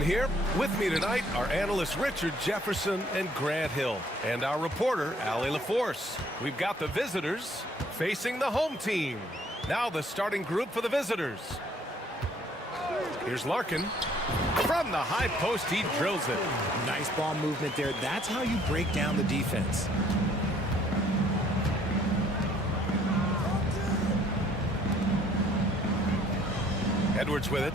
Here with me tonight are analysts Richard Jefferson and Grant Hill, and our reporter Ali LaForce. We've got the visitors facing the home team. Now the starting group for the visitors. Here's Larkin. From the high post, he drills it. Nice ball movement there. That's how you break down the defense. Edwards with it.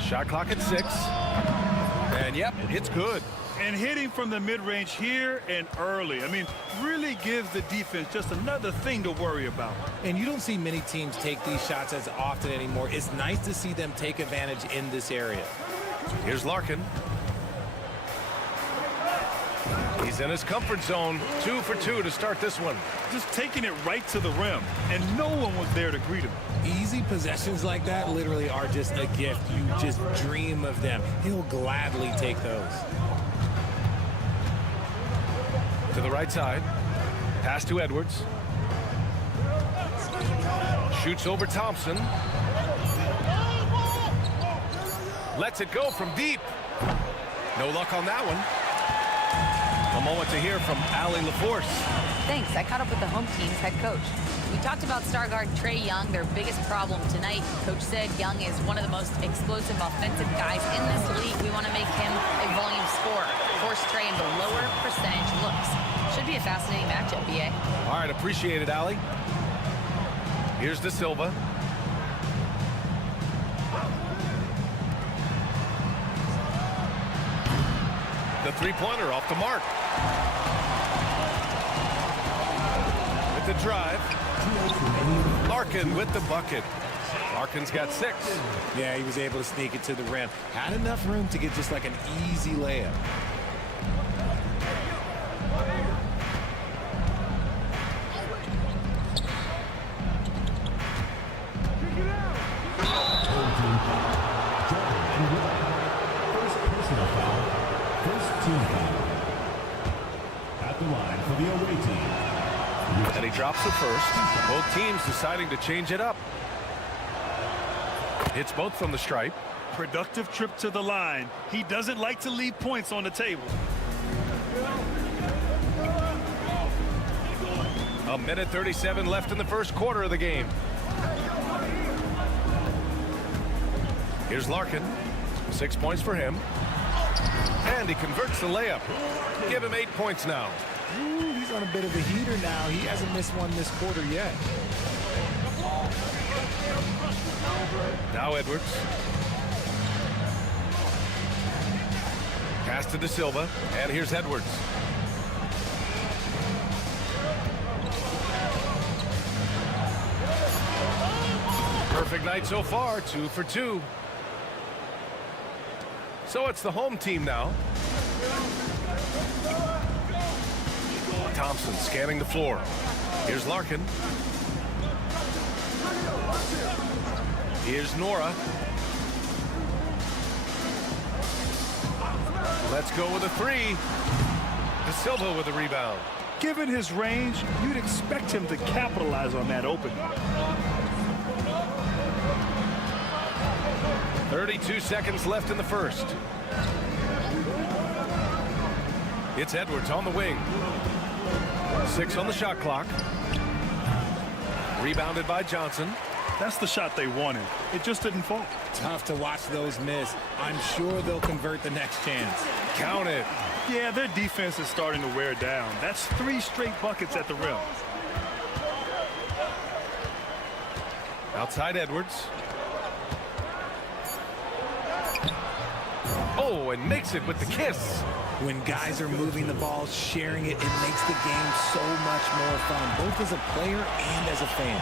Shot clock at 6. And yep, it's good. And hitting from the mid-range here and early. I mean, really gives the defense just another thing to worry about. And you don't see many teams take these shots as often anymore. It's nice to see them take advantage in this area. Here's Larkin. He's in his comfort zone. 2 for 2 to start this one. Just taking it right to the rim, and no one was there to greet him. Easy possessions like that literally are just a gift. You just dream of them. He'll gladly take those. To the right side. Pass to Edwards. Shoots over Thompson. Lets it go from deep. No luck on that one. A moment to hear from Ali LaForce. Thanks. I caught up with the home team's head coach. We talked about star guard Trae Young, their biggest problem tonight. Coach said Young is one of the most explosive offensive guys in this league. We want to make him a volume scorer. Force Trae into lower percentage looks. Should be a fascinating matchup, BA. All right, appreciate it, Ali. Here's De Silva. The three-pointer off the mark. With the drive. Larkin with the bucket. Larkin's got 6. Yeah, he was able to sneak it to the rim. Had enough room to get just like an easy layup. At the line for the away team. And he drops the first. Both teams deciding to change it up. Hits both from the stripe. Productive trip to the line. He doesn't like to leave points on the table. A minute 37 left in the first quarter of the game. Here's Larkin. 6 points for him. And he converts the layup. Give him 8 points now. Ooh, he's on a bit of a heater now. He hasn't missed one this quarter yet. Now Edwards. Pass to De Silva. And here's Edwards. Perfect night so far. 2 for 2. So it's the home team now. Thompson scanning the floor. Here's Larkin. Here's Nora. Let's go with a 3. De Silva with a rebound. Given his range, you'd expect him to capitalize on that opening. 32 seconds left in the first. It's Edwards on the wing. 6 on the shot clock. Rebounded by Johnson. That's the shot they wanted. It just didn't fall. Tough to watch those miss. I'm sure they'll convert the next chance. Count it. Yeah, their defense is starting to wear down. That's 3 straight buckets at the rim. Outside Edwards. Oh, and makes it with the kiss. When guys are moving the ball, sharing it, it makes the game so much more fun, both as a player and as a fan.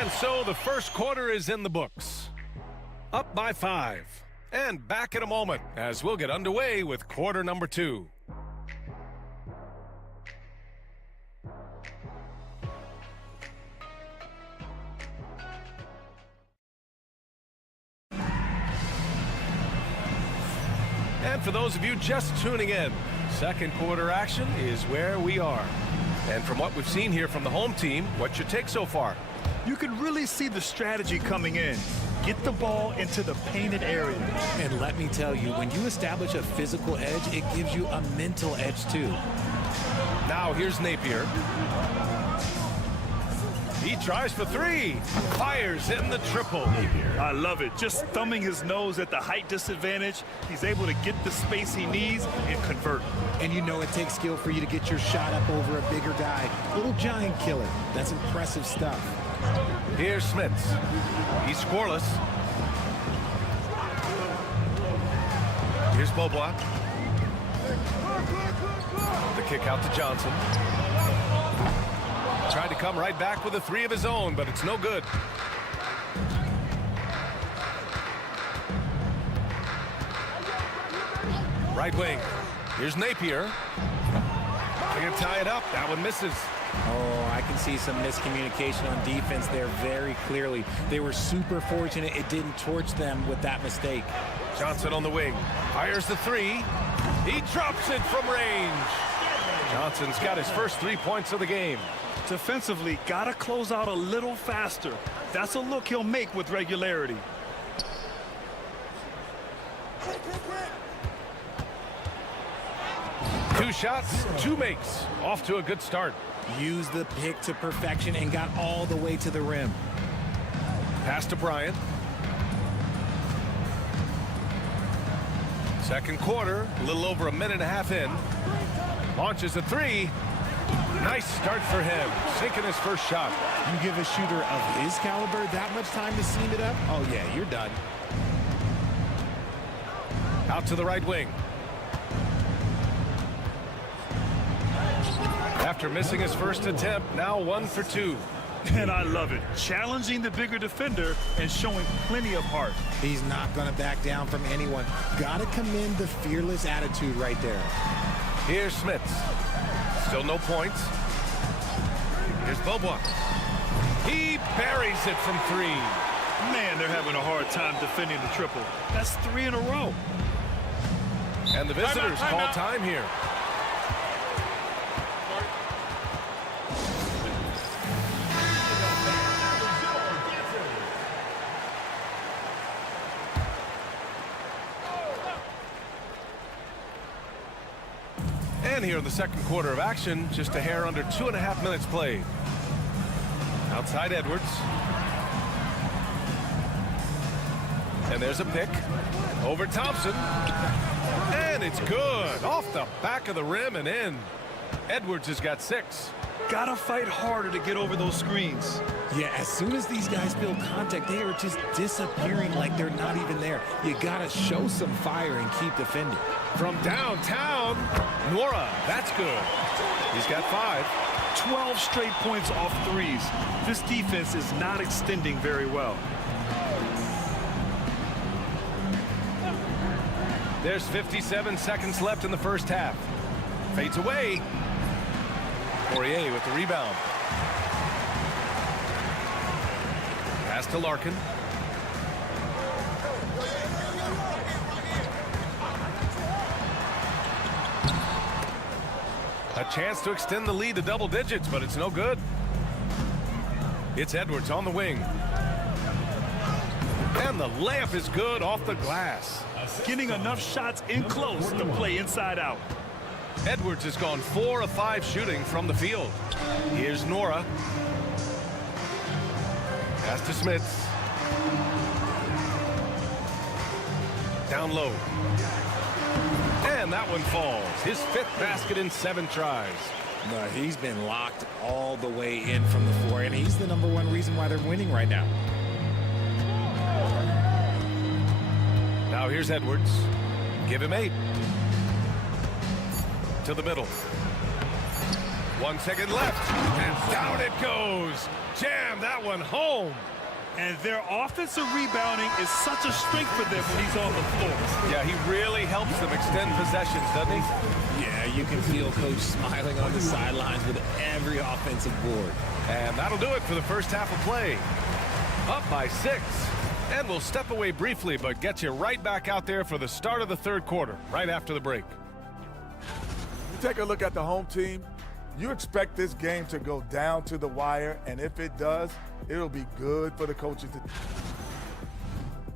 And so the first quarter is in the books. Up by 5. And back in a moment as we'll get underway with quarter number 2. And for those of you just tuning in, second quarter action is where we are. And from what we've seen here from the home team, what's your take so far? You can really see the strategy coming in. Get the ball into the painted area. And let me tell you, when you establish a physical edge, it gives you a mental edge too. Now here's Napier. He tries for 3. Fires in the triple. I love it. Just thumbing his nose at the height disadvantage. He's able to get the space he needs and convert. And you know it takes skill for you to get your shot up over a bigger guy. Little giant killer. That's impressive stuff. Here's Smits. He's scoreless. Here's Beaubois. The kick out to Johnson. Tried to come right back with a 3 of his own, but it's no good. Right wing. Here's Napier. They're going to tie it up. That one misses. Oh, I can see some miscommunication on defense there very clearly. They were super fortunate it didn't torch them with that mistake. Johnson on the wing. Fires the 3. He drops it from range. Johnson's got his first 3 points of the game. Defensively, gotta close out a little faster. That's a look he'll make with regularity. Two shots, 2 makes. Off to a good start. Used the pick to perfection and got all the way to the rim. Pass to Bryant. Second quarter, a little over a minute and a half in. Launches a 3. Nice start for him, sinking his first shot. You give a shooter of his caliber that much time to seam it up? Oh, yeah, you're done. Out to the right wing. After missing his first attempt, now 1 for 2. And I love it. Challenging the bigger defender and showing plenty of heart. He's not going to back down from anyone. Got to commend the fearless attitude right there. Here's Smits. Still no points. Here's Beaubois. He buries it from 3. Man, they're having a hard time defending the triple. That's 3 in a row. And the visitors call time here. And here in the second quarter of action, just a hair under 2.5 minutes played. Outside Edwards. And there's a pick. Over Thompson. And it's good. Off the back of the rim and in. Edwards has got 6. Gotta fight harder to get over those screens. Yeah, as soon as these guys feel contact, they are just disappearing like they're not even there. You gotta show some fire and keep defending. From downtown, Nora, that's good. He's got 5. 12 straight points off 3s. This defense is not extending very well. There's 57 seconds left in the first half. Fades away. Poirier with the rebound. Pass to Larkin. A chance to extend the lead to double digits, but it's no good. It's Edwards on the wing. And the layup is good off the glass. Getting enough shots in close to play inside out. Edwards has gone 4 of 5 shooting from the field. Here's Nora. Pass to Smits. Down low. And that one falls. His 5th basket in 7 tries. No, he's been locked all the way in from the floor, and he's the #1 reason why they're winning right now. Now here's Edwards. Give him 8. To the middle. 1 second left. And down it goes. Jam that one home. And their offensive rebounding is such a strength for them when he's on the floor. Yeah, he really helps them extend possessions, doesn't he? Yeah, you can feel Coach smiling on the sidelines with every offensive board. And that'll do it for the first half of play. Up by 6. And we'll step away briefly, but get you right back out there for the start of the 3rd quarter, right after the break. You take a look at the home team, you expect this game to go down to the wire, and if it does, it'll be good for the coaches.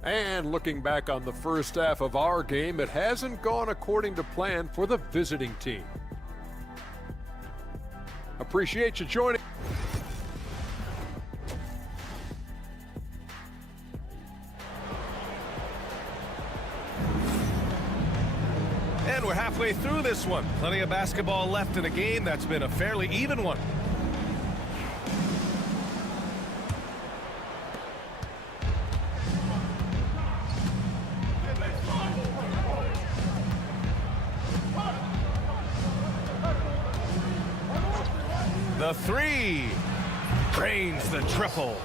And looking back on the first half of our game, it hasn't gone according to plan for the visiting team. Appreciate you joining. And we're halfway through this one. Plenty of basketball left in a game that's been a fairly even one. The 3. Drains the triple.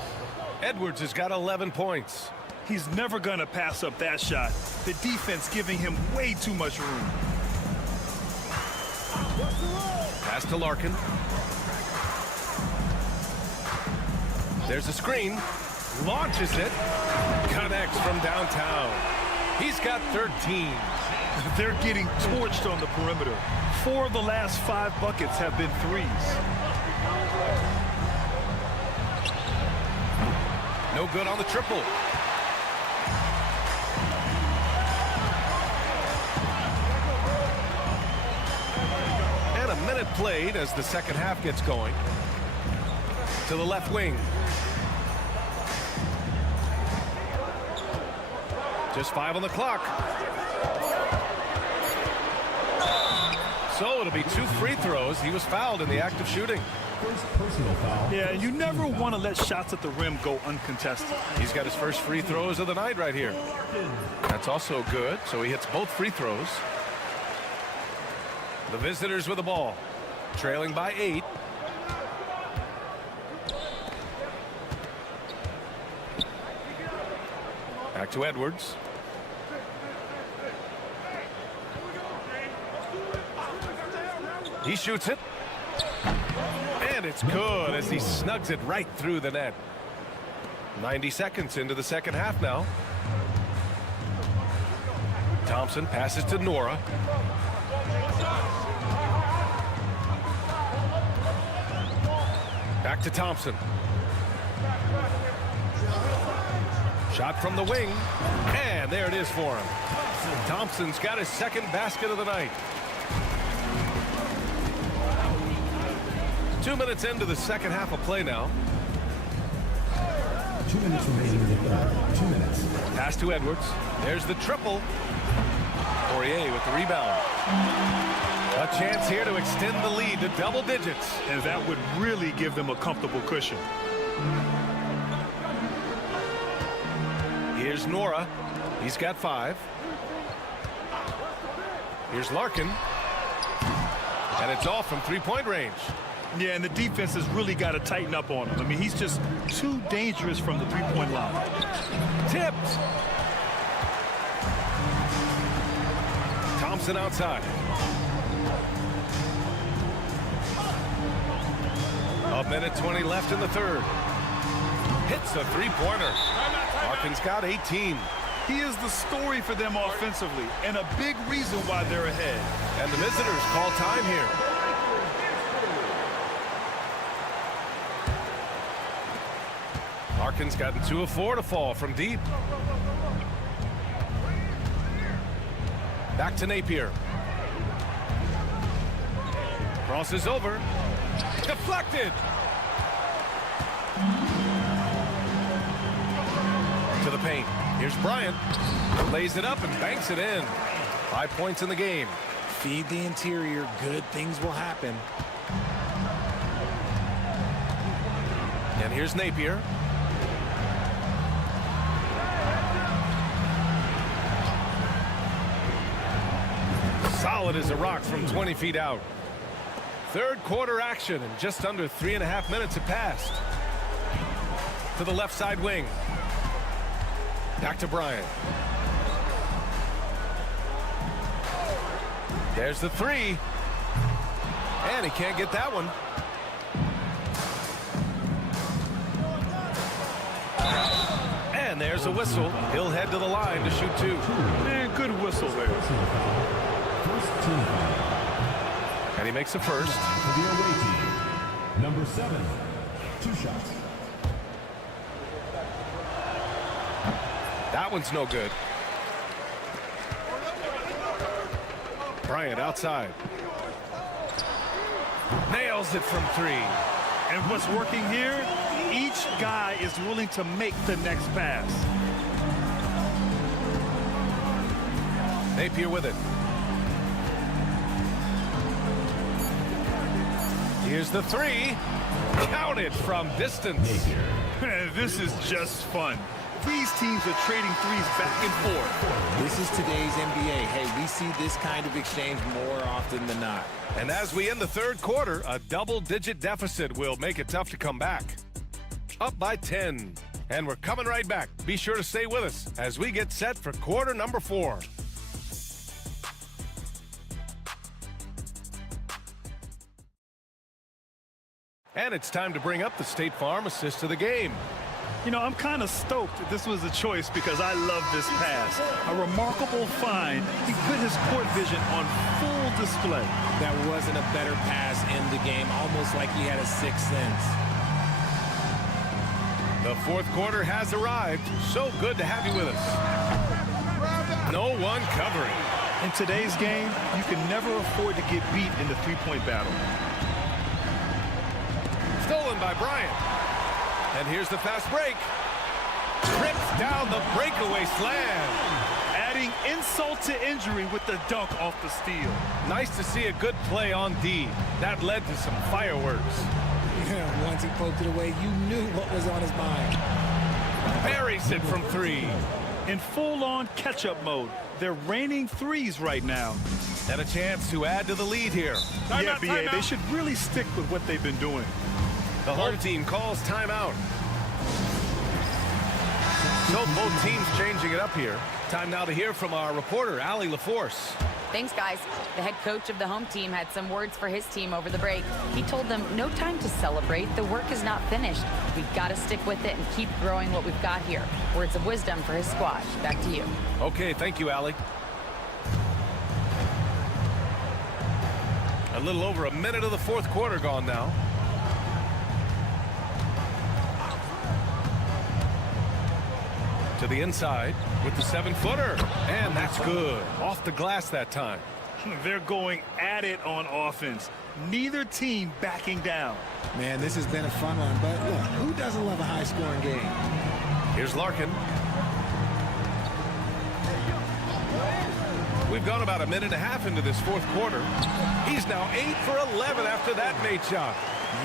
Edwards has got 11 points. He's never going to pass up that shot. The defense giving him way too much room. Pass to Larkin. There's a screen. Launches it. Connects from downtown. He's got 13. They're getting torched on the perimeter. 4 of the last 5 buckets have been threes. No good on the triple. And a minute played as the second half gets going. To the left wing. Just 5 on the clock. So it'll be 2 free throws. He was fouled in the act of shooting. First personal foul. Yeah, you never want to let shots at the rim go uncontested. He's got his first free throws of the night right here. That's also good, so he hits both free throws. The visitors with the ball, trailing by 8. Back to Edwards. He shoots it. And it's good as he snugs it right through the net. 90 seconds into the second half now. Thompson passes to Nora. Back to Thompson. Shot from the wing. And there it is for him. Thompson's got his second basket of the night. 2 minutes into the second half of play now. 2 minutes remaining in the third. 2 minutes. Pass to Edwards. There's the triple. Poirier with the rebound. A chance here to extend the lead to double digits. And that would really give them a comfortable cushion. Here's Nora. He's got 5. Here's Larkin. And it's off from three-point range. Yeah, and the defense has really got to tighten up on him. I mean, he's just too dangerous from the three-point line. Tipped. Thompson outside. A minute 20 left in the third. Hits the three-pointer. Larkin's got 18. He is the story for them offensively, and a big reason why they're ahead. And the visitors call time here. Larkin's gotten 2 of 4 to fall from deep. Back to Napier. Crosses over. Deflected. paint. Here's Bryant. Lays it up and banks it in. 5 points in the game. Feed the interior. Good things will happen. And here's Napier. Solid as a rock from 20 feet out. Third quarter action, and just under 3.5 minutes have passed. To the left side wing. Back to Bryant. There's the three. And he can't get that one. And there's a whistle. He'll head to the line to shoot two. Man, good whistle there. And he makes the first. For the away team, number 7, 2 shots. That one's no good. Bryant outside. Nails it from 3. And what's working here, each guy is willing to make the next pass. Napier with it. Here's the 3. Counted from distance. Man, this is just fun. These teams are trading threes back and forth. This is today's NBA. Hey, we see this kind of exchange more often than not. And as we end the third quarter, a double-digit deficit will make it tough to come back. Up by 10. And we're coming right back. Be sure to stay with us as we get set for quarter number 4. And it's time to bring up the State Farm assist of the game. You know, I'm kind of stoked that this was a choice because I love this pass. A remarkable find. He put his court vision on full display. That wasn't a better pass in the game, almost like he had a sixth sense. The fourth quarter has arrived. So good to have you with us. No one covering. In today's game, you can never afford to get beat in the three-point battle. Stolen by Bryant. And here's the fast break. Trips down the breakaway slam. Adding insult to injury with the dunk off the steal. Nice to see a good play on D. That led to some fireworks. Yeah, once he poked it away, you knew what was on his mind. Buries it from 3. In full-on catch-up mode. They're raining threes right now. And a chance to add to the lead here. Yeah, BA, they should really stick with what they've been doing. The home team calls timeout. So both teams changing it up here. Time now to hear from our reporter, Allie LaForce. Thanks, guys. The head coach of the home team had some words for his team over the break. He told them, no time to celebrate. The work is not finished. We've got to stick with it and keep growing what we've got here. Words of wisdom for his squad. Back to you. Okay, thank you, Allie. A little over a minute of the fourth quarter gone now. To the inside with the 7-footer. And that's good. Off the glass that time. They're going at it on offense. Neither team backing down. Man, this has been a fun one, but look, who doesn't love a high-scoring game? Here's Larkin. We've gone about a minute and a half into this fourth quarter. He's now 8 for 11 after that made shot.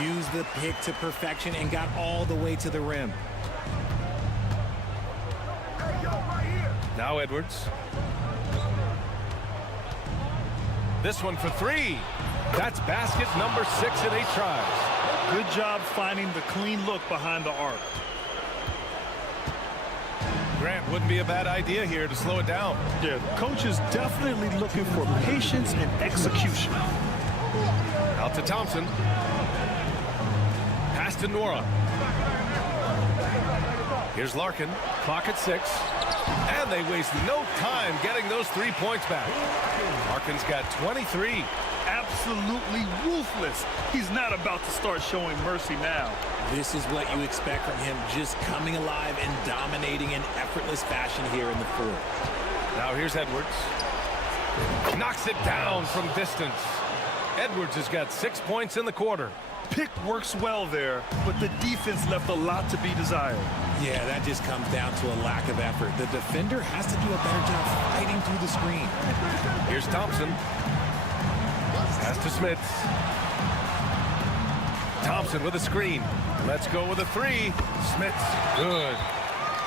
Used the pick to perfection and got all the way to the rim. Now Edwards. This one for 3. That's basket number 6 in 8 tries. Good job finding the clean look behind the arc. Grant wouldn't be a bad idea here to slow it down. Yeah, coach is definitely looking for patience and execution. Out to Thompson. Pass to Nora. Here's Larkin. Clock at 6. And they waste no time getting those 3 points back. Larkin's got 23. Absolutely ruthless. He's not about to start showing mercy now. This is what you expect from him, just coming alive and dominating in effortless fashion here in the fourth. Now here's Edwards. Knocks it down from distance. Edwards has got 6 points in the quarter. Pick works well there, but the defense left a lot to be desired. Yeah, that just comes down to a lack of effort. The defender has to do a better job fighting through the screen. Here's Thompson. Pass to Smits. Thompson with a screen. Let's go with a three. Smits, good.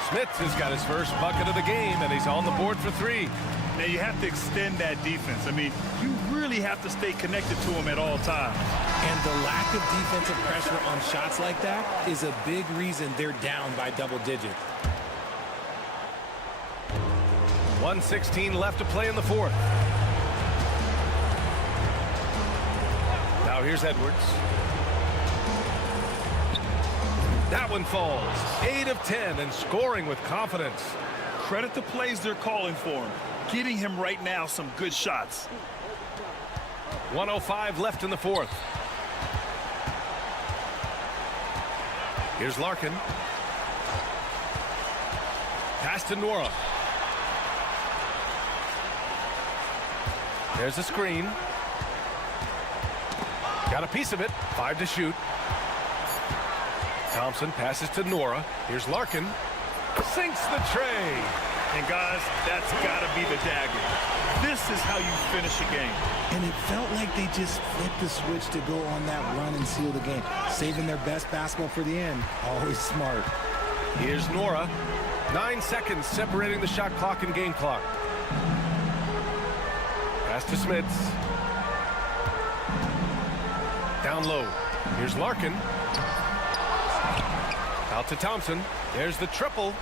Smits has got his first bucket of the game, and he's on the board for three. Now, you have to extend that defense. I mean, you really have to stay connected to him at all times. And the lack of defensive pressure on shots like that is a big reason they're down by double digits. 1:16 left to play in the fourth. Now here's Edwards. That one falls. 8 of 10 and scoring with confidence. Credit the plays they're calling for him. Getting him right now some good shots. 1:05 left in the fourth. Here's Larkin. Pass to Nora. There's a screen. Got a piece of it. 5 to shoot. Thompson passes to Nora. Here's Larkin. Sinks the tray. And guys, that's got to be the dagger. This is how you finish a game. And it felt like they just flipped the switch to go on that run and seal the game. Saving their best basketball for the end. Always smart. Here's Nora. 9 seconds separating the shot clock and game clock. Pass to Smits. Down low. Here's Larkin. Out to Thompson. There's the triple.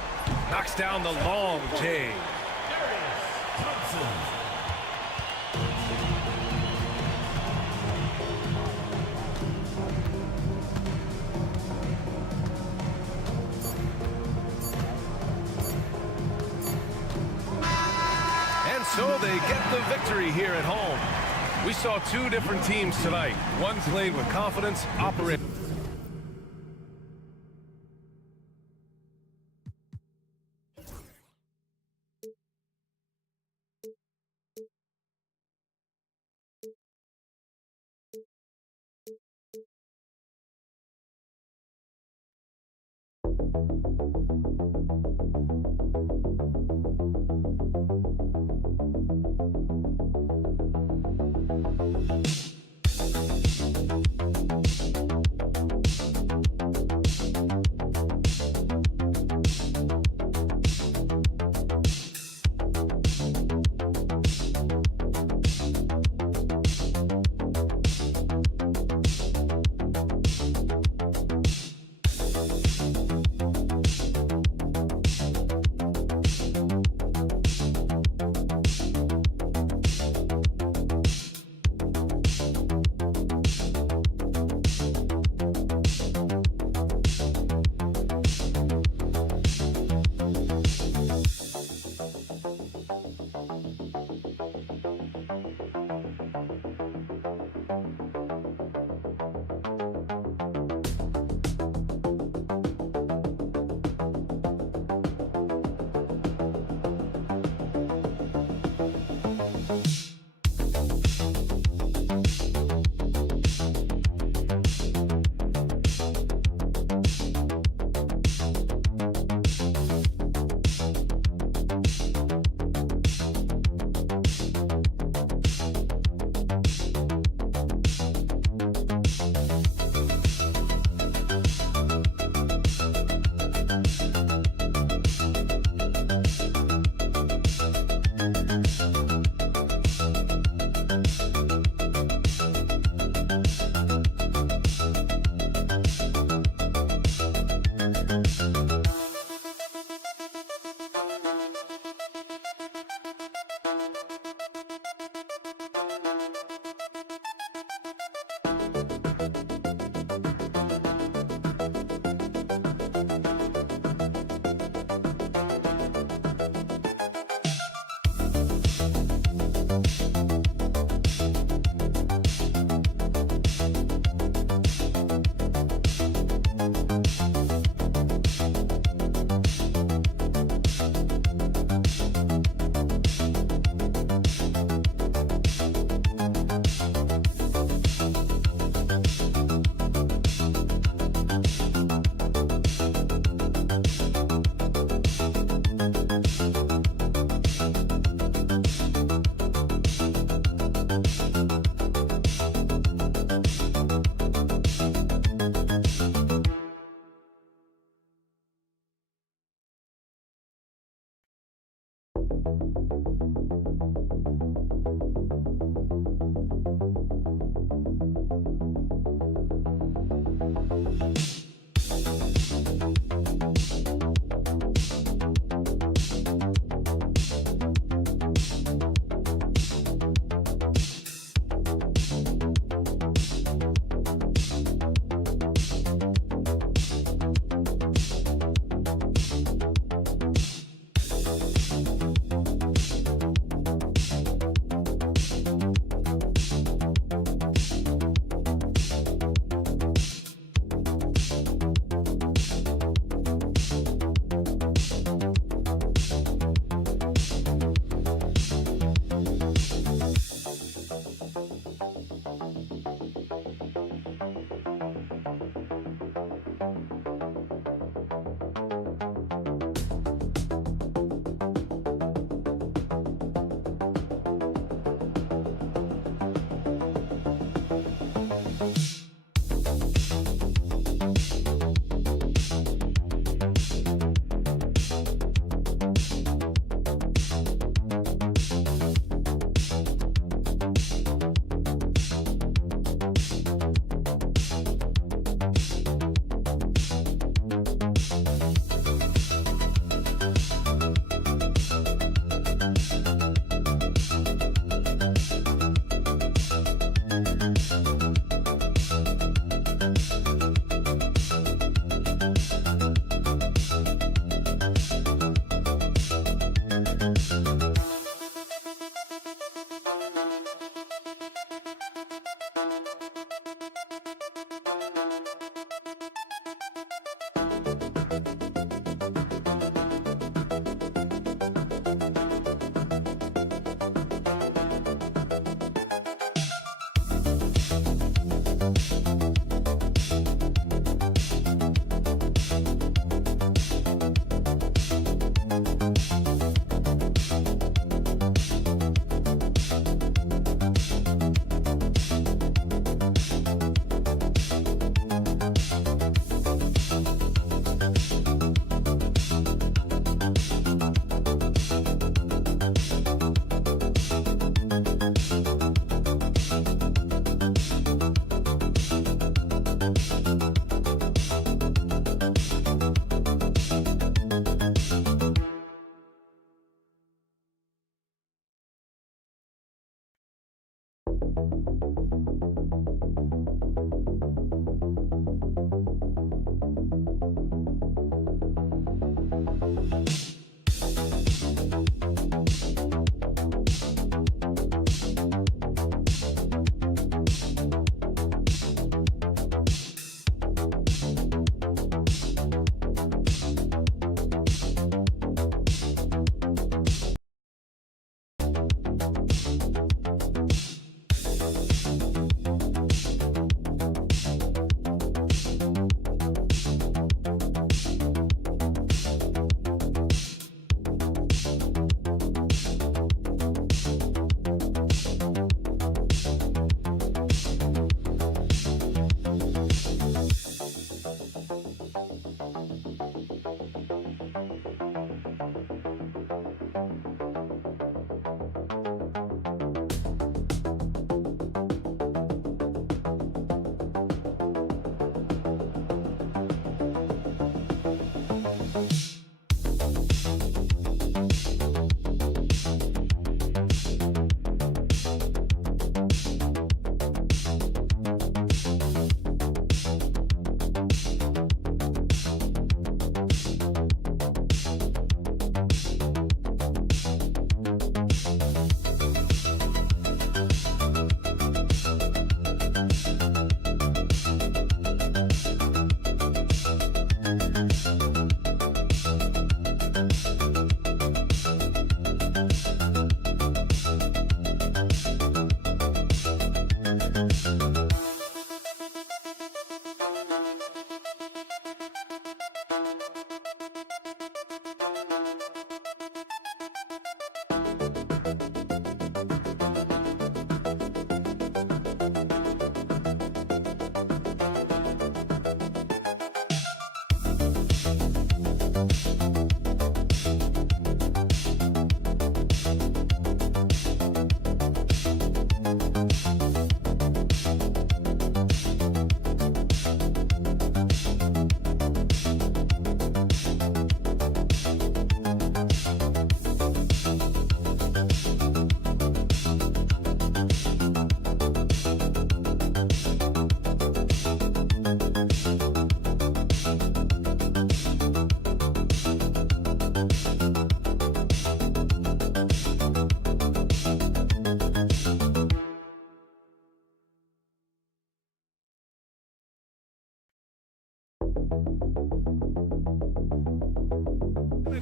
Knocks down the long J. And so they get the victory here at home. We saw two different teams tonight. One played with confidence, operated.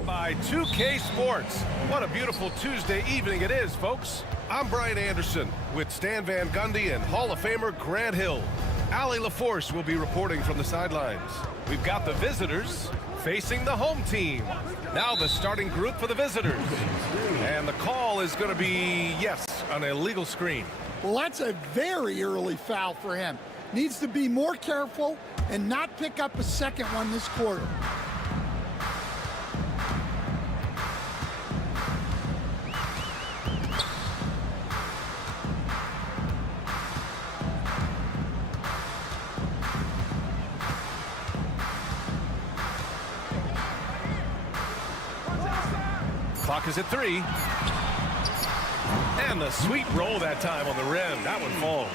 By 2K Sports. What a beautiful Tuesday evening it is, folks. I'm Brian Anderson with Stan Van Gundy and Hall of Famer Grant Hill. Allie LaForce will be reporting from the sidelines. We've got the visitors facing the home team. Now the starting group for the visitors. And the call is going to be, yes, an illegal screen. Well, that's a very early foul for him. Needs to be more careful and not pick up a second one this quarter. Clock is at 3. And the sweet roll that time on the rim. That one falls.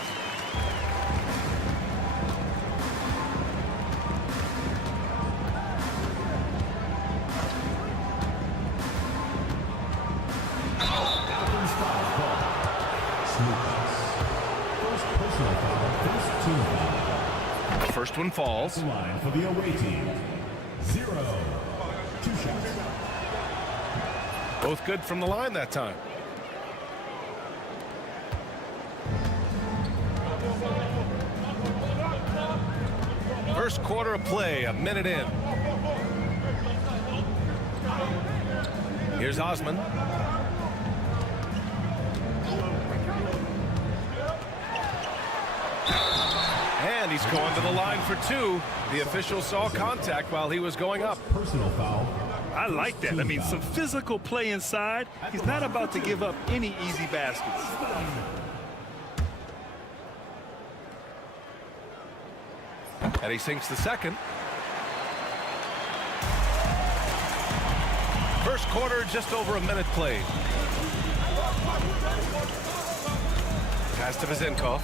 The first one falls. Line for the away team. 0. 2 shots. Both good from the line that time. First quarter of play, a minute in. Here's Osman. And he's going to the line for 2. The official saw contact while he was going up. Personal foul. I like that. I mean, some physical play inside. He's not about to give up any easy baskets. And he sinks the second. First quarter, just over a minute played. Pass to Vizenkov.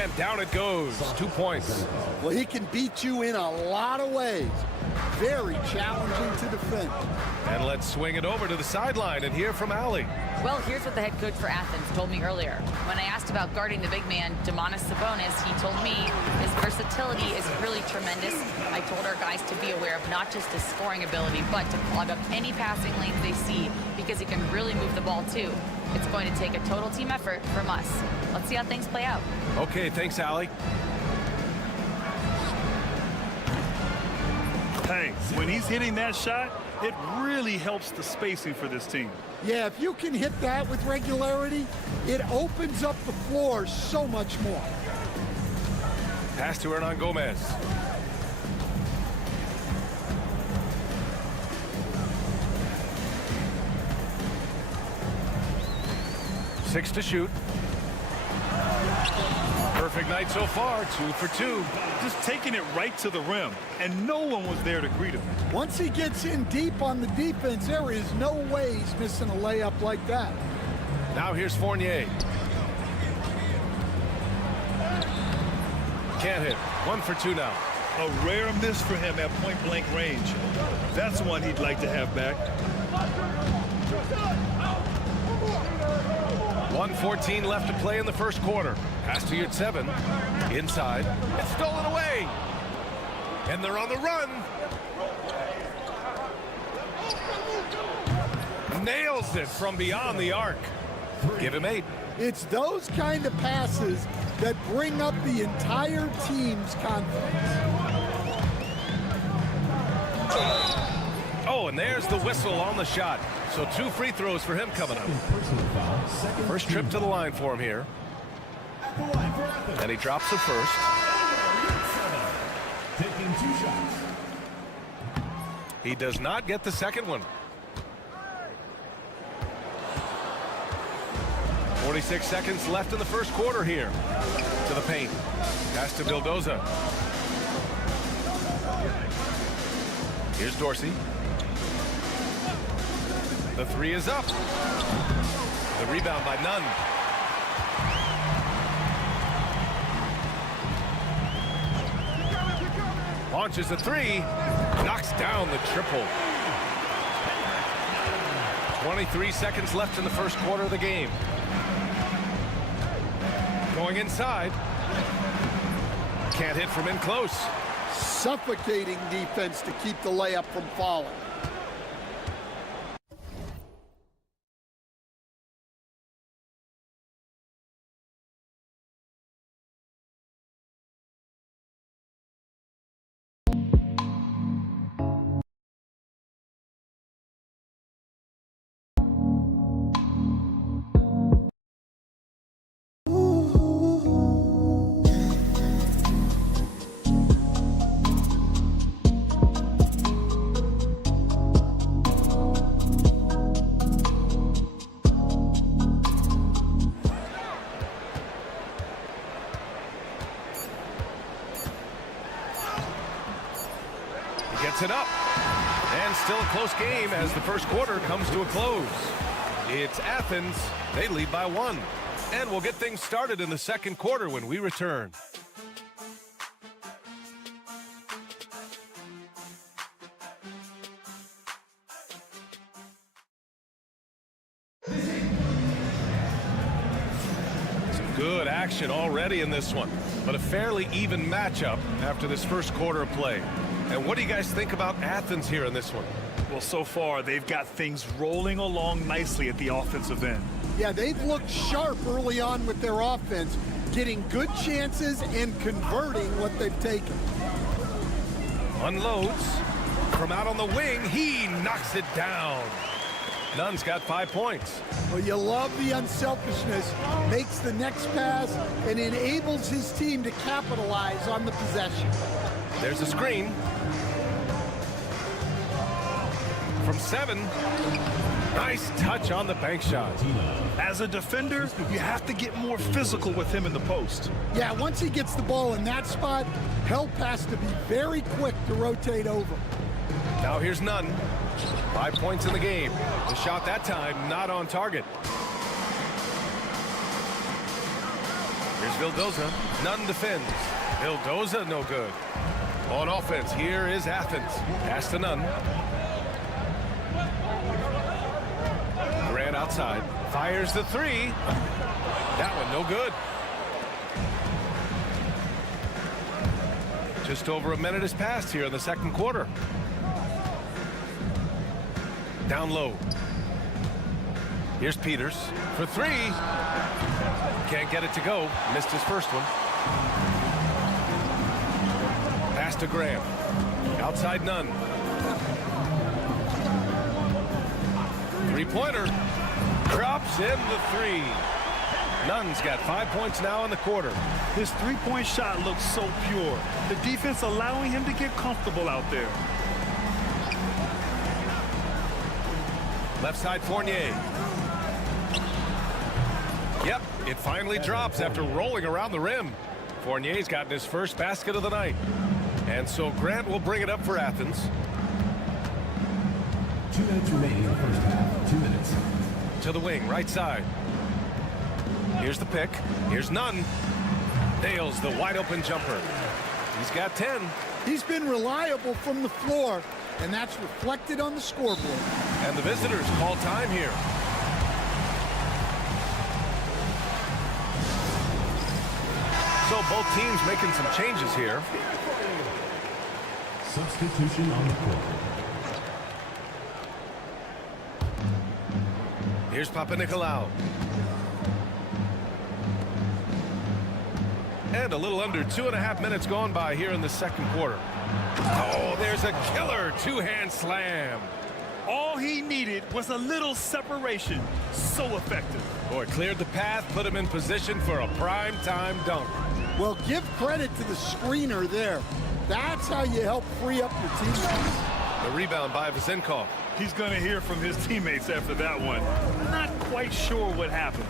And down it goes. 2 points. Well, he can beat you in a lot of ways. Very challenging to defend. And let's swing it over to the sideline and hear from Ali. Well, here's what the head coach for Athens told me earlier. When I asked about guarding the big man, Domantas Sabonis, he told me his versatility is really tremendous. I told our guys to be aware of not just his scoring ability, but to clog up any passing lanes they see, because he can really move the ball too. It's going to take a total team effort from us. Let's see how things play out. Okay, thanks, Ali. Hey, when he's hitting that shot, it really helps the spacing for this team. Yeah, if you can hit that with regularity, it opens up the floor so much more. Pass to Hernan Gomez. Six to shoot. Perfect night so far, 2 for 2. Just taking it right to the rim, and no one was there to greet him. Once he gets in deep on the defense, there is no way he's missing a layup like that. Now here's Fournier. Can't hit. 1 for 2 now. A rare miss for him at point-blank range. That's one he'd like to have back. 1:14 left to play in the first quarter. Pass to Yurtseven. Inside. It's stolen away. And they're on the run. Nails it from beyond the arc. Give him 8. It's those kind of passes that bring up the entire team's confidence. Oh, and there's the whistle on the shot. So 2 free throws for him coming up. First trip to the line for him here. And he drops the first. Taking 2 shots. He does not get the second one. 46 seconds left in the first quarter here. To the paint. Pass to Vildoza. Here's Dorsey. The 3 is up. The rebound by Nunn. Launches the 3. Knocks down the triple. 23 seconds left in the first quarter of the game. Going inside. Can't hit from in close. Suffocating defense to keep the layup from falling. Gets it up. And still a close game as the first quarter comes to a close. It's Athens. They lead by 1. And we'll get things started in the second quarter when we return. Some good action already in this one, but a fairly even matchup after this first quarter of play. And what do you guys think about Athens here in this one? Well, so far, they've got things rolling along nicely at the offensive end. Yeah, they've looked sharp early on with their offense, getting good chances and converting what they've taken. Unloads. From out on the wing, he knocks it down. Nunn's got 5 points. Well, you love the unselfishness, makes the next pass, and enables his team to capitalize on the possession. There's a screen. From 7. Nice touch on the bank shot. As a defender, you have to get more physical with him in the post. Yeah, once he gets the ball in that spot, help has to be very quick to rotate over. Now here's Nunn. 5 points in the game. The shot that time not on target. Here's Vildoza. Nunn defends. Vildoza no good. On offense, here is Athens. Pass to Nunn. Grant outside. Fires the three. That one no good. Just over a minute has passed here in the second quarter. Down low. Here's Peters for three. Can't get it to go. Missed his first one. Pass to Graham. Outside Nunn. Three-pointer. Drops in the three. Nunn's got 5 points now in the quarter. His three-point shot looks so pure. The defense allowing him to get comfortable out there. Left side Fournier. Yep, it finally drops after rolling around the rim. Fournier's gotten his first basket of the night. And so Grant will bring it up for Athens. 2 minutes remaining in the first half. 2 minutes. To the wing, right side. Here's the pick. Here's Nunn. Nails the wide open jumper. He's got 10. He's been reliable from the floor, and that's reflected on the scoreboard. And the visitors call time here. So both teams making some changes here. Substitution on the court. Here's Papanikolaou. And a little under 2.5 minutes gone by here in the second quarter. Oh, there's a killer two-hand slam. All he needed was a little separation. So effective. Boy, cleared the path, put him in position for a prime-time dunk. Well, give credit to the screener there. That's how you help free up your teammates. The rebound by Vezenkov. He's going to hear from his teammates after that one. Not quite sure what happened.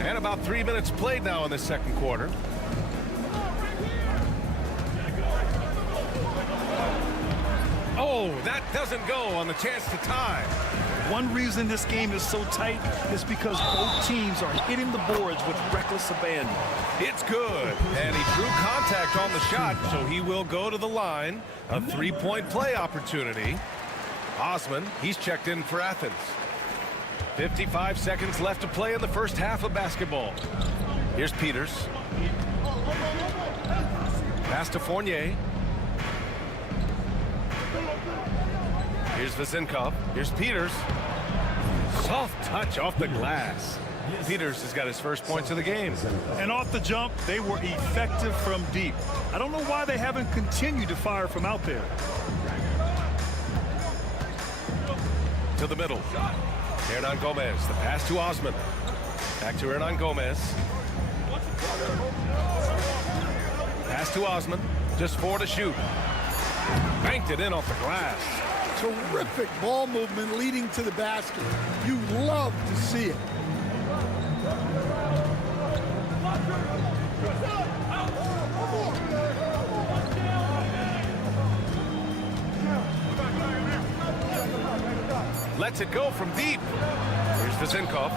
And about 3 minutes played now in the second quarter. Oh, that doesn't go on the chance to tie. One reason this game is so tight is because both teams are hitting the boards with reckless abandon. It's good. And he drew contact on the shot, so he will go to the line. A three-point play opportunity. Osman, he's checked in for Athens. 55 seconds left to play in the first half of basketball. Here's Peters. Pass to Fournier. Here's Vezenkov. Here's Peters. Soft touch off the glass. Peters has got his first points of the game. And off the jump, they were effective from deep. I don't know why they haven't continued to fire from out there. To the middle. Hernan Gomez. The pass to Osman. Back to Hernan Gomez. Pass to Osman. Just 4 to shoot. Banked it in off the glass. Terrific ball movement leading to the basket. You love to see it. Lets it go from deep. Here's Vezenkov.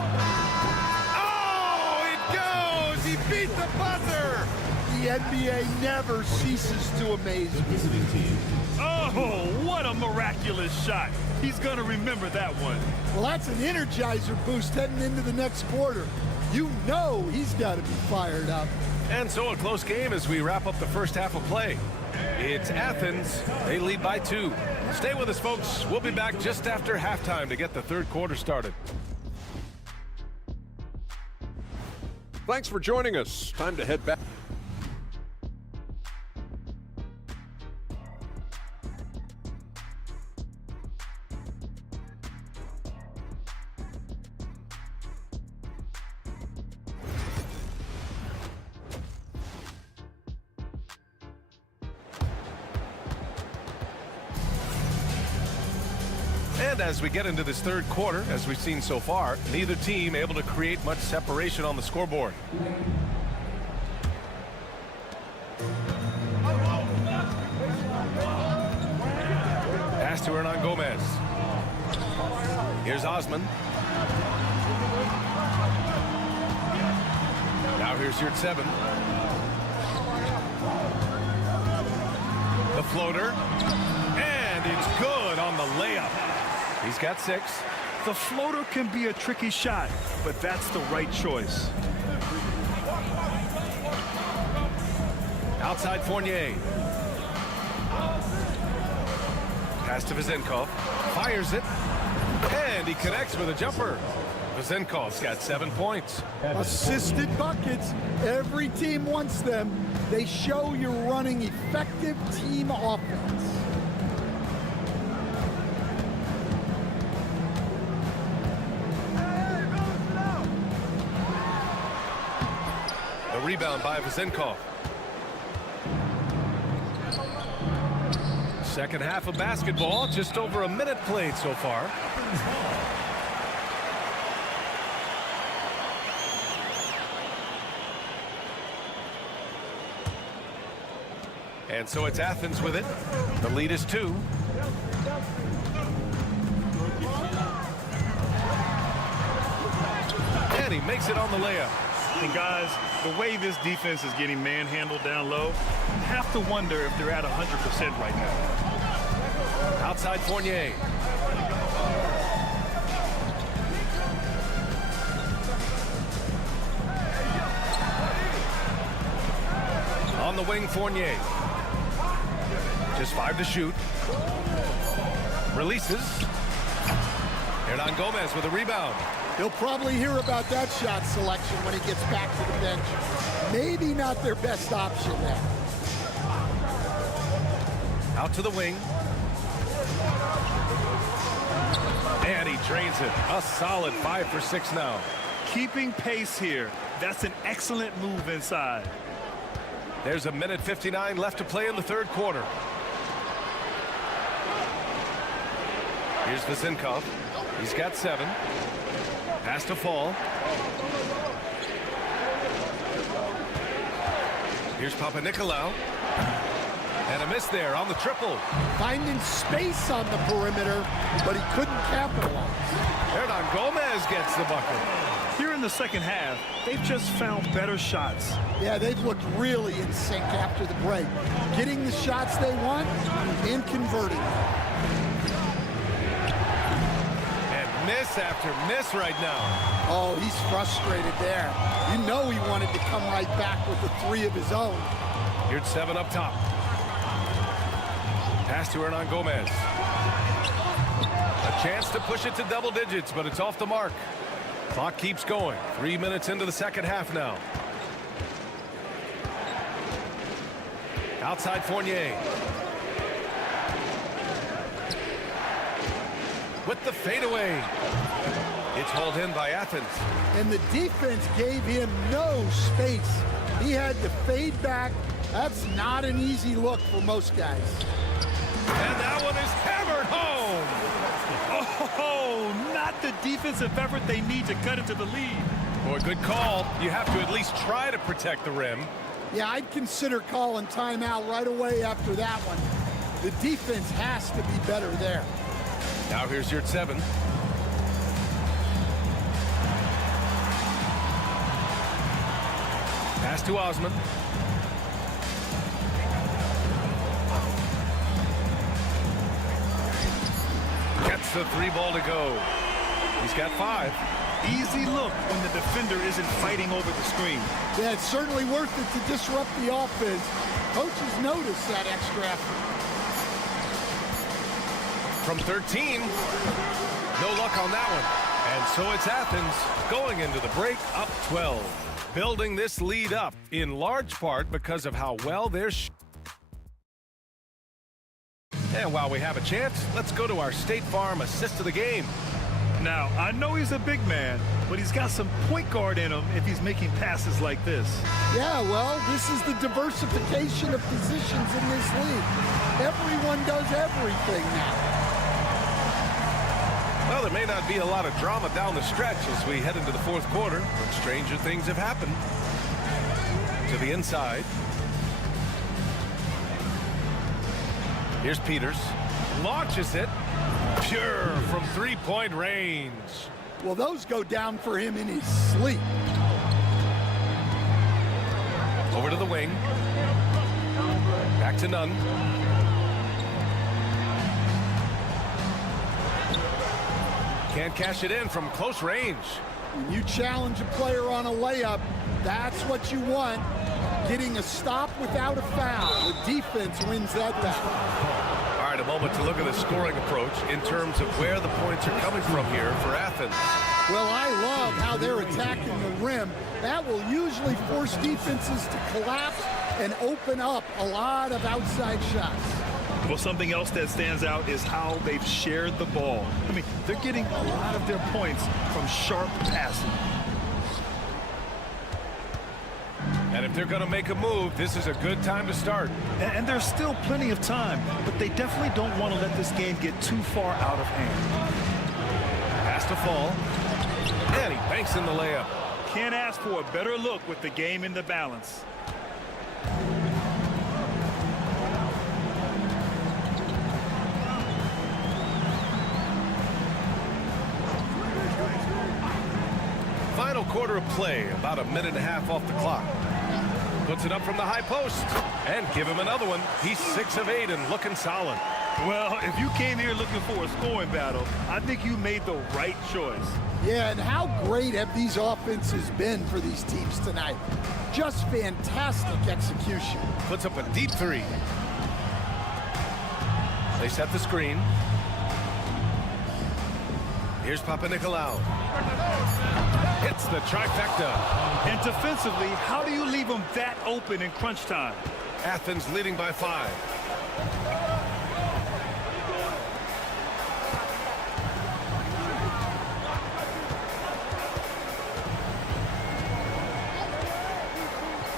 Oh, it goes! He beat the buzzer! The NBA never ceases to amaze me. Oh, what a miraculous shot. He's going to remember that one. Well, that's an energizer boost heading into the next quarter. You know he's got to be fired up. And so a close game as we wrap up the first half of play. It's Athens. They lead by 2. Stay with us, folks. We'll be back just after halftime to get the third quarter started. Thanks for joining us. Time to head back. And as we get into this third quarter, as we've seen so far, neither team able to create much separation on the scoreboard. Pass to Hernan Gomez. Here's Osman. Now here's Yurtseven. The floater. And it's good on the layup. He's got 6. The floater can be a tricky shot, but that's the right choice. Outside Fournier. Pass to Vezenkov. Fires it. And he connects with a jumper. Vezenkov's got 7 points. Assisted buckets. Every team wants them. They show you're running effective team offense. The rebound by Vezenkov. Second half of basketball, just over a minute played so far. And so it's Athens with it. The lead is 2. And he makes it on the layup. And guys, the way this defense is getting manhandled down low, you have to wonder if they're at 100% right now. Outside Fournier. On the wing, Fournier. Just 5 to shoot. Releases. Hernan Gomez with a rebound. He'll probably hear about that shot selection when he gets back to the bench. Maybe not their best option there. Out to the wing. And he drains it. A solid 5 for 6 now. Keeping pace here. That's an excellent move inside. There's a minute 59 left to play in the third quarter. Here's Vezenkov. He's got 7. Pass to Fall. Here's Papanikolaou. And a miss there on the triple. Finding space on the perimeter, but he couldn't capitalize. Hernan Gomez gets the bucket. Here in the second half, they've just found better shots. Yeah, they've looked really in sync after the break. Getting the shots they want and converting them. And miss after miss right now. Oh, he's frustrated there. You know he wanted to come right back with the 3 of his own. Here's 7 up top. Pass to Hernan Gomez. A chance to push it to double digits, but it's off the mark. Clock keeps going. 3 minutes into the second half now. Outside Fournier. With the fadeaway. It's hauled in by Athens. And the defense gave him no space. He had to fade back. That's not an easy look for most guys. And that one is hammered home. Oh, not the defensive effort they need to cut into the lead. Boy, good call. You have to at least try to protect the rim. Yeah, I'd consider calling timeout right away after that one. The defense has to be better there. Now here's Yurtseven. Pass to Osman. Gets the 3 ball to go. He's got 5. Easy look when the defender isn't fighting over the screen. Yeah, it's certainly worth it to disrupt the offense. Coaches notice that extra effort. From 13. No luck on that one. And so it's Athens going into the break up 12. Building this lead up in large part because of how well they're And while we have a chance, let's go to our State Farm assist of the game. Now, I know he's a big man, but he's got some point guard in him if he's making passes like this. Yeah, well, this is the diversification of positions in this league. Everyone does everything now. Well, there may not be a lot of drama down the stretch as we head into the fourth quarter, but stranger things have happened. To the inside. Here's Peters. Launches it. Pure from three-point range. Well, those go down for him in his sleep. Over to the wing. Back to Nunn. Can't cash it in from close range. When you challenge a player on a layup, that's what you want. Getting a stop without a foul. The defense wins that battle. All right, a moment to look at the scoring approach in terms of where the points are coming from here for Athens. Well, I love how they're attacking the rim. That will usually force defenses to collapse and open up a lot of outside shots. Well, something else that stands out is how they've shared the ball. I mean, they're getting a lot of their points from sharp passing. And if they're going to make a move, this is a good time to start. And there's still plenty of time, but they definitely don't want to let this game get too far out of hand. Has to fall. And he banks in the layup. Can't ask for a better look with the game in the balance. Final quarter of play, about a minute and a half off the clock. Puts it up from the high post. And give him another one. He's 6 of 8 and looking solid. Well, if you came here looking for a scoring battle, I think you made the right choice. Yeah, and how great have these offenses been for these teams tonight? Just fantastic execution. Puts up a deep three. They set the screen. Here's Panathinaikos. Hits the trifecta. And defensively, how do you leave them that open in crunch time? Athens leading by 5.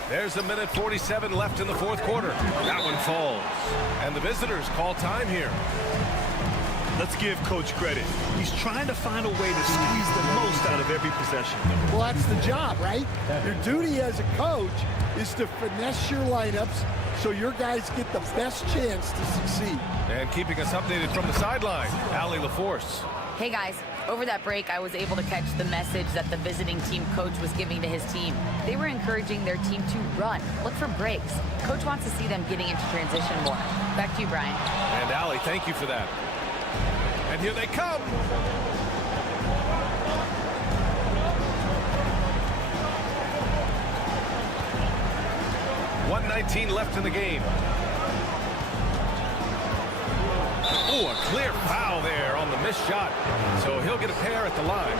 There's a minute 47 left in the fourth quarter. That one falls. And the visitors call time here. Let's give Coach credit. He's trying to find a way to squeeze the most out of every possession. Well, that's the job, right? Your duty as a coach is to finesse your lineups so your guys get the best chance to succeed. And keeping us updated from the sideline, Allie LaForce. Hey guys, over that break, I was able to catch the message that the visiting team coach was giving to his team. They were encouraging their team to run, look for breaks. Coach wants to see them getting into transition more. Back to you, Brian. And Allie, thank you for that. And here they come. .119 left in the game. Oh, a clear foul there on the missed shot. So he'll get a pair at the line.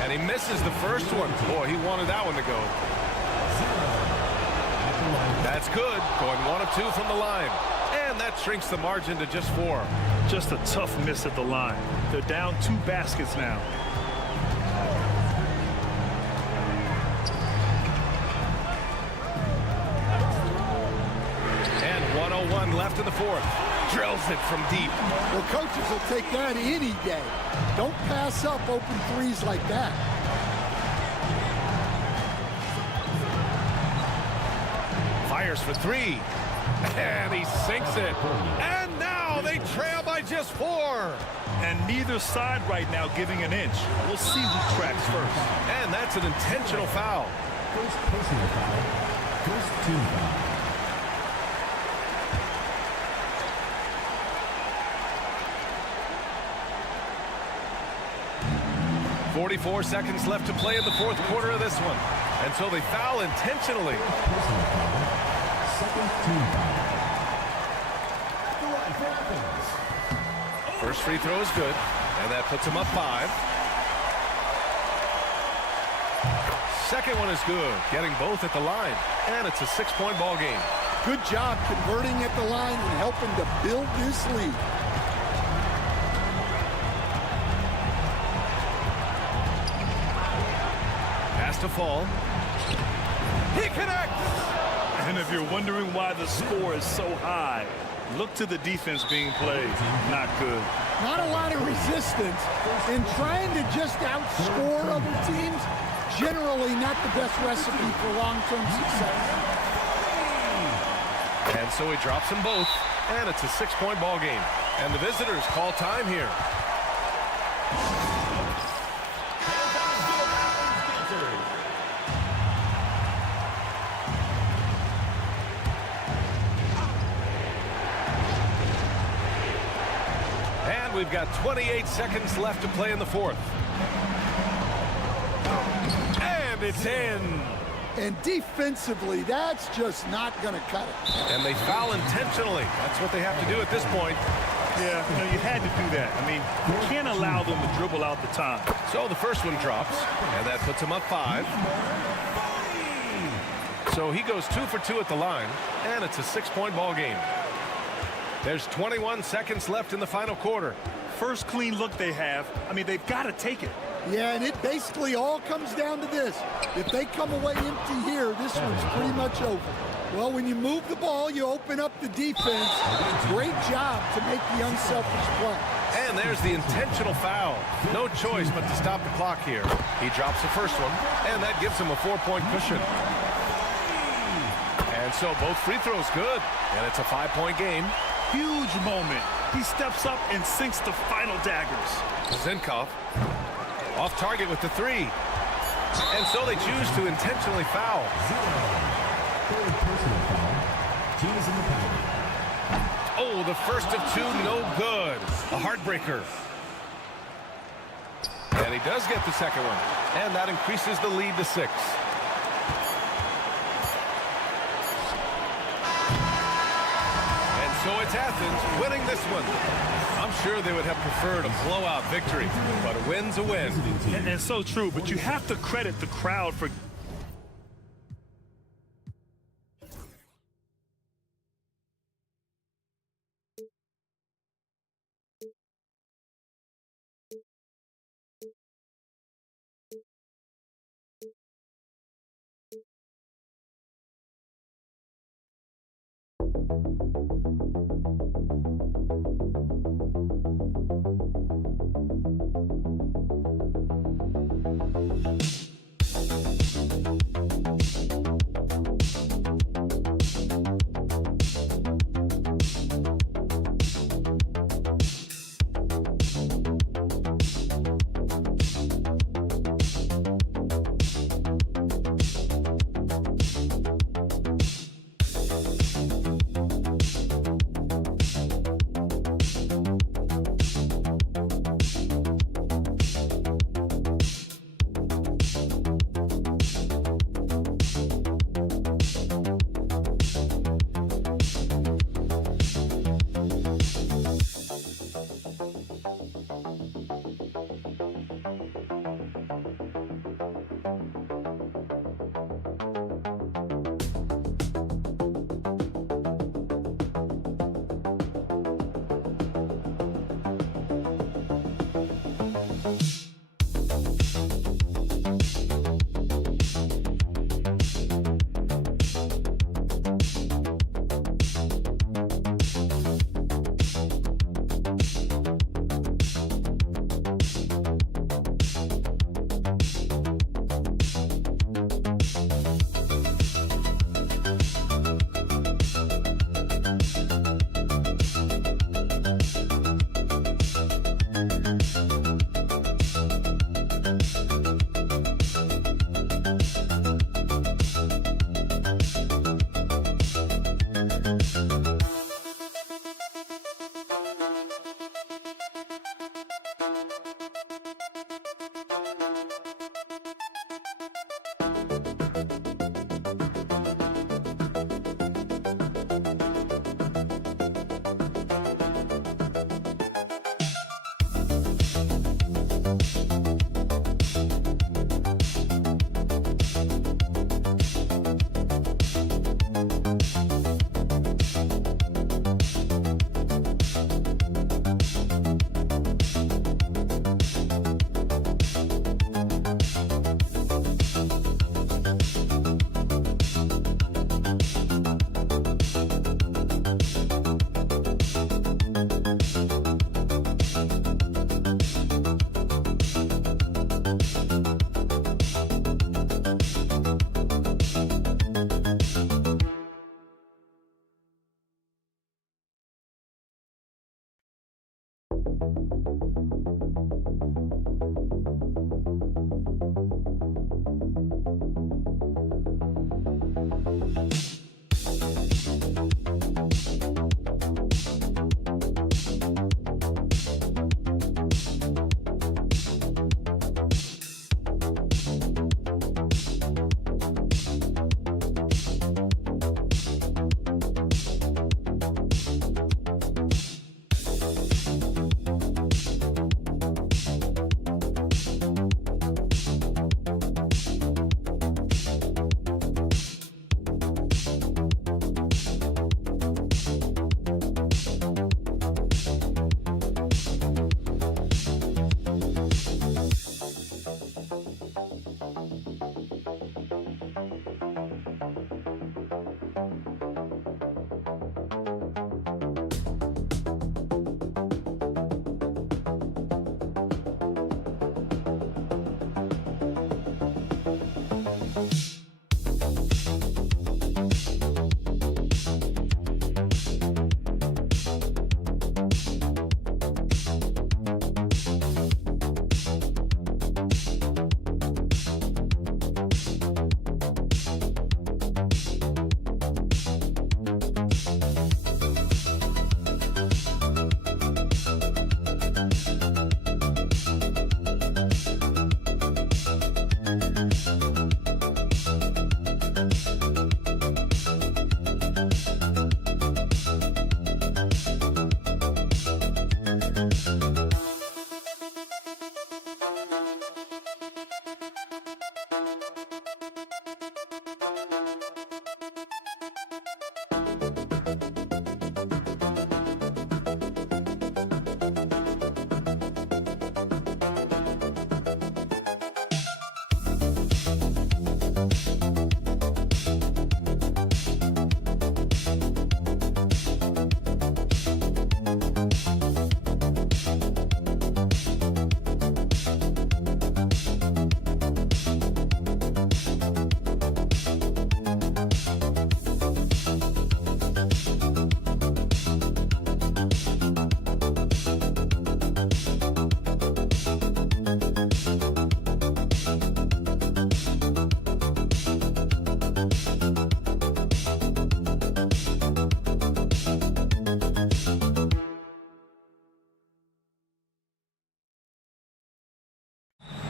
And he misses the first one. Boy, he wanted that one to go. That's good. Going 1 of 2 from the line. And that shrinks the margin to just 4. Just a tough miss at the line. They're down 2 baskets now. And 1:01 left in the fourth. Drills it from deep. Well, coaches will take that any day. Don't pass up open threes like that. Fires for 3. And he sinks it. And now they trail by just 4. And neither side right now giving an inch. We'll see who cracks first. And that's an intentional foul. First personal foul. First team foul. 44 seconds left to play in the fourth quarter of this one. And so they foul intentionally. Personal foul. Second team foul. First free throw is good. And that puts him up 5. Second one is good. Getting both at the line. And it's a 6-point ball game. Good job converting at the line and helping to build this lead. Has to fall. He connects! And if you're wondering why the score is so high, look to the defense being played. Not good. Not a lot of resistance, and trying to just outscore other teams, generally not the best recipe for long-term success. And And so he drops them both, and it's a 6-point ball game. And the visitors call time here. And we've got 28 seconds left to play in the fourth. And it's in. And defensively, that's just not going to cut it. And they foul intentionally. That's what they have to do at this point. Yeah, you had to do that. I mean, you can't allow them to dribble out the time. So the first one drops, and that puts him up 5. So he goes 2 for 2 at the line, and it's a 6-point ball game. There's 21 seconds left in the final quarter. First clean look they have. I mean, they've got to take it. Yeah, and it basically all comes down to this. If they come away empty here, this one's pretty much over. Well, when you move the ball, you open up the defense. Great job to make the unselfish play. And there's the intentional foul. No choice but to stop the clock here. He drops the first one, and that gives him a 4-point cushion. And so both free throws good, and it's a 5-point game. Huge moment. He steps up and sinks the final daggers. Zinkov off target with the 3. And so they choose to intentionally foul. Third personal foul. Teams in the penalty. Oh, the first of 2, no good. A heartbreaker. And he does get the second one. And that increases the lead to 6. And so it's Athens winning this one. I'm sure they would have preferred a blowout victory, but a win's a win. And so true, but you have to credit the crowd for...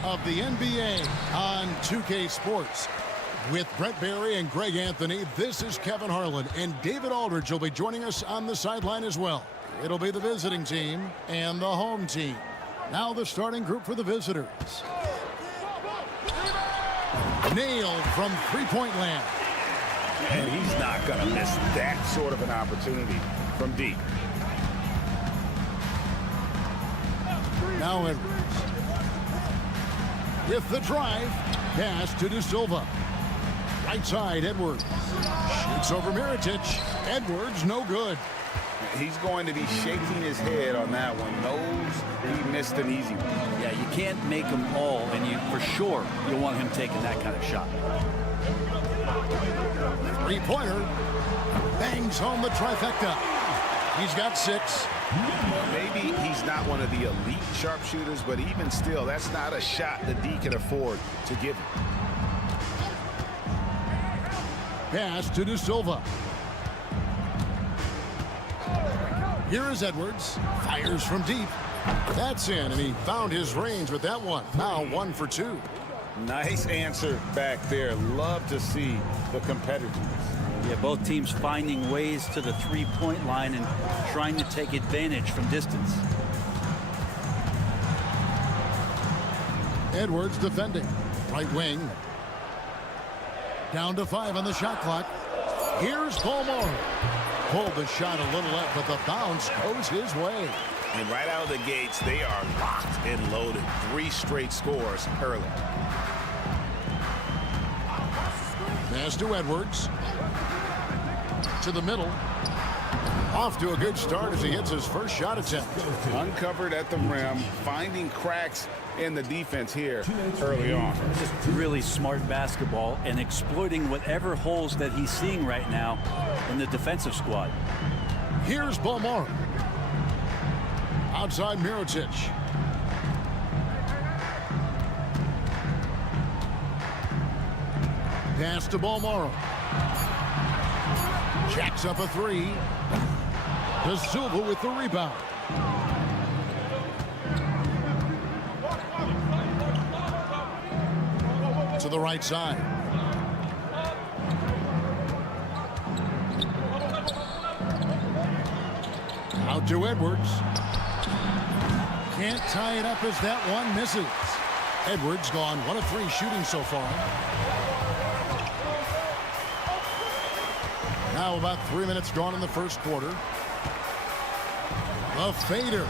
Of the NBA on 2K Sports. With Brett Barry and Greg Anthony, this is Kevin Harlan, and David Aldridge will be joining us on the sideline as well. It'll be the visiting team and the home team. Now the starting group for the visitors. Nailed from three-point land. And he's not going to miss that sort of an opportunity from deep. Now Edwards. With the drive, pass to De Silva. Right side, Edwards. Shoots over Mirotic. Edwards, no good. He's going to be shaking his head on that one. Knows he missed an easy one. Yeah, you can't make them all, and you for sure you want him taking that kind of shot. Three-pointer. Bangs home the trifecta. He's got 6. Maybe he's not one of the elite sharpshooters, but even still, that's not a shot that D can afford to give him. Pass to De Silva. Here is Edwards. Fires from deep. That's in, and he found his range with that one. Now 1 for 2. Nice answer back there. Love to see the competitiveness. Yeah, both teams finding ways to the three-point line and trying to take advantage from distance. Edwards defending. Right wing. Down to 5 on the shot clock. Here's Palmer. Pulled the shot a little up, but the bounce goes his way. And right out of the gates, they are locked and loaded. 3 straight scores early. Pass to Edwards. To the middle. Off to a good start as he hits his first shot attempt. Uncovered at the rim, finding cracks in the defense here early on. Just really smart basketball and exploiting whatever holes that he's seeing right now in the defensive squad. Here's Balmore. Outside Mirotic. Pass to Balmoro. Jacks up a three. De Silva with the rebound. To the right side. Out to Edwards. Can't tie it up as that one misses. Edwards gone 1 of 3 shooting so far. Now about 3 minutes gone in the first quarter. A fader.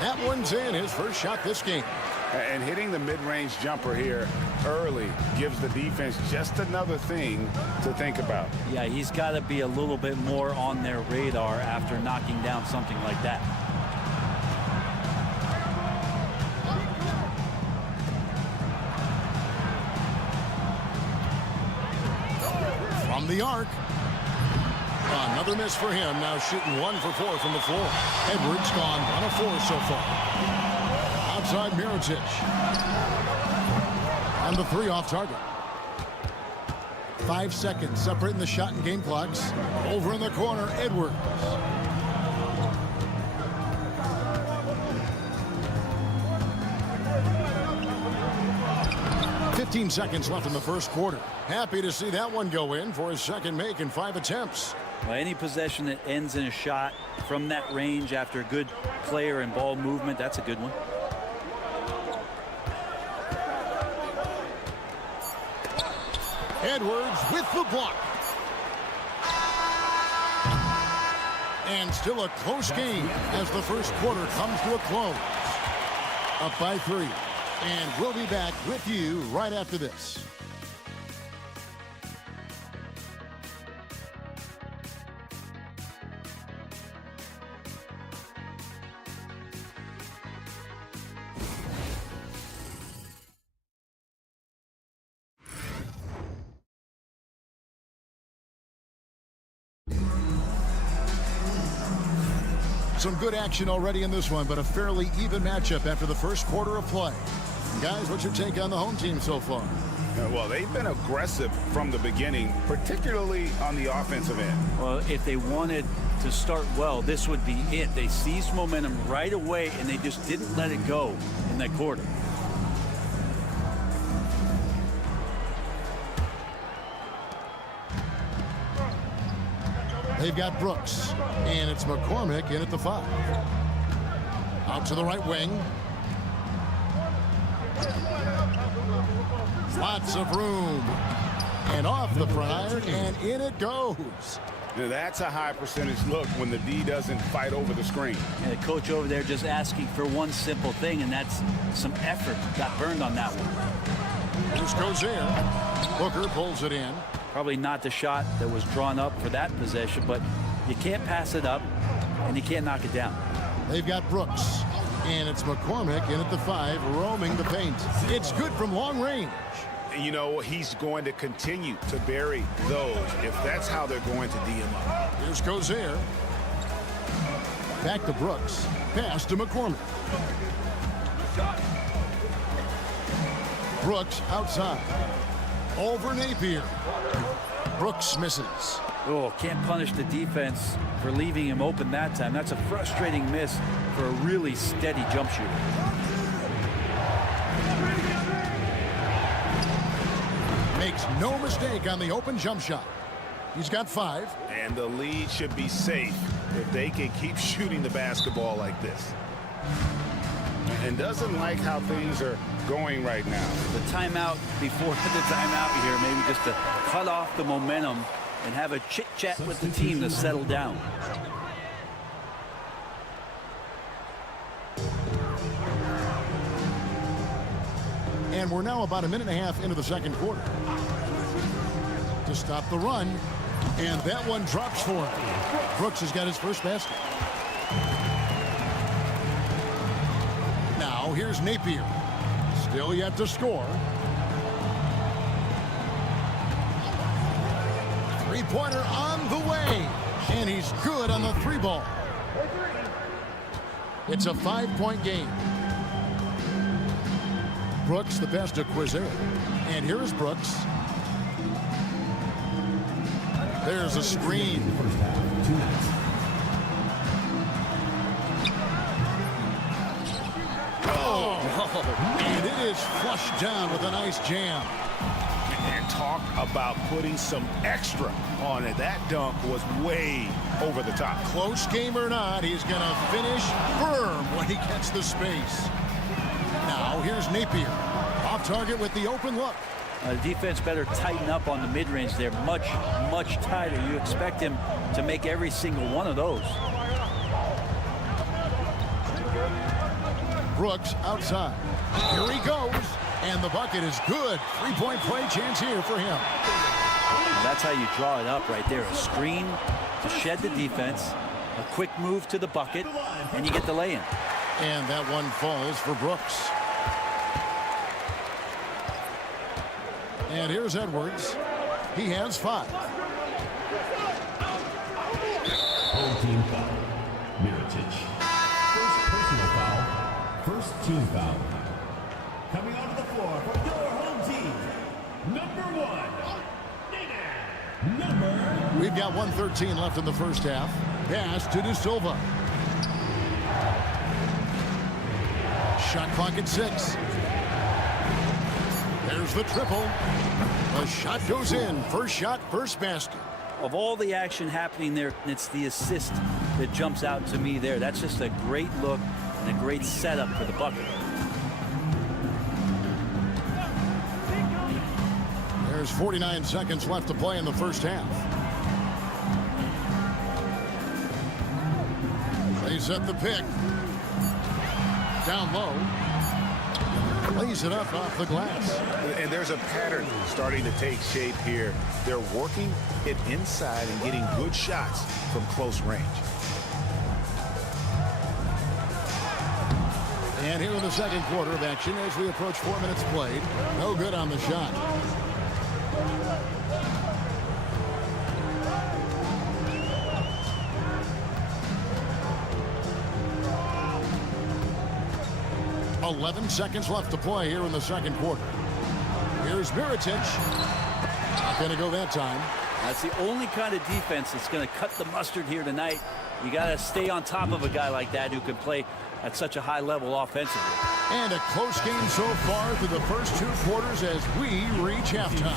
That one's in, his first shot this game. And hitting the mid-range jumper here early gives the defense just another thing to think about. Yeah, he's got to be a little bit more on their radar after knocking down something like that. From the arc. Another miss for him. Now shooting 1 for 4 from the floor. Edwards gone 1 of 4 so far. Outside Mirotic. And the 3 off target. 5 seconds separating the shot and game clocks. Over in the corner, Edwards. "15 seconds left in the first quarter. Happy to see that one go in for his second make in 5 attempts. Well, any possession that ends in a shot from that range after a good player and ball movement, that's a good one. Edwards with the block. And still a close game as the first quarter comes to a close. Up by 3. And we'll be back with you right after this. Some good action already in this one, but a fairly even matchup after the first quarter of play. Guys, what's your take on the home team so far? Well, they've been aggressive from the beginning, particularly on the offensive end. Well, if they wanted to start well, this would be it. They seized momentum right away, and they just didn't let it go in that quarter. They've got Brooks, and it's McCormick in at the 5. Out to the right wing. Lots of room. And off the prior, and in it goes. Now that's a high percentage look when the D doesn't fight over the screen. And the coach over there just asking for one simple thing, and that's some effort. Got burned on that one. This goes in. Booker pulls it in. Probably not the shot that was drawn up for that possession, but you can't pass it up, and you can't knock it down. They've got Brooks, and it's McCormick in at the 5, roaming the paint. It's good from long range. You know, he's going to continue to bury those if that's how they're going to D him up. Here's Gozer. Back to Brooks. Pass to McCormick. Brooks outside. Over Napier. Brooks misses. Oh, can't punish the defense for leaving him open that time. That's a frustrating miss for a really steady jump shooter. Makes no mistake on the open jump shot. He's got 5. And the lead should be safe if they can keep shooting the basketball like this. And doesn't like how things are going right now. The timeout before the timeout here, maybe just to cut off the momentum and have a chit-chat with the team to settle down. And we're now about a minute and a half into the second quarter. To stop the run, and that one drops for him. Brooks has got his first basket. Now here's Napier. Still yet to score. Three-pointer on the way. And he's good on the 3 ball. It's a 5-point game. Brooks the best of Quizzer. And here is Brooks. There's a screen. First half, 2 minutes. And it is flushed down with a nice jam. And talk about putting some extra on it. That dunk was way over the top. Close game or not, he's going to finish firm when he gets the space. Now here's Napier. Off target with the open look. The defense better tighten up on the mid-range. They're much, much tighter. You expect him to make every single one of those. Brooks outside. Here he goes. And the bucket is good. 3-point play chance here for him. That's how you draw it up right there. A screen to shed the defense. A quick move to the bucket. And you get the lay-in. And that one falls for Brooks. And here's Edwards. He has 5. Home team foul. Mirotic. First personal foul. First team foul. Coming onto the floor for your home team. Number 1. We've got 1:13 left in the first half. Pass to De Silva. Shot clock at 6. There's the triple. The shot goes in. First shot, first basket. Of all the action happening there, it's the assist that jumps out to me there. That's just a great look and a great setup for the bucket. There's 49 seconds left to play in the first half. They set the pick. Down low. Lays it up off the glass. And there's a pattern starting to take shape here. They're working it inside and getting good shots from close range. And here in the second quarter of action as we approach 4 minutes played. No good on the shot. .11 seconds left to play here in the second quarter. Here's Mirotic. Not going to go that time. That's the only kind of defense that's going to cut the mustard here tonight. You got to stay on top of a guy like that who can play at such a high level offensively. And a close game so far through the first 2 quarters as we reach halftime.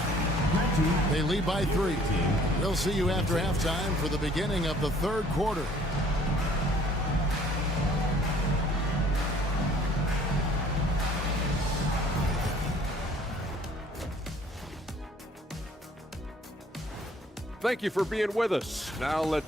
They lead by 3. We'll see you after halftime for the beginning of the third quarter. Thank you for being with us. Now let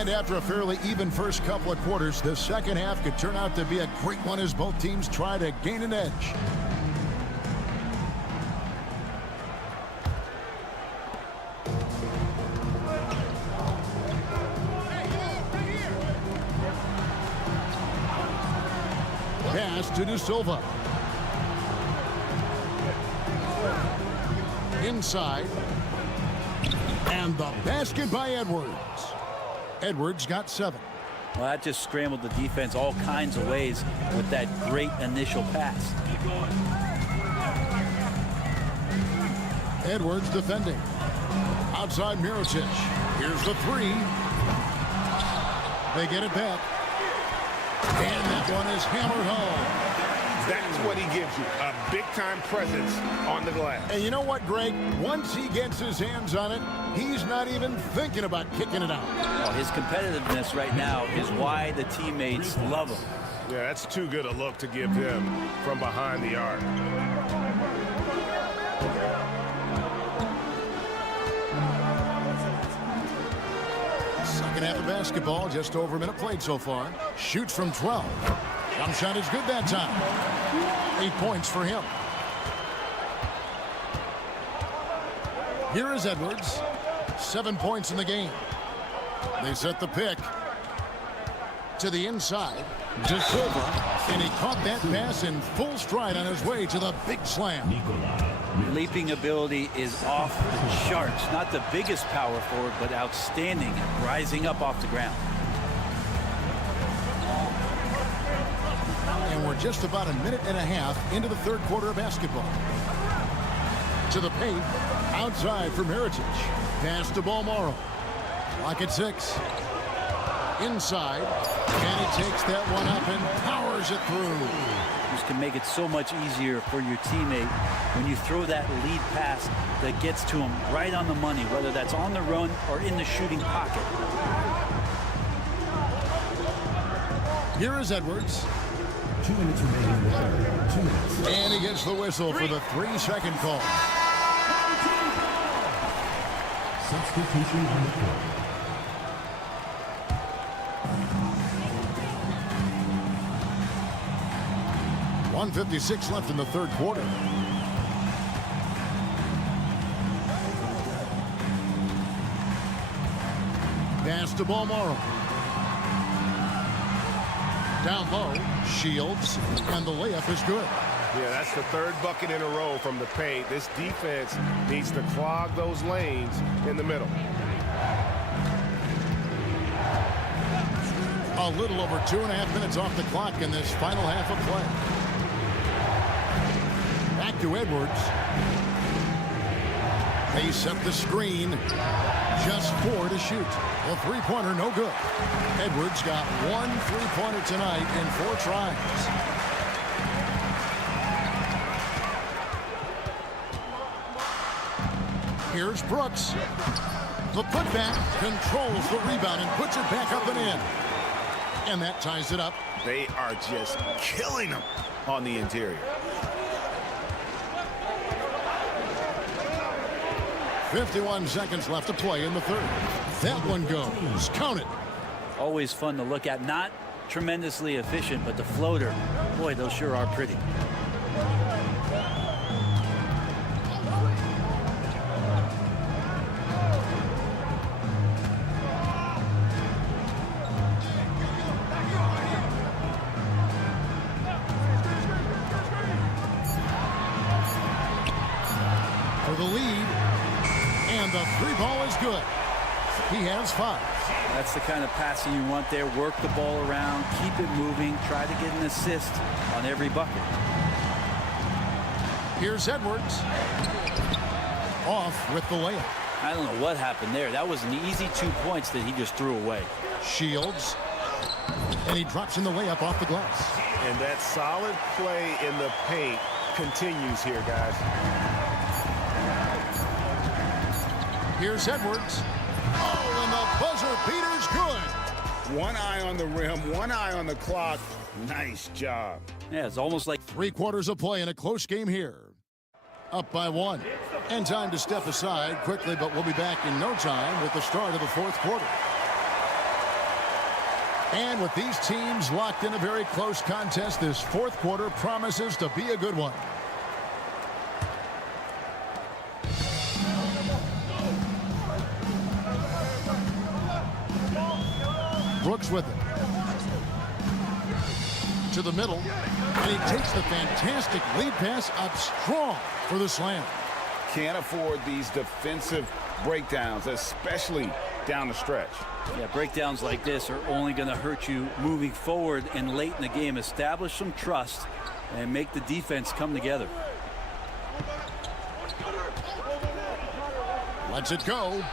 And after a fairly even first couple of quarters, the second half could turn out to be a great one as both teams try to gain an edge. Pass to De Silva. Inside. And the basket by Edwards. Edwards got 7. Well, that just scrambled the defense all kinds of ways with that great initial pass. Edwards defending. Outside Mirotic. Here's the 3. They get it back. And that one is hammered home. That's what he gives you, a big-time presence on the glass. And you know what, Greg? Once he gets his hands on it, he's not even thinking about kicking it out. Well, his competitiveness right now is why the teammates love him. Yeah, that's too good a look to give him from behind the arc. Second half of basketball, just over a minute played so far. Shoots from 12. Jump shot is good that time. 8 points for him. Here is Edwards. 7 points in the game. They set the pick to the inside. De Silva, and he caught that pass in full stride on his way to the big slam. Leaping ability is off the charts. Not the biggest power forward, but outstanding, rising up off the ground. And we're just about a minute and a half into the third quarter of basketball. To the paint, outside from Heritage. Pass to Balmoro. Clock at 6. Inside, and he takes that one up and powers it through. This can make it so much easier for your teammate when you throw that lead pass that gets to him right on the money, whether that's on the run or in the shooting pocket. Here is Edwards. 2 minutes remaining in the third. 2 minutes. And he gets the whistle for the 3-second call. Substitution on the court. .156 left in the third quarter. Pass to Balmoro. Down low, Shields, and the layup is good. Yeah, that's the third bucket in a row from the paint. This defense needs to clog those lanes in the middle. A little over 2.5 minutes off the clock in this final half of play. Back to Edwards. They set the screen. Just 4 to shoot. The three-pointer no good. Edwards got 1 3-pointer tonight in 4 tries. Here's Brooks. The putback controls the rebound and puts it back up and in. And that ties it up. They are just killing them on the interior. 51 seconds left to play in the third. That one goes. Count it. Always fun to look at. Not tremendously efficient, but the floater, boy, those sure are pretty. For the lead, and the 3 ball is good. He has 5. That's the kind of passing you want there. Work the ball around, keep it moving, try to get an assist on every bucket. Here's Edwards. Off with the layup. I don't know what happened there. That was an easy 2 points that he just threw away. Shields. And he drops in the layup off the glass. And that solid play in the paint continues here, guys. Here's Edwards. Oh, and the buzzer beater's good. One eye on the rim, one eye on the clock. Nice job. Yeah, it's almost like 3 quarters of play in a close game here. Up by 1. And time to step aside quickly, but we'll be back in no time with the start of the fourth quarter. And with these teams locked in a very close contest, this fourth quarter promises to be a good one. Brooks with it. To the middle. And he takes the fantastic lead pass up strong for the slam. Can't afford these defensive breakdowns, especially down the stretch. Yeah, breakdowns like this are only going to hurt you moving forward and late in the game. Establish some trust and make the defense come together. Lets it go.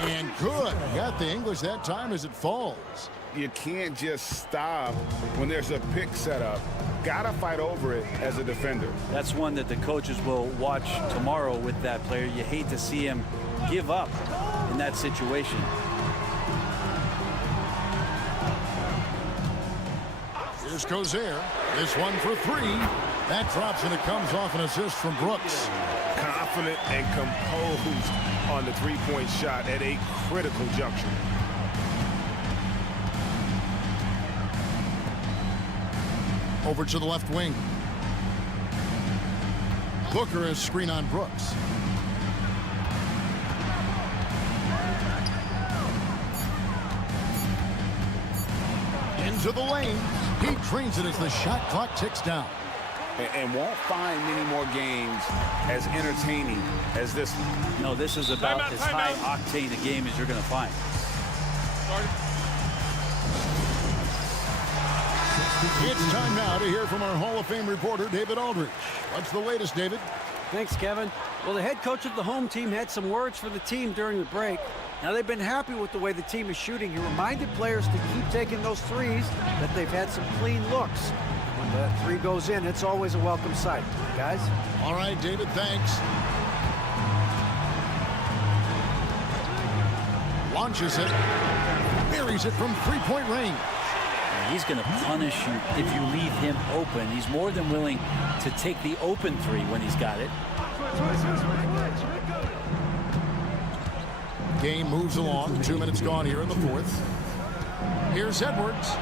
And good. Got the English that time as it falls. You can't just stop when there's a pick set up. Gotta fight over it as a defender. That's one that the coaches will watch tomorrow with that player. You hate to see him give up in that situation. Here's Cozier. This one for 3. That drops and it comes off an assist from Brooks. Confident and composed on the three-point shot at a critical juncture. Over to the left wing. Booker is screen on Brooks. into the lane. He drains it as the shot clock ticks down. And won't find many more games as entertaining as this one. No, this is about as high octane a game as you're going to find. It's time now to hear from our Hall of Fame reporter, David Aldridge. What's the latest, David? Thanks, Kevin. Well, the head coach of the home team had some words for the team during the break. Now, they've been happy with the way the team is shooting. He reminded players to keep taking those threes, that they've had some clean looks. When the three goes in, it's always a welcome sight. Guys? All right, David, thanks. Launches it. Buries it from three-point range. He's going to punish you if you leave him open. He's more than willing to take the open three when he's got it. Game moves along. 2 minutes gone here in the fourth. Here's Edwards.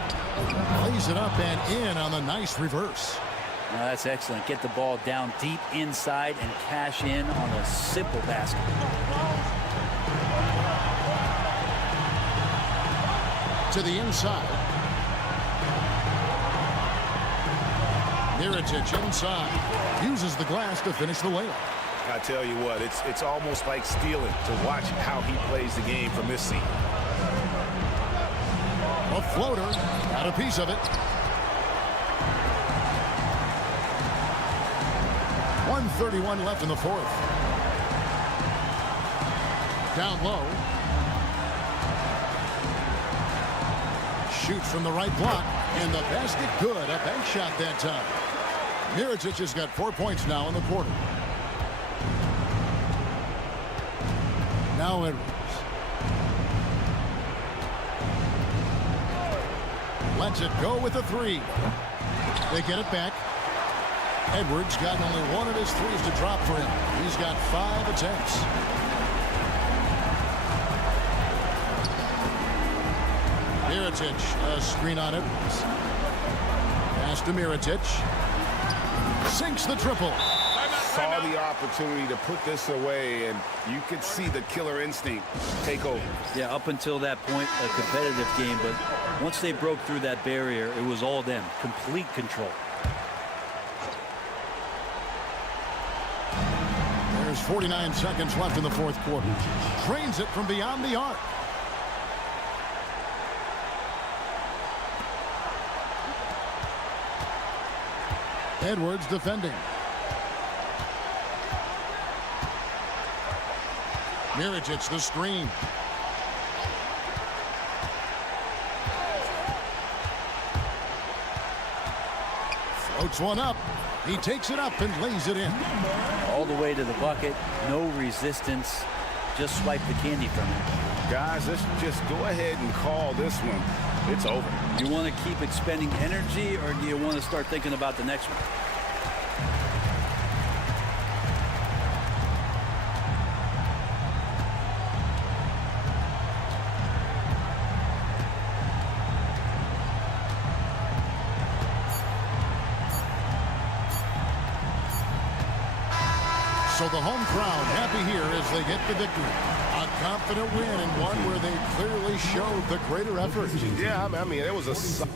Lays it up and in on the nice reverse. Now that's excellent. Get the ball down deep inside and cash in on a simple basket. To the inside. Mirotic inside. Uses the glass to finish the layup. I tell you what, it's almost like stealing to watch how he plays the game from this seat. A floater. Got a piece of it. 1:31 left in the fourth. Down low. Shoots from the right block. And the basket good. A bank shot that time. Mirotic has got 4 points now in the quarter. Now Edwards. Lets it go with a three. They get it back. Edwards got only one of his threes to drop for him. He's got 5 attempts. Mirotic, a screen on Edwards. Pass to Mirotic. Sinks the triple. Saw the opportunity to put this away, and you could see the killer instinct take over. Yeah, up until that point, a competitive game, but once they broke through that barrier, it was all them. Complete control. There's 49 seconds left in the fourth quarter. Drains it from beyond the arc. Edwards defending. Mirotic the screen. Floats one up. He takes it up and lays it in. All the way to the bucket. No resistance. Just swipe the candy from him. Guys, let's just go ahead and call this one. It's over. You want to keep expending energy, or do you want to start thinking about the next one? So the home crowd happy here as they get the victory. A confident win and one where they clearly showed the greater effort. Yeah, I mean, it was a...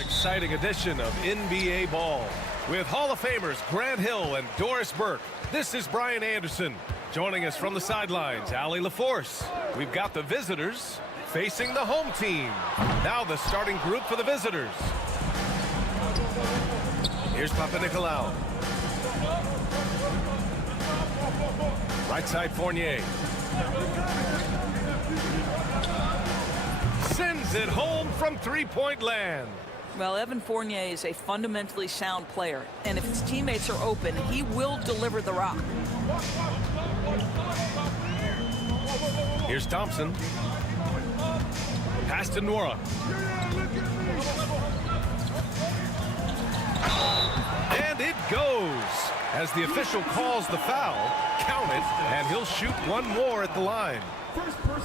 Exciting edition of NBA ball with Hall of Famers Grant Hill and Doris Burke. This is Brian Anderson. Joining us from the sidelines, Allie LaForce. We've got the visitors facing the home team. Now the starting group for the visitors. Here's Panathinaikos. Right side Fournier. Sends it home from three-point land. Well, Evan Fournier is a fundamentally sound player, and if his teammates are open, he will deliver the rock. Here's Thompson. Pass to Nora. And it goes. As the official calls the foul, count it, and he'll shoot one more at the line.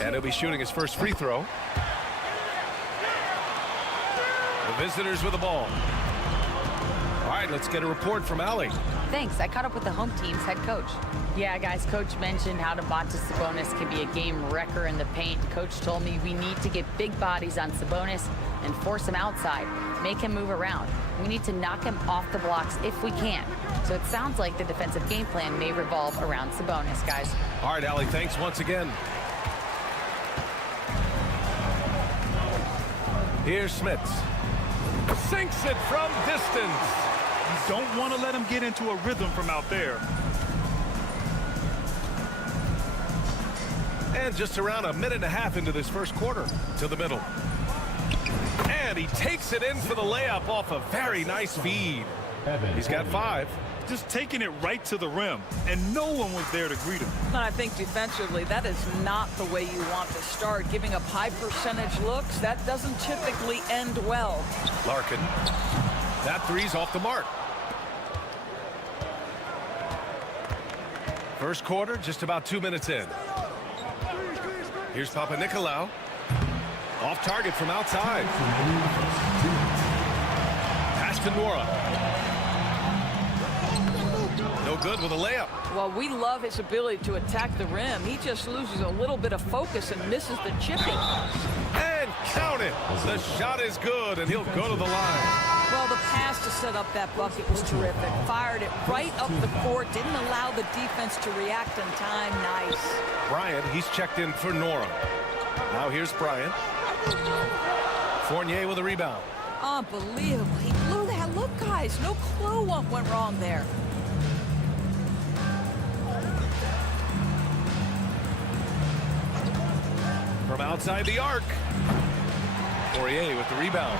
And he'll be shooting his first free throw. The visitors with the ball. All right, let's get a report from Allie. Thanks. I caught up with the home team's head coach. Yeah, guys, Coach mentioned how Domantas Sabonis can be a game wrecker in the paint. Coach told me we need to get big bodies on Sabonis and force him outside, make him move around. We need to knock him off the blocks if we can. So it sounds like the defensive game plan may revolve around Sabonis, guys. All right, Allie, thanks once again. Here's Smits. Sinks it from distance. You don't want to let him get into a rhythm from out there. And just around a minute and a half into this first quarter, to the middle. And he takes it in for the layup off a very nice feed. He's got 5. Just taking it right to the rim, and no one was there to greet him. And I think defensively, that is not the way you want to start. Giving up high percentage looks, that doesn't typically end well. Larkin. That three's off the mark. First quarter, just about 2 minutes in. Here's Panathinaikos. Off target from outside. Pass to Nora. No good with a layup. Well, we love his ability to attack the rim. He just loses a little bit of focus and misses the chipping. And count it. The shot is good, and he'll go to the line. Well, the pass to set up that bucket was terrific. Fired it right up the court. Didn't allow the defense to react in time. Nice. Bryant, he's checked in for Nora. Now here's Bryant. Fournier with a rebound. Unbelievable. He blew that look, guys. No clue what went wrong there. From outside the arc. Fourier with the rebound.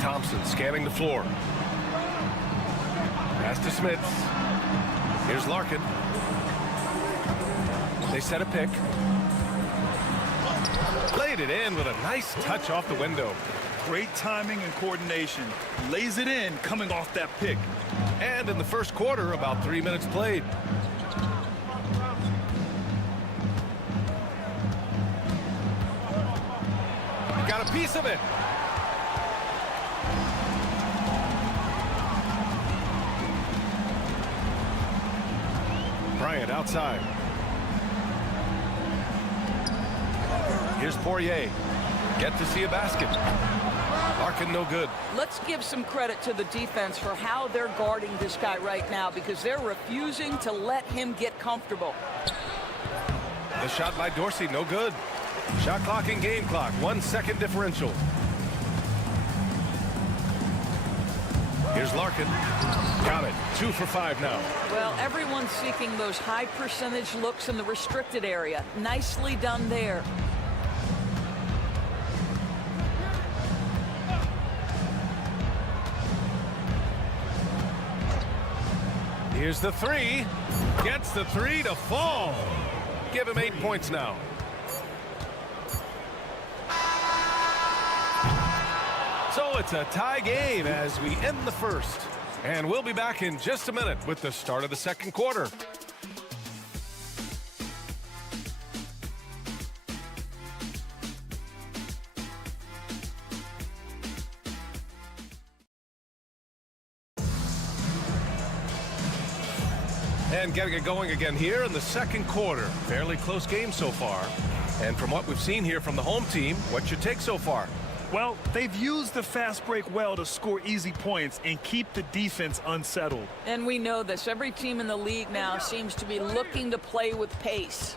Thompson scanning the floor. Pass to Smits. Here's Larkin. They set a pick. Laid it in with a nice touch off the window. Great timing and coordination. Lays it in coming off that pick. And in the first quarter, about 3 minutes played. Got a piece of it. Bryant outside. Here's Poirier. Get to see a basket. Larkin no good. Let's give some credit to the defense for how they're guarding this guy right now, because they're refusing to let him get comfortable. The shot by Dorsey, no good. Shot clock and game clock, 1 second differential. Here's Larkin. Got it. 2 for 5 now. Well, everyone's seeking those high percentage looks in the restricted area. Nicely done there. Here's the three. Gets the three to fall. Give him 8 points now. So Now it's a tie game as we end the first. And we'll be back in just a minute with the start of the second quarter. And getting it going again here in the second quarter. Fairly close game so far. And from what we've seen here from the home team, what's your take so far? Well, they've used the fast break well to score easy points and keep the defense unsettled. And we know this. Every team in the league now seems to be looking to play with pace.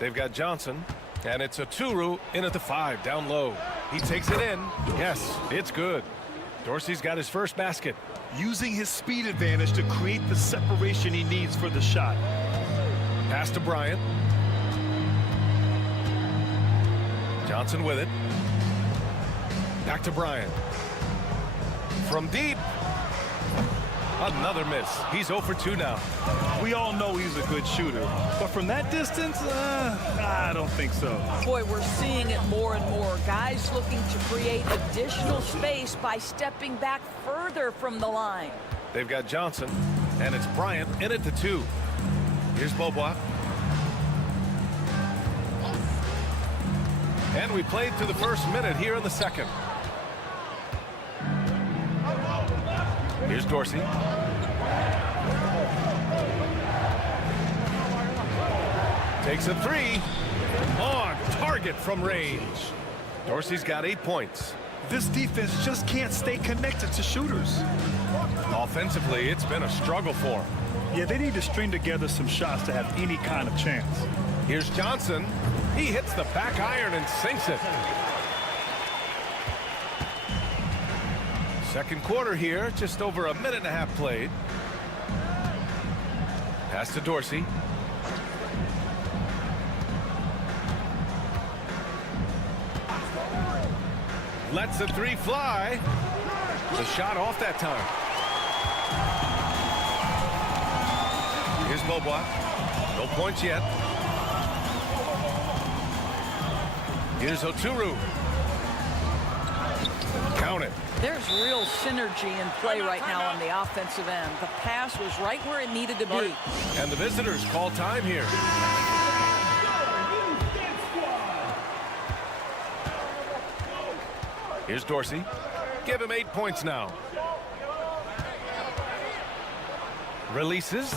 They've got Johnson, and it's a Turu in at the 5, down low. He takes it in. Yes, it's good. Dorsey's got his first basket. Using his speed advantage to create the separation he needs for the shot. Pass to Bryant. Johnson with it. Back to Bryant. From deep. Another miss. He's 0 for 2 now. We all know he's a good shooter, but from that distance, I don't think so. Boy, we're seeing it more and more. Guys looking to create additional space by stepping back further from the line. They've got Johnson, and it's Bryant in at the 2. Here's Bobois. And we played through the first minute here in the second. Here's Dorsey. Takes a 3. On target from range. Dorsey's got 8 points. This defense just can't stay connected to shooters. Offensively, it's been a struggle for them. Yeah, they need to string together some shots to have any kind of chance. Here's Johnson. He hits the back iron and sinks it. Second quarter here, just over a minute and a half played. Pass to Dorsey. Lets the 3 fly. The shot off that time. Here's Bobois. No points yet. Here's Oturu. Count it. There's real synergy in play right now on the offensive end. The pass was right where it needed to be. And the visitors call time here. Here's Dorsey. Give him 8 points now. Releases.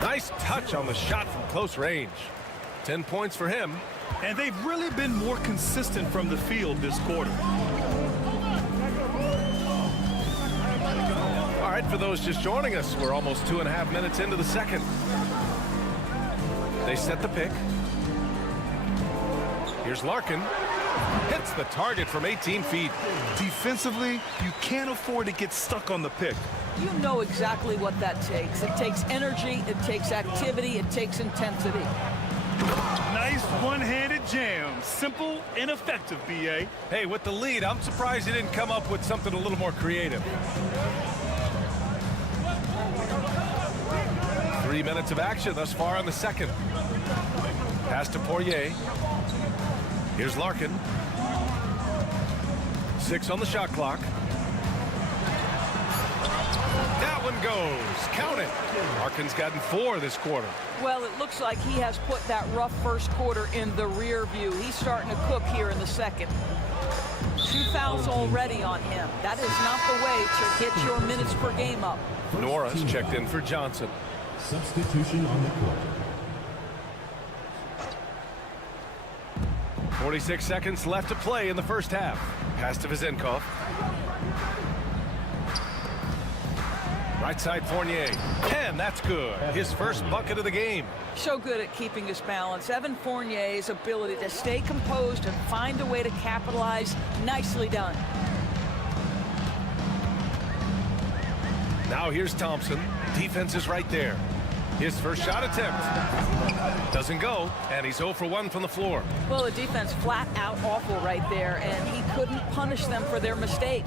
Nice touch on the shot from close range. 10 points for him. And they've really been more consistent from the field this quarter. All right, for those just joining us, we're almost 2.5 minutes into the second. They set the pick. Here's Larkin. Hits the target from 18 feet. Defensively, you can't afford to get stuck on the pick. You know exactly what that takes. It takes energy, it takes activity, it takes intensity. Nice one-handed jam. Simple and effective, B.A. Hey, with the lead, I'm surprised he didn't come up with something a little more creative. 3 minutes of action thus far in the second. Pass to Poirier. Here's Larkin. 6 on the shot clock. That one goes. Count it. Larkin's gotten 4 this quarter. Well, it looks like he has put that rough first quarter in the rear view. He's starting to cook here in the second. 2 fouls already on him. That is not the way to get your minutes per game up. Nora's checked in for Johnson. Substitution on the court. 46 seconds left to play in the first half. Pass to Vizenkov. Right side Fournier. 10, that's good. His first bucket of the game. So good at keeping his balance. Evan Fournier's ability to stay composed and find a way to capitalize. Nicely done. Now here's Thompson. Defense is right there. His first shot attempt doesn't go, and he's 0 for 1 from the floor. Well, the defense flat out awful right there, and he couldn't punish them for their mistake.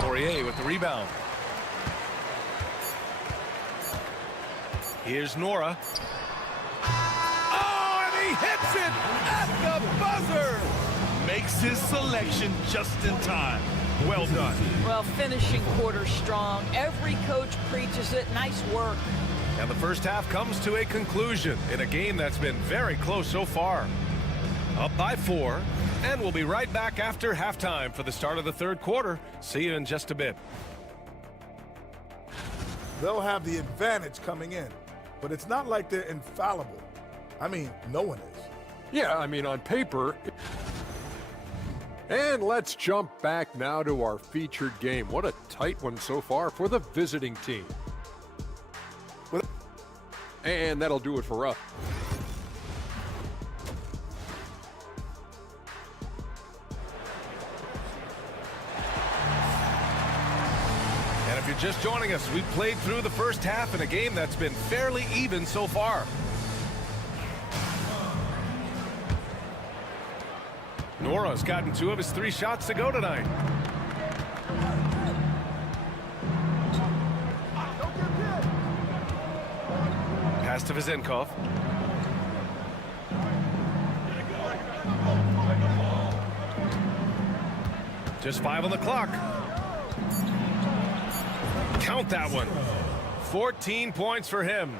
Poirier with the rebound. Here's Nora. Oh, and he hits it at the buzzer. Makes his selection just in time. Well done. Well, finishing quarter strong. Every coach preaches it. Nice work. And the first half comes to a conclusion in a game that's been very close so far. Up by 4, and we'll be right back after halftime for the start of the third quarter. See you in just a bit. They'll have the advantage coming in, but it's not like they're infallible. I mean, no one is. Yeah, I mean, on paper. And let's jump back now to our featured game. What a tight one so far for the visiting team. And that'll do it for us. And if you're just joining us, we've played through the first half in a game that's been fairly even so far. Nora's gotten 2 of his 3 shots to go tonight. Pass to Vizenkov. Just 5 on the clock. Count that one. 14 points for him.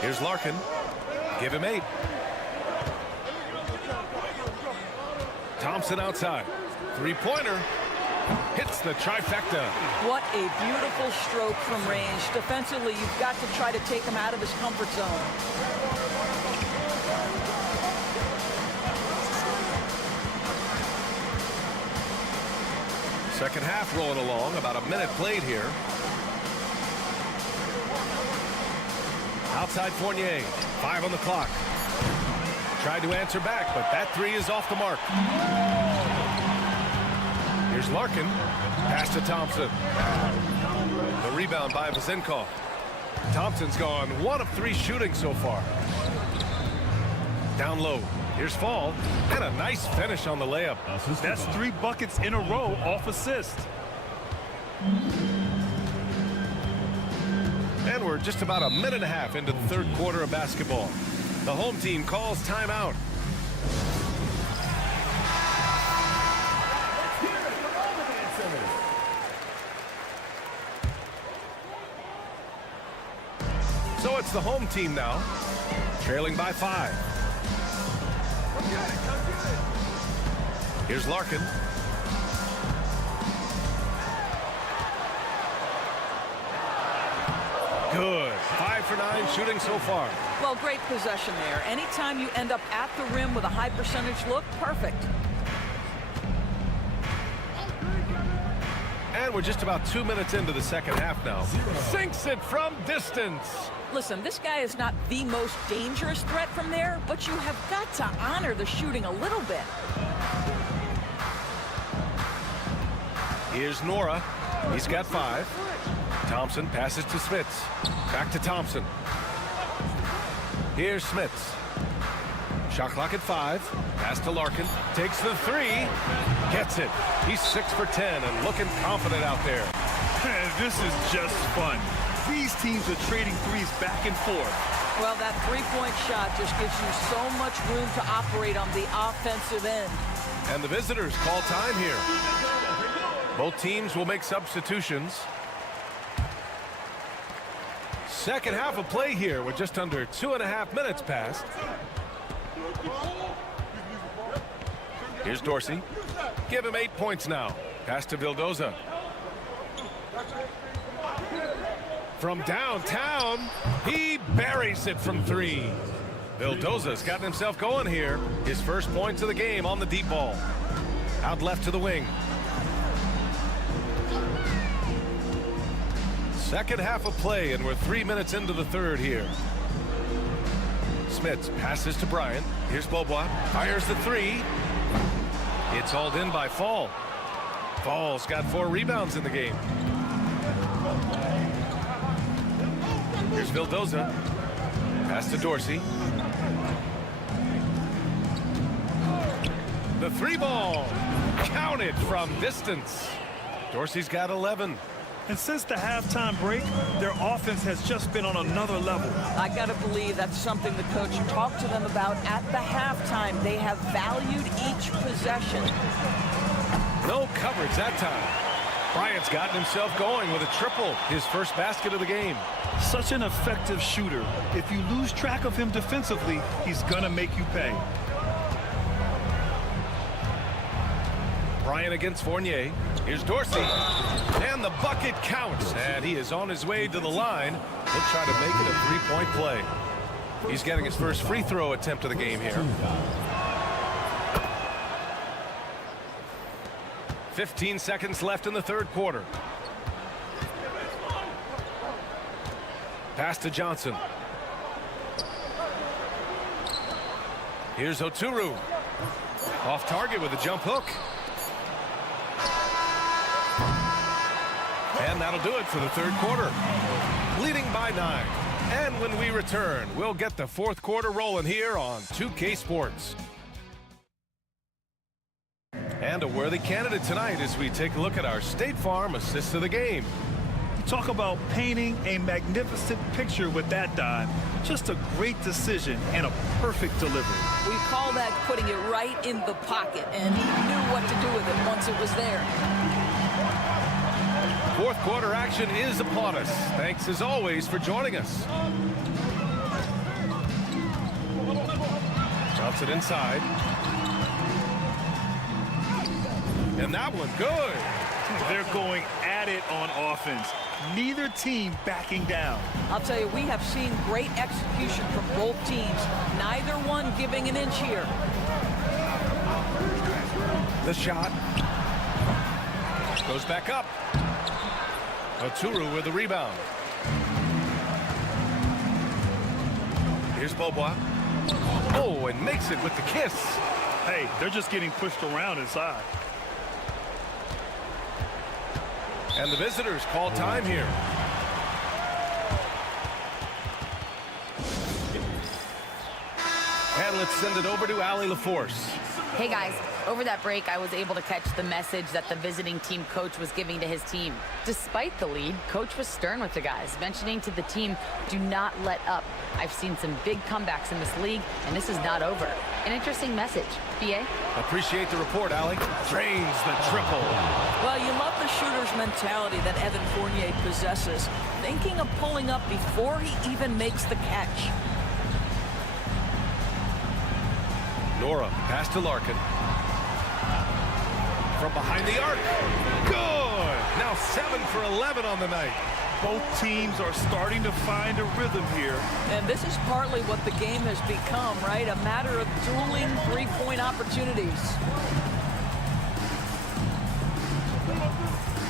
Here's Larkin. Give him 8. Thompson outside. 3-pointer. Hits the trifecta. What a beautiful stroke from range. Defensively, you've got to try to take him out of his comfort zone. Second half rolling along. About a minute played here. Outside Fournier. 5 on the clock. Tried to answer back, but that 3 is off the mark. Here's Larkin. Pass to Thompson. The rebound by Vizenkov. Thompson's gone 1 of 3 shooting so far. Down low. Here's Fall. And a nice finish on the layup. That's 3 buckets in a row off assist. And we're just about a minute and a half into the third quarter of basketball. The home team calls timeout. So it's the home team now, trailing by 5. Here's Larkin. Good. 5 for 9 shooting so far. Well, great possession there. Anytime you end up at the rim with a high percentage look, perfect. And we're just about 2 minutes into the second half now. Sinks it from distance. Listen, this guy is not the most dangerous threat from there, but you have got to honor the shooting a little bit. Here's Nora. He's got 5. Thompson passes to Smits. Back to Thompson. Here's Smits. Shot clock at 5. Pass to Larkin. Takes the 3. Gets it. He's 6 for 10 and looking confident out there. This is just fun. These teams are trading threes back and forth. Well, that 3-point shot just gives you so much room to operate on the offensive end. And the visitors call time here. Both teams will make substitutions. Second half of play here with just under 2.5 minutes passed. Here's Dorsey. Give him 8 points now. Pass to Vildoza. From downtown, he buries it from 3. Vildoza's gotten himself going here. His first points of the game on the deep ball. Out left to the wing. Second half of play, and we're 3 minutes into the third here. Smits passes to Bryant. Here's Bobois. Fires the 3. It's hauled in by Fall. Fall's got 4 rebounds in the game. Here's Vildoza. Pass to Dorsey. The 3 ball. Counted from distance. Dorsey's got 11. And since the halftime break, their offense has just been on another level. I got to believe that's something the coach talked to them about at the halftime. They have valued each possession. No coverage that time. Bryant's gotten himself going with a triple, his first basket of the game. Such an effective shooter. If you lose track of him defensively, he's going to make you pay. Bryant against Fournier. Here's Dorsey. And the bucket counts. And he is on his way to the line. He'll try to make it a three-point play. He's getting his first free throw attempt of the game here. 15 seconds left in the third quarter. Pass to Johnson. Here's Oturu. Off target with a jump hook. And that'll do it for the third quarter. Leading by 9. And when we return, we'll get the fourth quarter rolling here on 2K Sports. And a worthy candidate tonight as we take a look at our State Farm assist of the game. Talk about painting a magnificent picture with that dime. Just a great decision and a perfect delivery. We call that putting it right in the pocket, and he knew what to do with it once it was there. Fourth quarter action is upon us. Thanks as always for joining us. Johnson inside. And that one good. They're going at it on offense. Neither team backing down. I'll tell you, we have seen great execution from both teams. Neither one giving an inch here. The shot. Goes back up. Oturu with the rebound. Here's Bobois. Oh, and makes it with the kiss. Hey, they're just getting pushed around inside. And the visitors call time here. And let's send it over to Allie LaForce. Hey guys, over that break, I was able to catch the message that the visiting team coach was giving to his team. Despite the lead, coach was stern with the guys, mentioning to the team, do not let up. I've seen some big comebacks in this league, and this is not over. An interesting message. BA? Appreciate the report, Allie. Drains the triple. Well, you love the shooter's mentality that Evan Fournier possesses, thinking of pulling up before he even makes the catch. Nora, pass to Larkin. From behind the arc. Good! Now 7 for 11 on the night. Both teams are starting to find a rhythm here. And this is partly what the game has become, right? A matter of dueling three-point opportunities.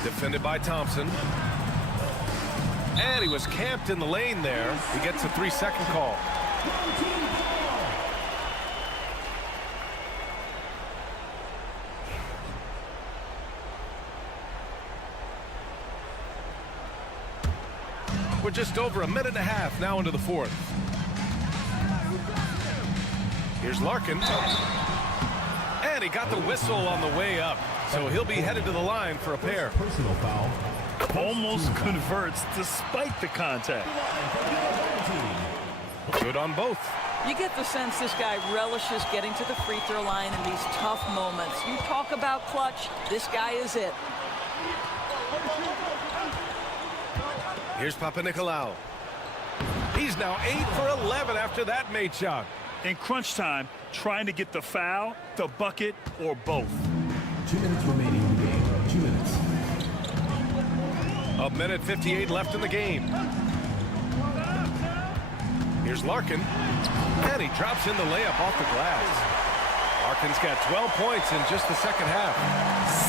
Defended by Thompson. And he was camped in the lane there. He gets a 3-second call. We're just over a minute and a half now into the fourth. Here's Larkin. And he got the whistle on the way up. So he'll be headed to the line for a pair. Personal foul. Almost converts despite the contact. Good on both. You get the sense this guy relishes getting to the free throw line in these tough moments. You talk about clutch, this guy is it. Here's Panathinaikos. He's now 8 for 11 after that made shot. In crunch time, trying to get the foul, the bucket, or both. 2 minutes remaining in the game. 2 minutes. A minute 58 left in the game. Here's Larkin. And he drops in the layup off the glass. Larkin's got 12 points in just the second half.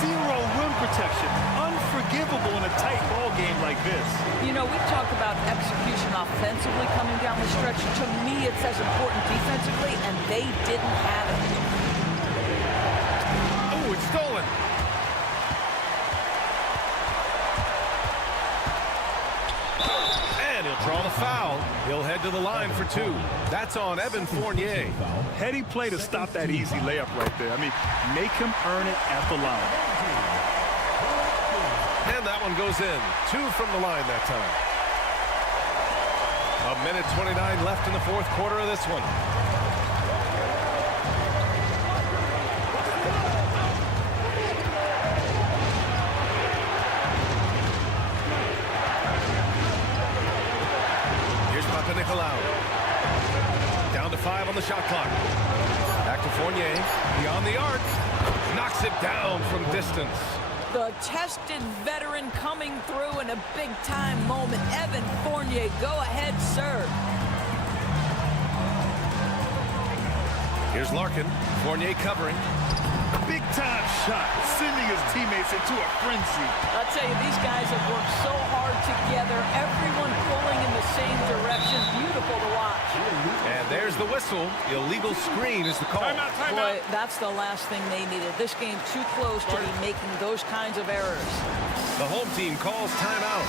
Zero rim protection. Unforgivable in a tight ball game like this. You know, we talk about execution offensively coming down the stretch. To me, it's as important defensively, and they didn't have it. Oh, it's stolen. And he'll draw the foul. He'll head to the line for 2. That's on Evan Fournier. Heady play to stop that easy layup right there. I mean, make him earn it at the line. And that one goes in. 2 from the line that time. 1:29 left in the fourth quarter of this one. Down to 5 on the shot clock. Back to Fournier. Beyond the arc. Knocks it down from distance. The tested veteran coming through in a big-time moment. Evan Fournier, go ahead, sir. Here's Larkin. Fournier covering. Big-time shot, sending his teammates into a frenzy. I'll tell you, these guys have worked so hard together. Everyone pulling in the same direction. Beautiful to watch. And there's the whistle. Illegal screen is the call. Boy, that's the last thing they needed. This game too close to be making those kinds of errors. The home team calls timeout.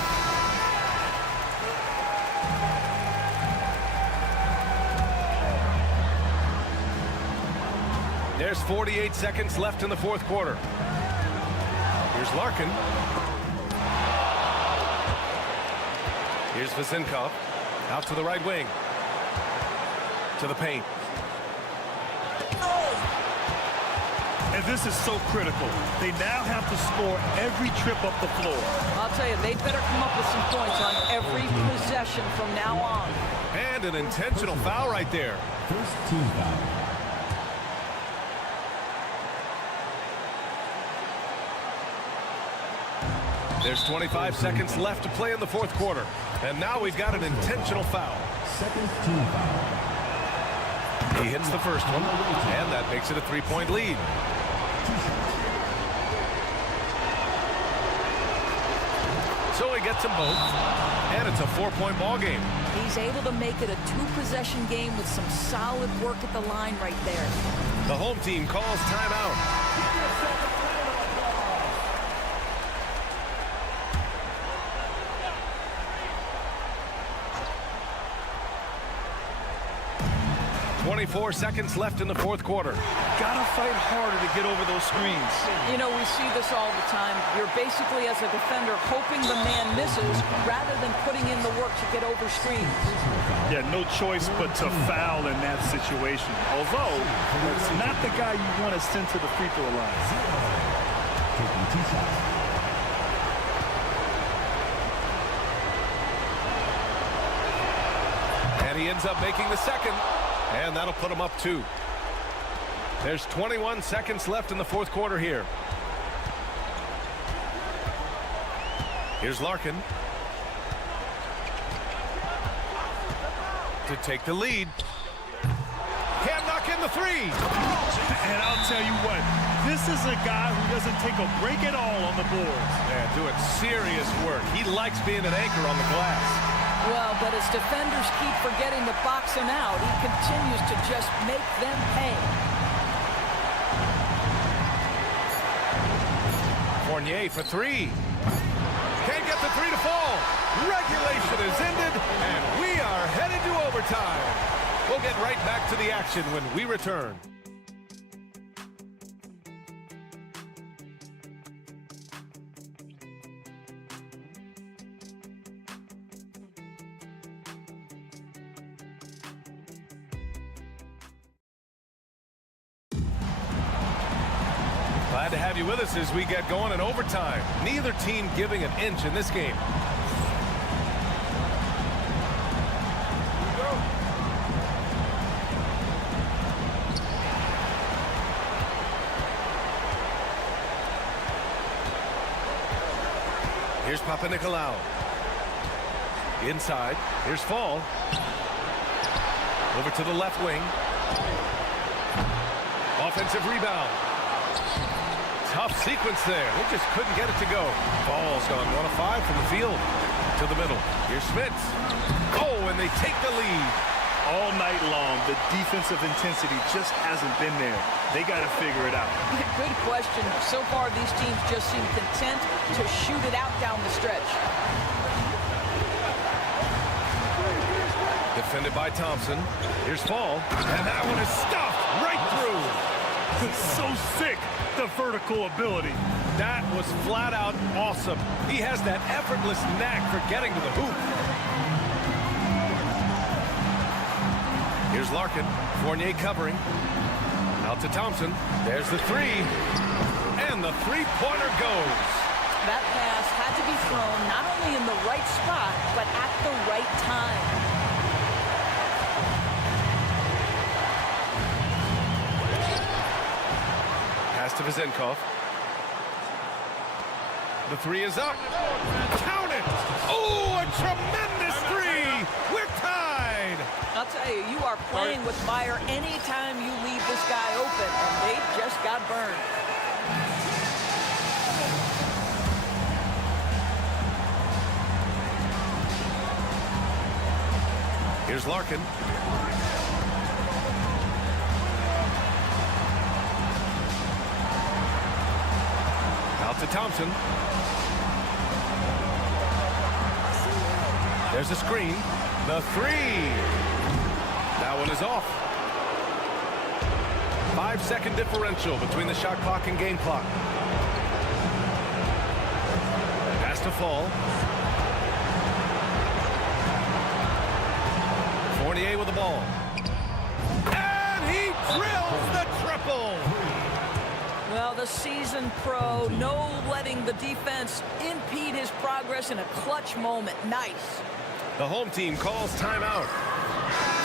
There's 48 seconds left in the fourth quarter. Here's Larkin. Here's Vasenkov. Out to the right wing. To the paint. And this is so critical. They now have to score every trip up the floor. I'll tell you, they better come up with some points on every possession from now on. And an intentional foul right there. First team foul. There's 25 seconds left to play in the fourth quarter. And now we've got an intentional foul. Second team foul. He hits the first one, and that makes it a 3-point lead. So he gets them both, and it's a 4-point ball game. He's able to make it a 2-possession game with some solid work at the line right there. The home team calls timeout. .24 seconds left in the fourth quarter. Gotta fight harder to get over those screens. You know, we see this all the time. You're basically, as a defender, hoping the man misses rather than putting in the work to get over screens. Yeah, no choice but to foul in that situation. Although, it's not the guy you want to send to the free throw line. Taking 2 shots. And he ends up making the second. And that'll put him up 2. There's 21 seconds left in the fourth quarter here. Here's Larkin. To take the lead. Can't knock in the 3. And I'll tell you what, this is a guy who doesn't take a break at all on the boards. Man, doing serious work. He likes being an anchor on the glass. Well, but as defenders keep forgetting to box him out, he continues to just make them pay. Fournier for 3. Can't get the 3 to fall. Regulation is ended, and we are headed to overtime. We'll get right back to the action when we return. Glad to have you with us as we get going in overtime. Neither team giving an inch in this game. Here's Papanikolaou. Inside. Here's Fall. Over to the left wing. Offensive rebound. Tough sequence there. They just couldn't get it to go. Ball's gone 1 of 5 from the field to the middle. Here's Schmitz. Oh, and they take the lead. All night long, the defensive intensity just hasn't been there. They got to figure it out. Good question. So far, these teams just seem content to shoot it out down the stretch. Defended by Thompson. Here's Fall. And that one is stuffed right through. So sick, the vertical ability. That was flat out awesome. He has that effortless knack for getting to the hoop. Here's Larkin. Fournier covering. Out to Thompson. There's the three. And the three-pointer goes. That pass had to be thrown not only in the right spot, but at the right time. Pass to Vezenkov. The three is up. Count it! Oh, a tremendous three! We're tied! I'll tell you, you are playing with fire anytime you leave this guy open, and they just got burned. Here's Larkin. Out to Thompson. There's a screen. The three. That one is off. 5-second differential between the shot clock and game clock. Pass to Fall. Fournier with the ball. And he drills the triple. Well, the seasoned pro, no letting the defense impede his progress in a clutch moment. Nice. The home team calls timeout.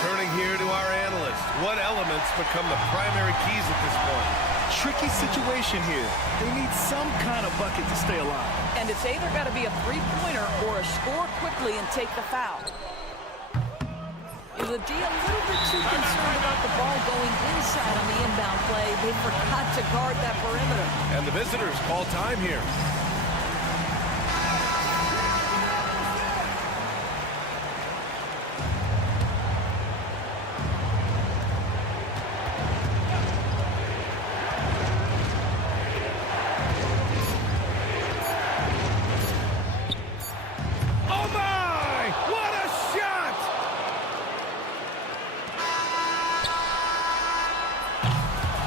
Turning here to our analyst. What elements become the primary keys at this point? Tricky situation here. They need some kind of bucket to stay alive. And it's either got to be a three-pointer or a score quickly and take the foul. The D a little bit too concerned about the ball going inside on the inbound play. They forgot to guard that perimeter. And the visitors call time here.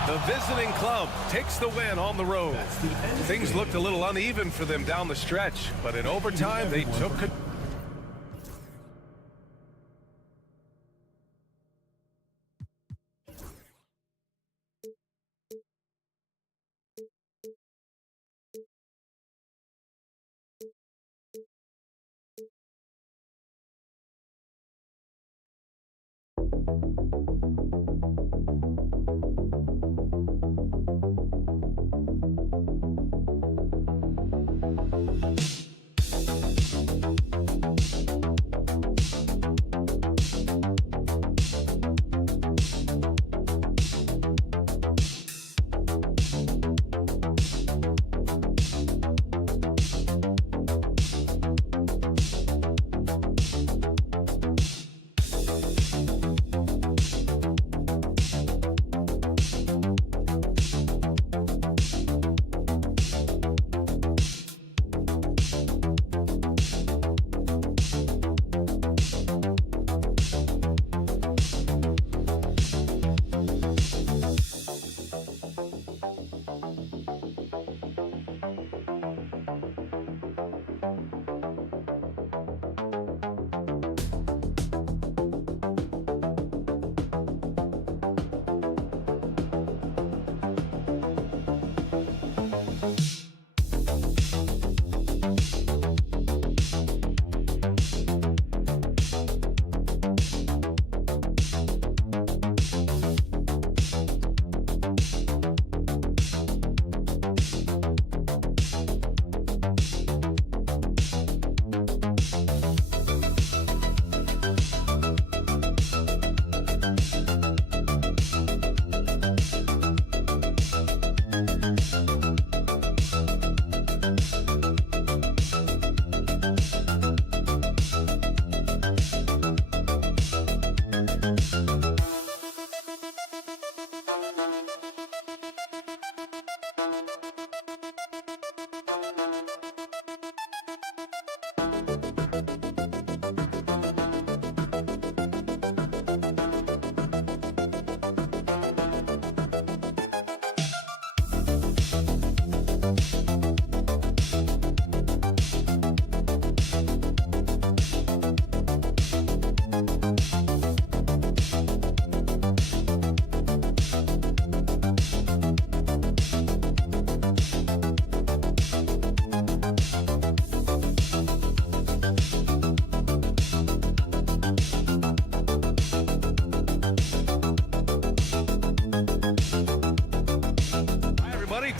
The visiting club takes the win on the road. Things looked a little uneven for them down the stretch, but in overtime they took it.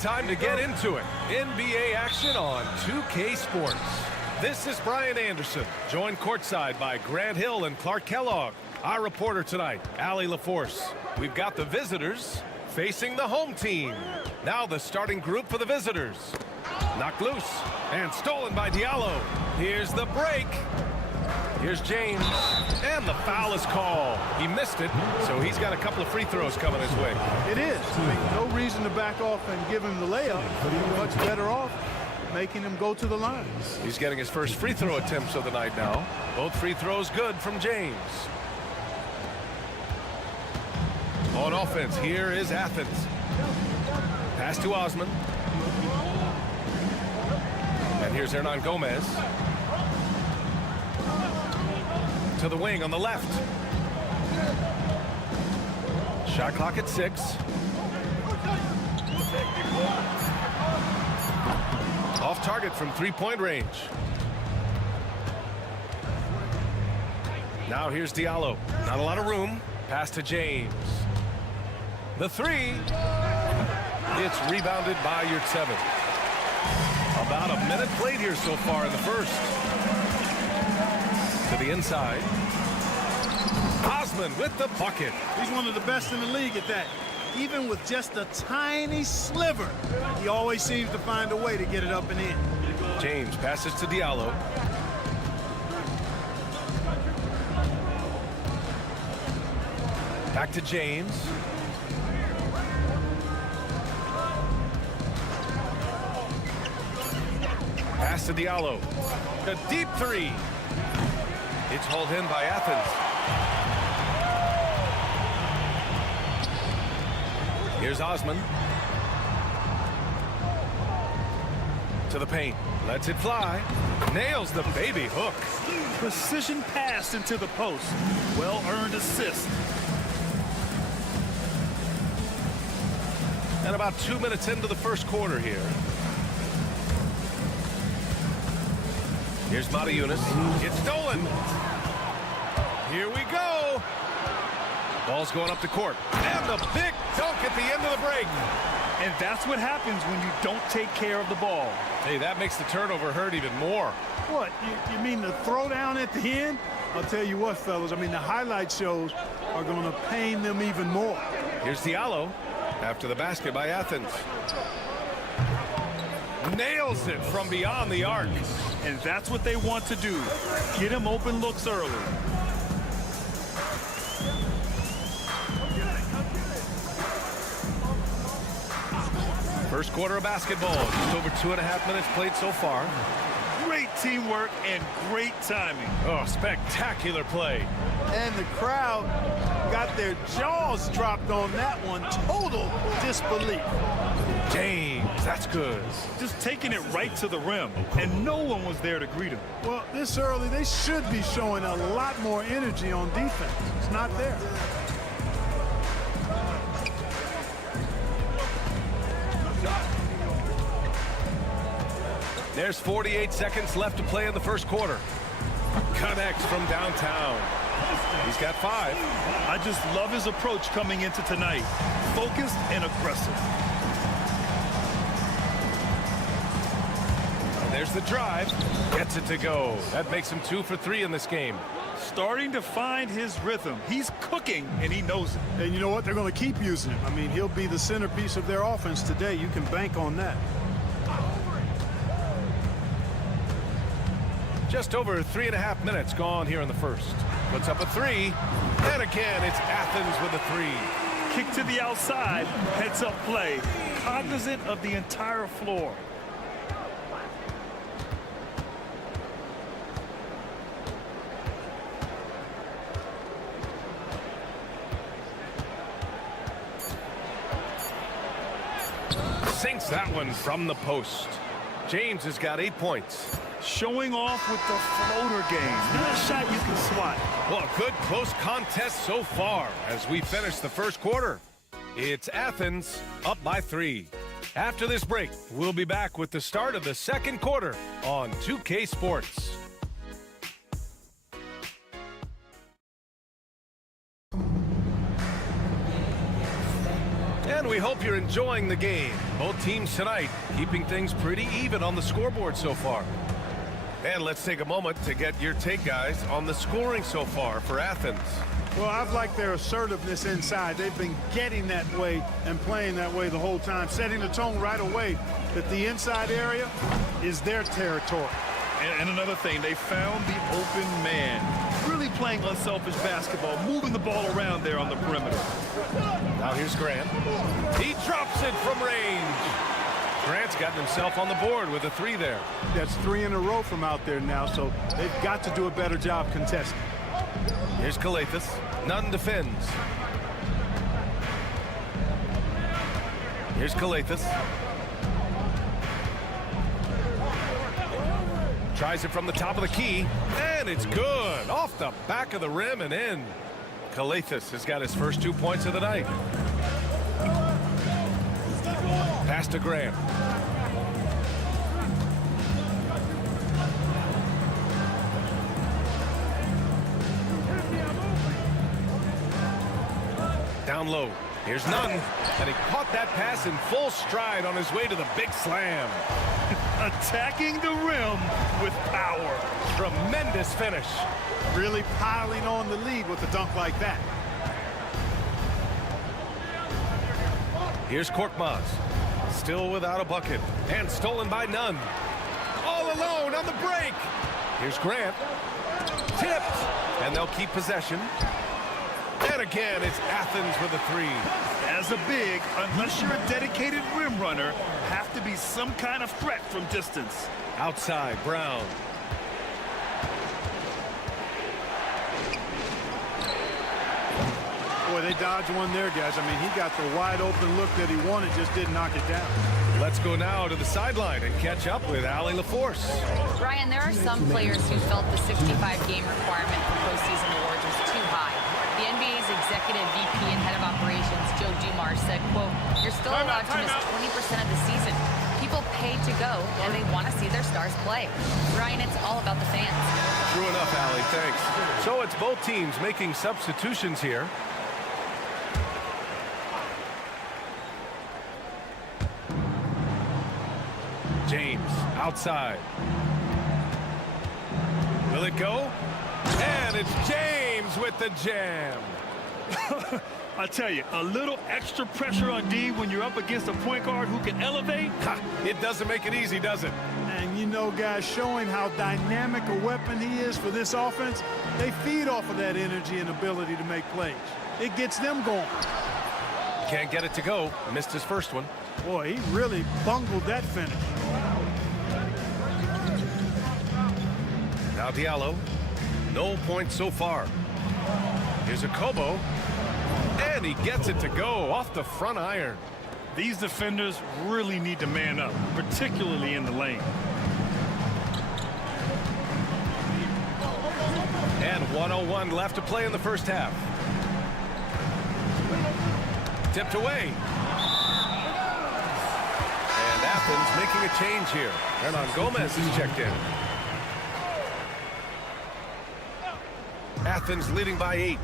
time to get into it. NBA action on 2K Sports. This is Brian Anderson, joined courtside by Grant Hill and Clark Kellogg. Our reporter tonight, Allie LaForce. We've got the visitors facing the home team. Now the starting group for the visitors. Knocked loose and stolen by Diallo. Here's the break. Here's James, and the foul is called. He missed it, so he's got a couple of free throws coming his way. It is. I mean, no reason to back off and give him the layup, but he's much better off making him go to the line. He's getting his first free throw attempts of the night now. Both free throws good from James. On offense, here is Athens. Pass to Osman. And here's Hernan Gomez. To the wing on the left. Shot clock at 6. Off target from three-point range. Now here's Diallo. Not a lot of room. Pass to James. The three. It's rebounded by Yurtseven. About a minute played here so far in the first. To the inside. Osman with the bucket. He's one of the best in the league at that. Even with just a tiny sliver, he always seems to find a way to get it up and in. James passes to Diallo. Back to James. Pass to Diallo. A deep three. It's hauled in by Athens. Here's Osman. To the paint. Lets it fly. Nails the baby hook. Precision pass into the post. Well-earned assist. And about 2 minutes into the first quarter here. Here's Mata Yunus. It's stolen. Here we go. Ball's going up the court. And the big dunk at the end of the break. And that's what happens when you don't take care of the ball. Hey, that makes the turnover hurt even more. What? You mean the throwdown at the end? I'll tell you what, fellas. I mean, the highlight shows are going to pain them even more. Here's Diallo after the basket by Athens. Nails it from beyond the arc. And that's what they want to do. Get him open looks early. First quarter of basketball. Just over 2.5 minutes played so far. Great teamwork and great timing. Oh, spectacular play. And the crowd got their jaws dropped on that one. Total disbelief. James, that's good. Just taking it right to the rim, and no one was there to greet him. Well, this early, they should be showing a lot more energy on defense. It's not there. There's 48 seconds left to play in the first quarter. Connects from downtown. He's got 5. I just love his approach coming into tonight. Focused and aggressive. And there's the drive. Gets it to go. That makes him 2 for 3 in this game. Starting to find his rhythm. He's cooking, and he knows it. And you know what? They're going to keep using him. I mean, he'll be the centerpiece of their offense today. You can bank on that. Just over 3.5 minutes gone here in the first. Puts up a 3. And again, it's Athens with a 3. Kick to the outside. Heads up play. Cognizant of the entire floor. Sinks that one from the post. James has got 8 points. Showing off with the floater game. Not a shot you can swat. Well, a good close contest so far as we finish the first quarter. It's Athens up by 3. After this break, we'll be back with the start of the second quarter on 2K Sports. And we hope you're enjoying the game. Both teams tonight keeping things pretty even on the scoreboard so far. And let's take a moment to get your take, guys, on the scoring so far for Athens. Well, I've liked their assertiveness inside. They've been getting that way and playing that way the whole time, setting the tone right away that the inside area is their territory. And another thing, they found the open man. Really playing unselfish basketball, moving the ball around there on the perimeter. Now here's Grant. He drops it from range. Grant's gotten himself on the board with a 3 there. That's 3 in a row from out there now, so they've got to do a better job contesting. Here's Calathis. Nunn defends. Here's Calathis. Tries it from the top of the key, and it's good. Off the back of the rim and in. Calathis has got his first 2 points of the night. Pass to Graham. Down low. Here's Nunn. And he caught that pass in full stride on his way to the big slam. Attacking the rim with power. Tremendous finish. Really piling on the lead with a dunk like that. Here's Korkmaz. Still without a bucket. And stolen by Nunn. All alone on the break. Here's Grant. Tipped. And they'll keep possession. And again, it's Athens with a 3. As a big, unless you're a dedicated rim runner, have to be some kind of threat from distance. Outside, Brown. Boy, they dodged one there, guys. I mean, he got the wide open look that he wanted, just didn't knock it down. Let's go now to the sideline and catch up with Allie LaForce. Ryan, there are some players who felt the 65-game requirement for postseason awards was too high. The NBA's executive VP and head of operations, Joe Dumars, said, quote, "You're still allowed to miss 20% of the season. People pay to go, and they want to see their stars play." Ryan, it's all about the fans. True enough, Allie. Thanks. So it's both teams making substitutions here. James outside. Will it go? And it's James with the jam. I tell you, a little extra pressure on D when you're up against a point guard who can elevate. It doesn't make it easy, does it? And you know, guys, showing how dynamic a weapon he is for this offense, they feed off of that energy and ability to make plays. It gets them going. Can't get it to go. Missed his first one. Boy, he really bungled that finish. Now Diallo. No points so far. Here's a Kobo. And he gets it to go off the front iron. These defenders really need to man up, particularly in the lane. And 1:01 left to play in the first half. Tipped away. And Athens making a change here. Hernan Gomez is checked in. Athens leading by 8.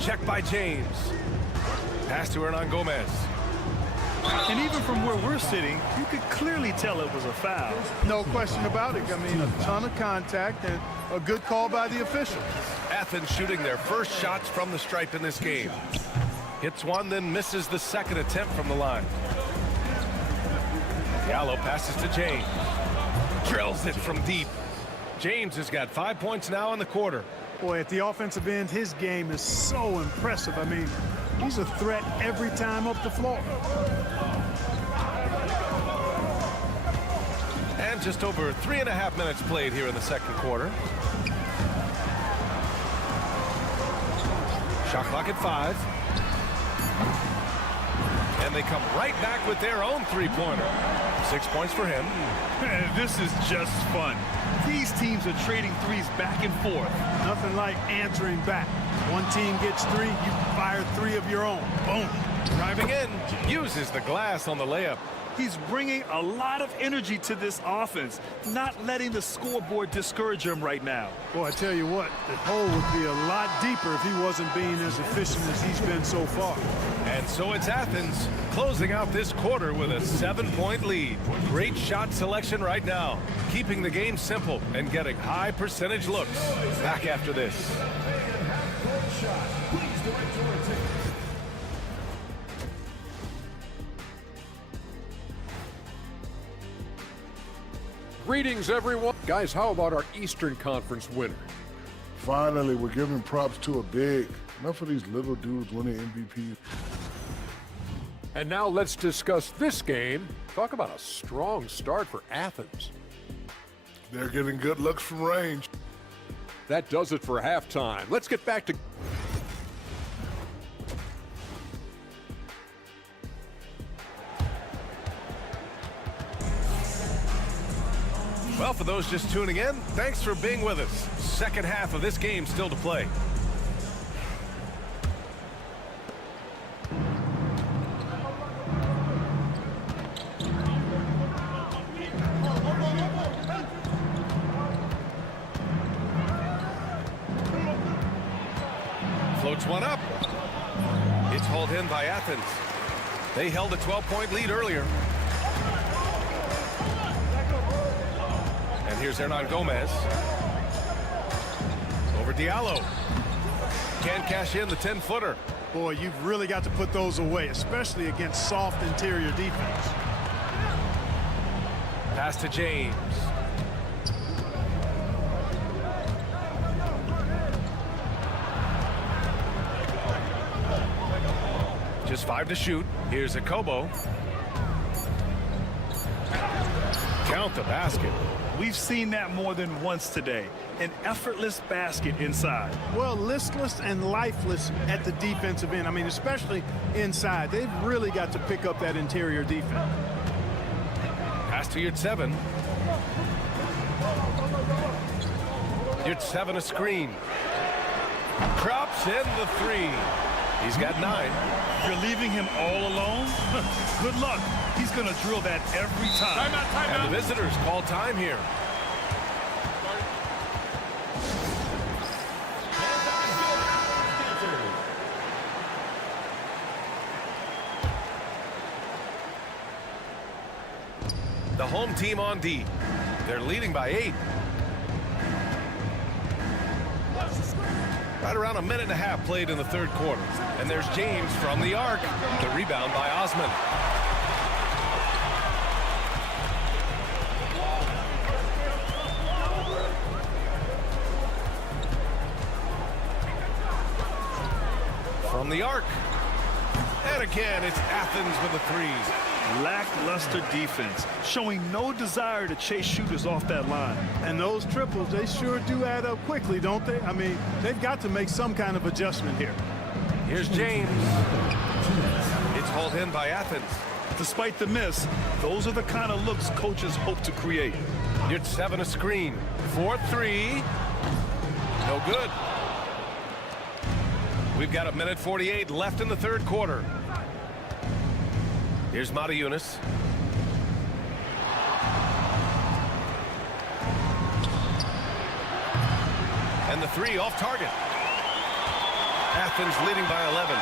Check by James. Pass to Hernan Gomez. And even from where we're sitting, you could clearly tell it was a foul. No question about it. I mean, a ton of contact and a good call by the official. Athens shooting their first shots from the stripe in this game. Hits one, then misses the second attempt from the line. Diallo passes to James. Drills it from deep. James has got 5 points now in the quarter. Boy, at the offensive end, his game is so impressive. I mean, he's a threat every time up the floor. And just over 3.5 minutes played here in the second quarter. Shot clock at 5. And they come right back with their own three-pointer. 6 points for him. This is just fun. These teams are trading threes back and forth. Nothing like answering back. One team gets 3, you fire 3 of your own. Boom. Driving in, uses the glass on the layup. He's bringing a lot of energy to this offense, not letting the scoreboard discourage him right now. Boy, I tell you what, the hole would be a lot deeper if he wasn't being as efficient as he's been so far. And so it's Athens closing out this quarter with a 7-point lead. Great shot selection right now, keeping the game simple and getting high percentage looks. Back after this. Greetings, everyone. Guys, how about our Eastern Conference winner? Finally, we're giving props to a big. Enough of these little dudes winning MVP. And now let's discuss this game. Talk about a strong start for Athens. They're getting good looks from range. That does it for halftime. Let's get back to... Well, for those just tuning in, thanks for being with us. Second half of this game still to play. Floats one up. It's hauled in by Athens. They held a 12-point lead earlier. And here's Hernan Gomez. Over Diallo. Can't cash in the 10-footer. Boy, you've really got to put those away, especially against soft interior defense. Pass to James. Just 5 to shoot. Here's Akobo. Count the basket. We've seen that more than once today. An effortless basket inside. Well, listless and lifeless at the defensive end. I mean, especially inside. They've really got to pick up that interior defense. Pass to Yurt-7. Yurt-7 a screen. Drops in the 3. He's got 9. You're leaving him all alone? Good luck. He's going to drill that every time. And the visitors call time here. The home team on D. They're leading by 8. Right around a minute and a half played in the third quarter. And there's James from the arc. The rebound by Osman. From the arc. And again, it's Athens with the 3. Lackluster defense, showing no desire to chase shooters off that line. And those triples, they sure do add up quickly, don't they? I mean, they've got to make some kind of adjustment here. Here's James. It's hauled in by Athens. Despite the miss, those are the kind of looks coaches hope to create. Yurt-7 a screen. 4-3. No good. We've got a minute 48 left in the third quarter. Here's Mata Yunus. And the 3 off target. Athens leading by 11.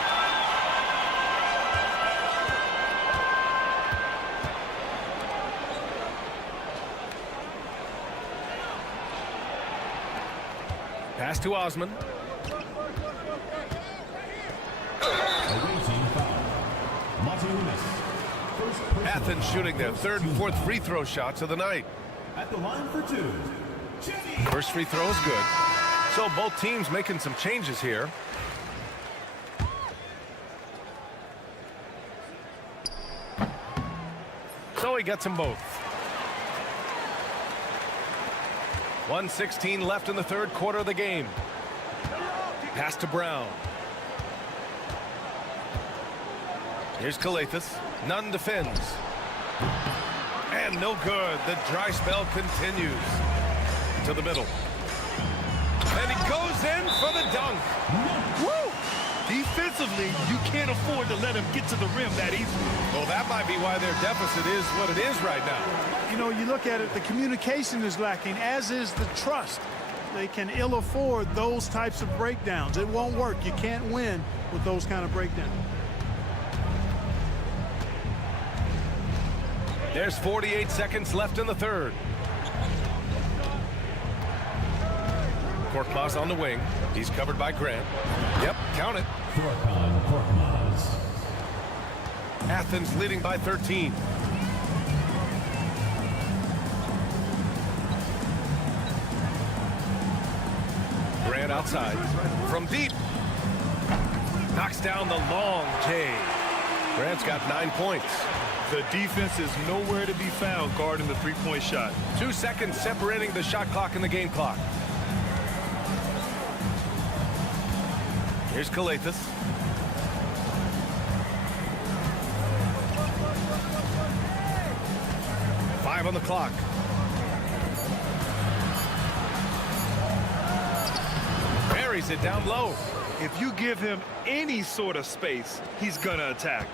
Pass to Osman. Athens shooting their third and fourth free throw shots of the night. At the line for 2. First free throw is good. So both teams making some changes here. So he gets them both. 1:16 left in the third quarter of the game. Pass to Brown. Here's Kalathis. Nunn defends. And no good. The dry spell continues. To the middle. And he goes in for the dunk. Woo! Defense defensively, you can't afford to let him get to the rim that easily. Well, that might be why their deficit is what it is right now. You know, you look at it, the communication is lacking, as is the trust. They can ill afford those types of breakdowns. It won't work. You can't win with those kind of breakdowns. There's 48 seconds left in the third. Korkmaz on the wing. He's covered by Grant. Yep, count it. Korkmaz. Athens leading by 13. Grant outside. From deep. Knocks down the long J. Grant's got 9 points. The defense is nowhere to be found guarding the three-point shot. 2 seconds separating the shot clock and the game clock. Here's Kalathis. Five on the clock. Buries it down low. If you give him any sort of space, he's gonna attack.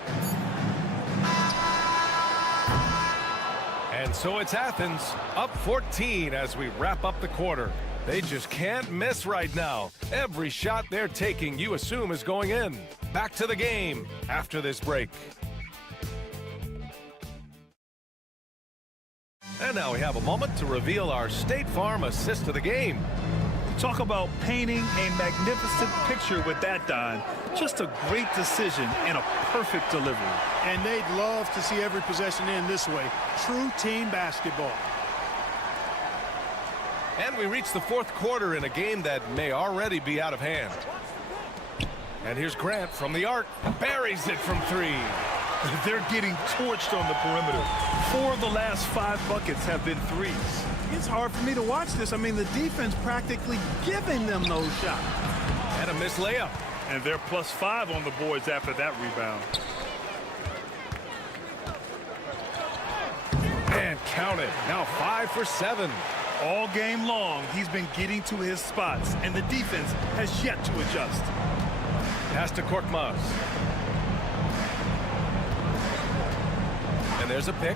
And so it's Athens up 14 as we wrap up the quarter. They just can't miss right now. Every shot they're taking, you assume, is going in. Back to the game after this break. And now we have a moment to reveal our State Farm assist of the game. Talk about painting a magnificent picture with that, Don. Just a great decision and a perfect delivery. And they'd love to see every possession end this way. True team basketball. And we reach the fourth quarter in a game that may already be out of hand. And here's Grant from the arc. Buries it from three. They're getting torched on the perimeter. 4 of the last 5 buckets have been threes. It's hard for me to watch this. I mean, the defense practically giving them those shots. And a missed layup. And they're +5 on the boards after that rebound. And count it. Now 5 for 7. All game long, he's been getting to his spots, and the defense has yet to adjust. Pass to Korkmaz. And there's a pick.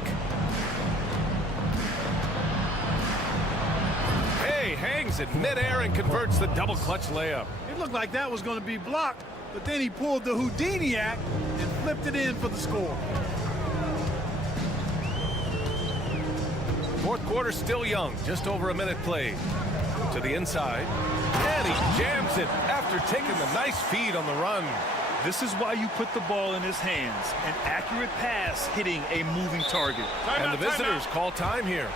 Hey, hangs it midair and converts the double clutch layup. It looked like that was going to be blocked, but then he pulled the Houdini act and flipped it in for the score. Fourth quarter still young, just over a minute played. To the inside, and he jams it after taking the nice feed on the run. This is why you put the ball in his hands. An accurate pass hitting a moving target. And the visitors call time here.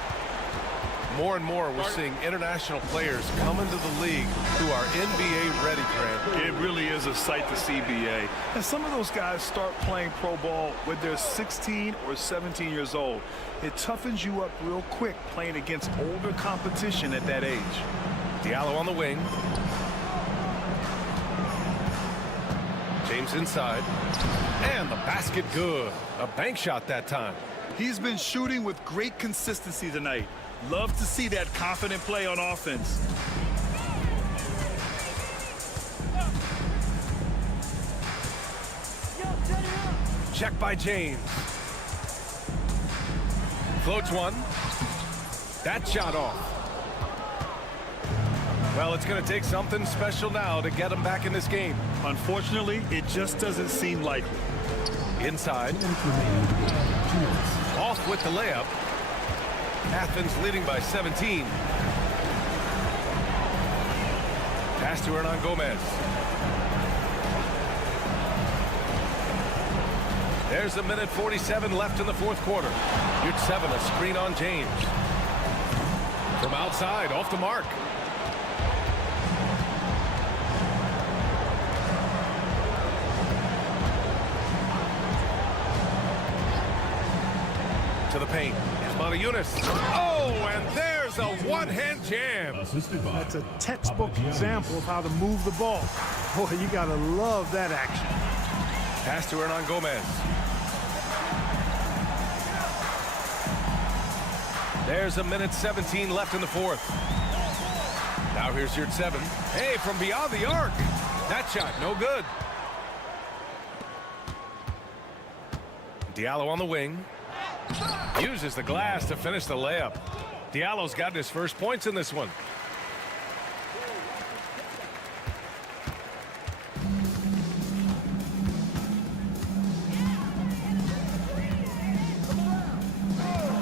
More and more, we're seeing international players come into the league who are NBA ready, Grant. It really is a sight to see, BA. And some of those guys start playing pro ball when they're 16 or 17 years old. It toughens you up real quick playing against older competition at that age. Diallo on the wing. James inside. And the basket good. A bank shot that time. He's been shooting with great consistency tonight. Love to see that confident play on offense. Check by James. Floats one. That shot off. Well, it's going to take something special now to get him back in this game. Unfortunately, it just doesn't seem likely. Inside. Off with the layup. Athens leading by 17. Pass to Hernan Gomez. There's a minute 47 left in the fourth quarter. Here's 7, a screen on James. From outside, off the mark. To the paint. Yunus. Oh, and there's a one-hand jam. That's a textbook example of how to move the ball. Boy, you got to love that action. Pass to Hernan Gomez. There's a minute 17 left in the fourth. Now here's your 7. Hey, from beyond the arc. That shot, no good. Diallo on the wing. Uses the glass to finish the layup. Diallo's got his first points in this one.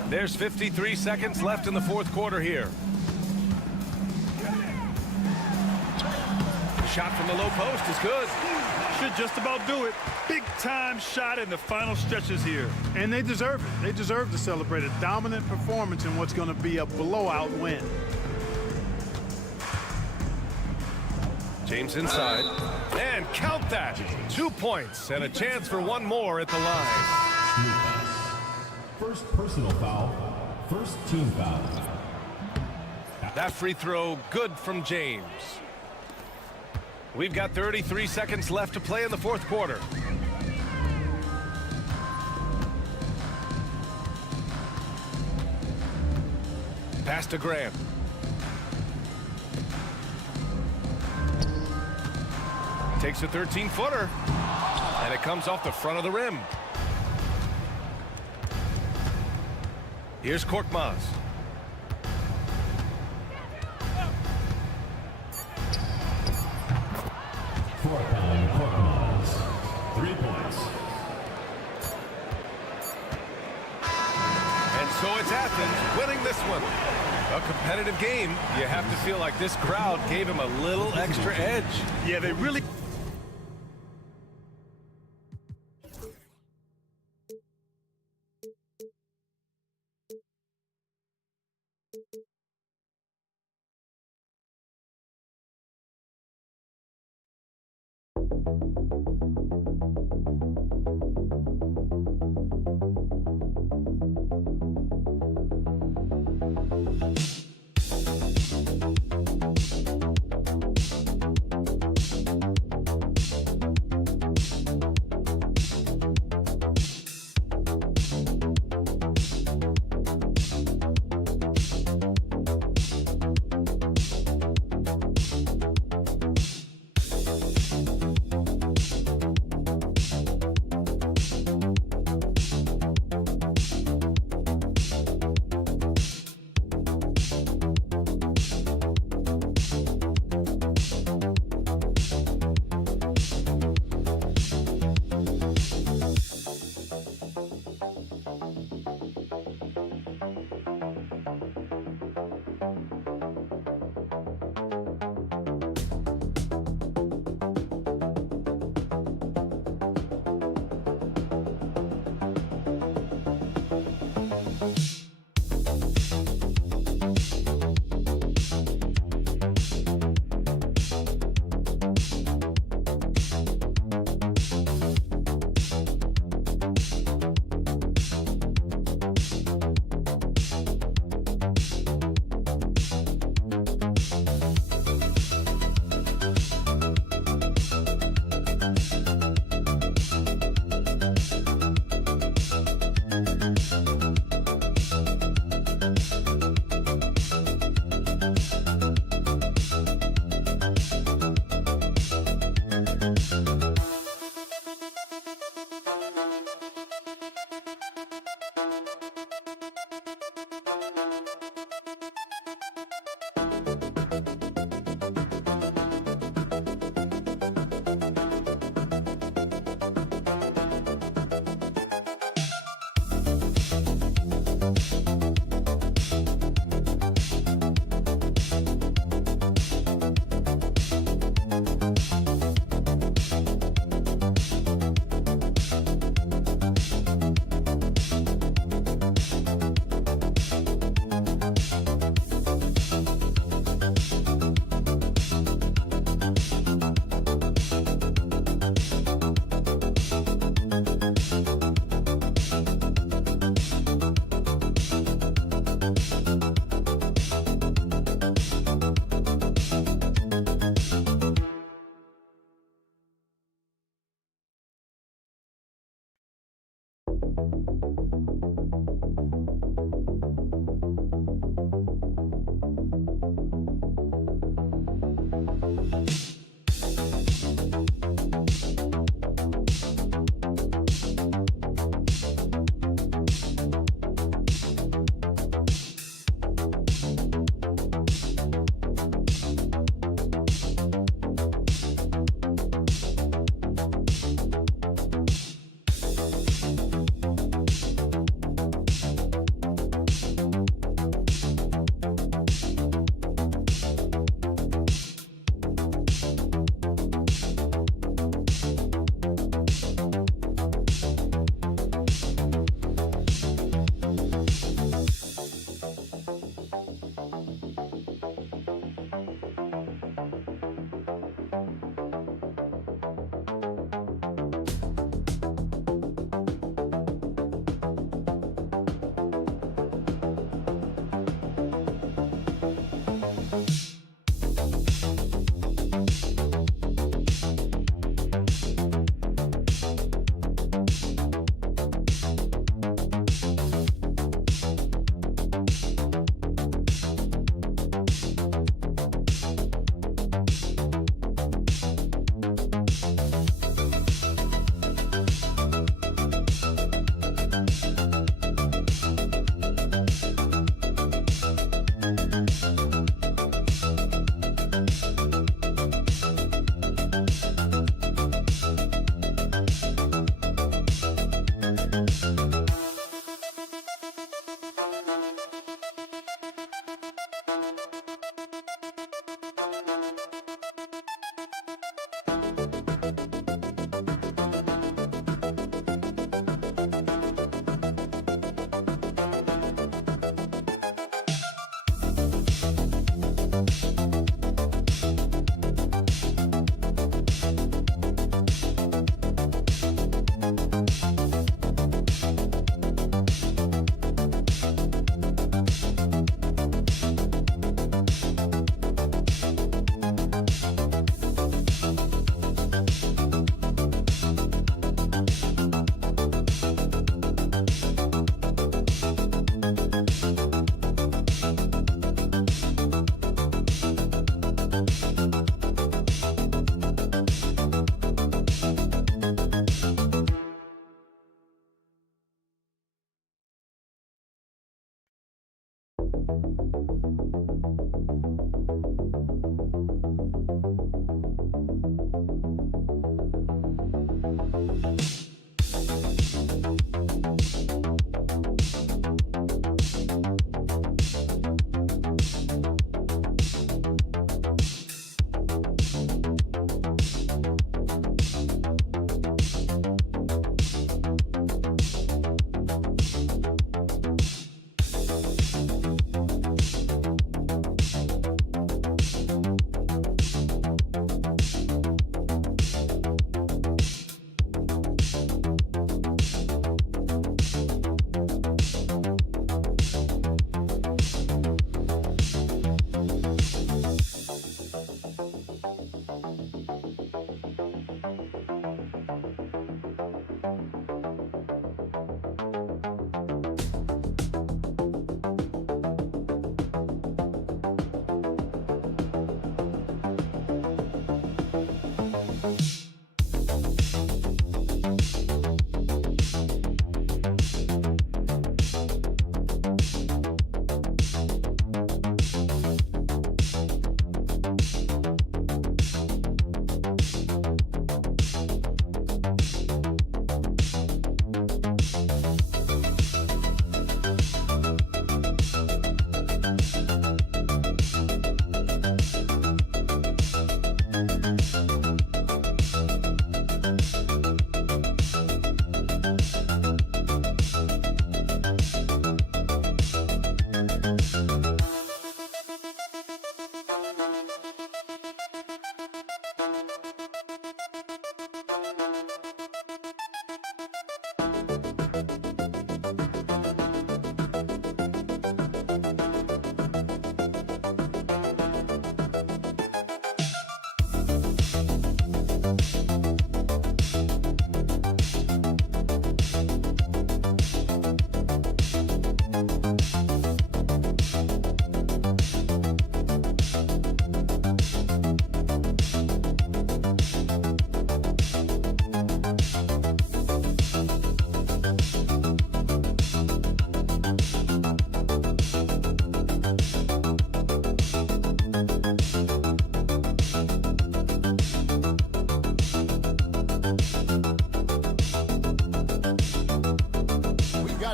There's 53 seconds left in the fourth quarter here. The shot from the low post is good. Should just about do it. Big time shot in the final stretches here. And they deserve it. They deserve to celebrate a dominant performance in what's going to be a blowout win. James inside. And count that. 2 points and a chance for one more at the line. First personal foul. First team foul. That free throw good from James. We've got 33 seconds left to play in the fourth quarter. Pass to Grant. Takes a 13-footer. And it comes off the front of the rim. Here's Korkmaz. Four-pound Korkmaz. 3 points. And so it's Athens winning this one. A competitive game. You have to feel like this crowd gave him a little extra edge. Yeah, they really...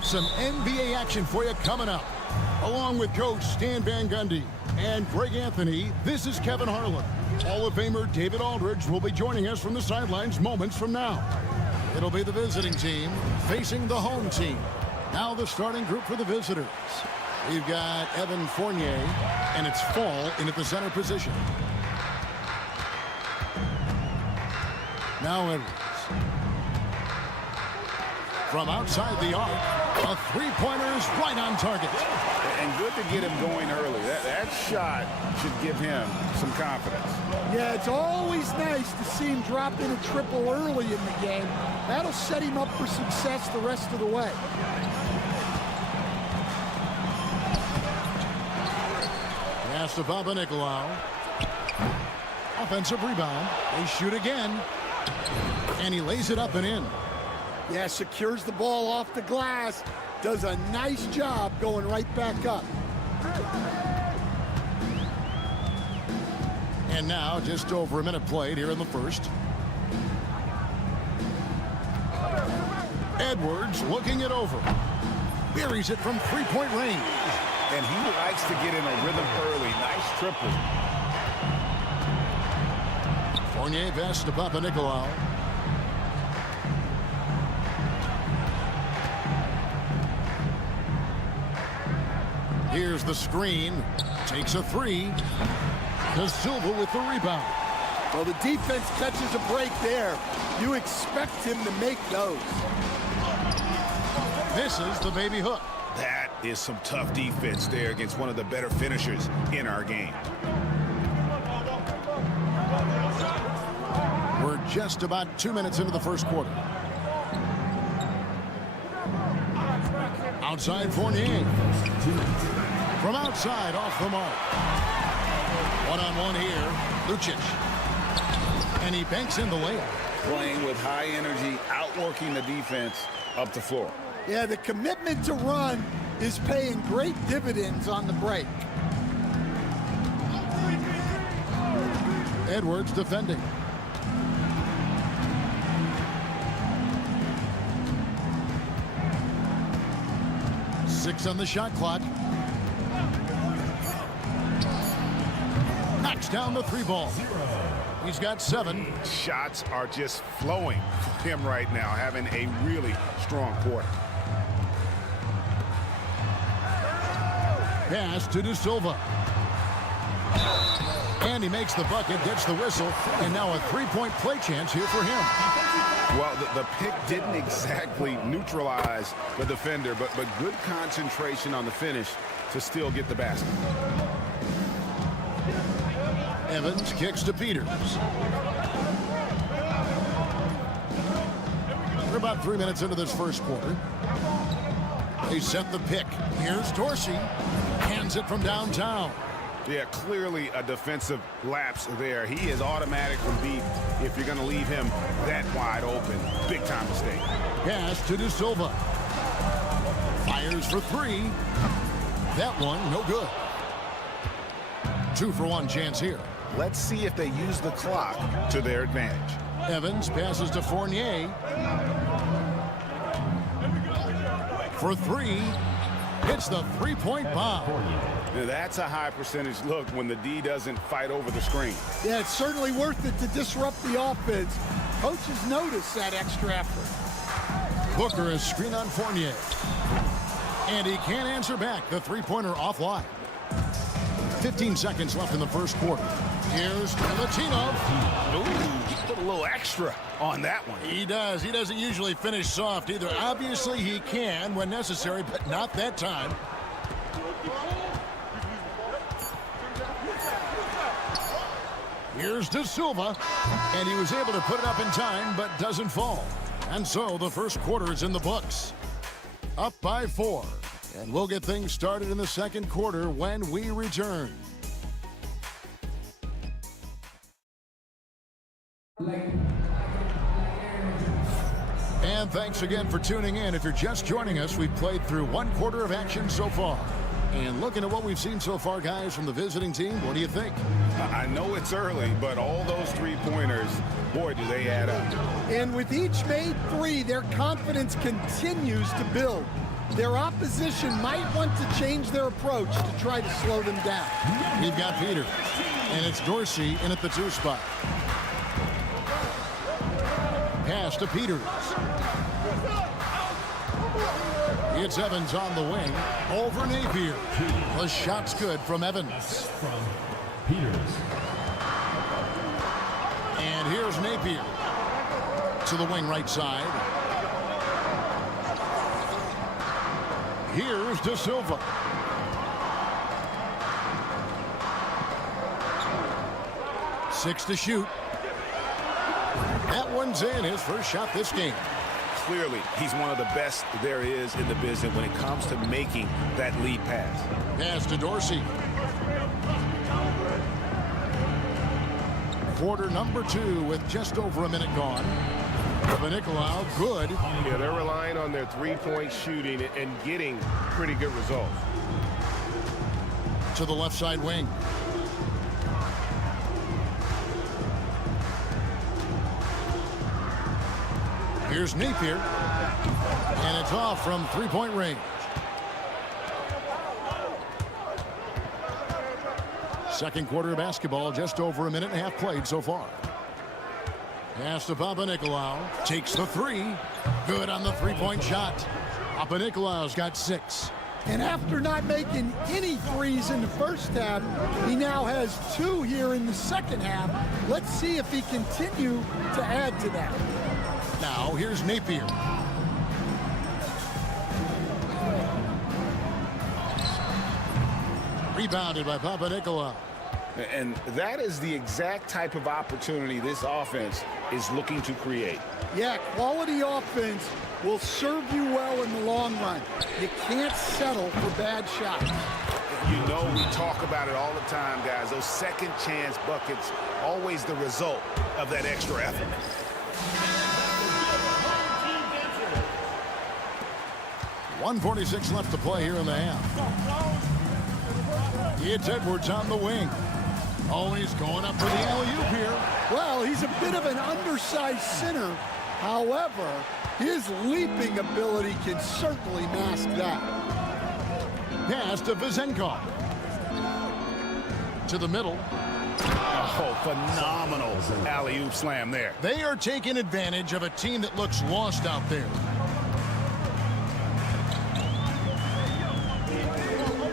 Some NBA action for you coming up. Along with Coach Stan Van Gundy and Greg Anthony, this is Kevin Harlan. Hall of Famer David Aldridge will be joining us from the sidelines moments from now. It'll be the visiting team facing the home team. Now the starting group for the visitors. We've got Evan Fournier, and it's Fall in at the center position. Now Edwards. From outside the arc, a three-pointer is right on target. And good to get him going early. That shot should give him some confidence. Yeah, it's always nice to see him drop in a triple early in the game. That'll set him up for success the rest of the way. Pass to Panathinaikos. Offensive rebound. They shoot again. And he lays it up and in. Yeah, secures the ball off the glass. Does a nice job going right back up. And now just over a minute played here in the first. Edwards looking it over. Buries it from three-point range. And he likes to get in a rhythm early. Nice triple. Fournier pass to Panathinaikos. Here's the screen. Takes a three. De Silva with the rebound. Well, the defense catches a break there. You expect him to make those. This is the baby hook. That is some tough defense there against one of the better finishers in our game. We're just about 2 minutes into the first quarter. Outside Fournier. From outside, off the mark. One-on-one here, Lucic. And he banks in the layup. Playing with high energy, outworking the defense up the floor. Yeah, the commitment to run is paying great dividends on the break. Edwards defending. Six on the shot clock. Knocks down the three ball. He's got 7. Shots are just flowing for him right now, having a really strong quarter. Pass to De Silva. And he makes the bucket, gets the whistle, and now a three-point play chance here for him. Well, the pick didn't exactly neutralize the defender, but good concentration on the finish to still get the basket. Evans kicks to Peters. We're about 3 minutes into this first quarter. They set the pick. Here's Dorsey. Hands it from downtown. Yeah, clearly a defensive lapse there. He is automatic from deep if you're going to leave him that wide open. Big time mistake. Pass to De Silva. Fires for 3. That one, no good. 2-for-1 chance here. Let's see if they use the clock to their advantage. Evans passes to Fournier. For 3. Hits the three-point bomb. Now that's a high percentage look when the D doesn't fight over the screen. Yeah, it's certainly worth it to disrupt the offense. Coaches notice that extra effort. Booker is screen on Fournier. And he can't answer back. The three-pointer offline. 15 seconds left in the first quarter. Here's Latino. Ooh, he put a little extra on that one. He does. He doesn't usually finish soft either. Obviously, he can when necessary, but not that time. Here's De Silva, and he was able to put it up in time, but doesn't fall. And so the first quarter is in the books. Up by 4. And we'll get things started in the second quarter when we return. And thanks again for tuning in. If you're just joining us, we've played through 1 quarter of action so far. And looking at what we've seen so far, guys, from the visiting team, what do you think? I know it's early, but all those three-pointers, boy, do they add up. And with each made 3, their confidence continues to build. Their opposition might want to change their approach to try to slow them down. We've got Peters, and it's Dorsey in at the 2 spot. Pass to Peters. It's Evans on the wing. Over Napier. The shot's good from Evans. From Peters. And here's Napier. To the wing right side. Here's De Silva. Six to shoot. That one's in. His first shot this game. Clearly, he's one of the best there is in the business when it comes to making that lead pass. Pass to Dorsey. Quarter number 2 with just over a minute gone. Panathinaikos, good. Yeah, they're relying on their three-point shooting and getting pretty good results. To the left side wing. Here's Napier. And it's off from three-point range. Second quarter of basketball, just over a minute and a half played so far. Pass to Panathinaikos. Takes the 3. Good on the three-point shot. Panathinaikos got 6. And after not making any threes in the first half, he now has 2 here in the second half. Let's see if he continue to add to that. Now here's Napier. Rebounded by Panathinaikos. And that is the exact type of opportunity this offense is looking to create. Yeah, quality offense will serve you well in the long run. You can't settle for bad shots. You know we talk about it all the time, guys. Those second chance buckets, always the result of that extra effort. 1:46 left to play here in the half. It's Edwards on the wing. Oh, he's going up for the alley-oop here. Well, he's a bit of an undersized center. However, his leaping ability can certainly mask that. Pass to Vezenkov. To the middle. Oh, phenomenal alley-oop slam there. They are taking advantage of a team that looks lost out there.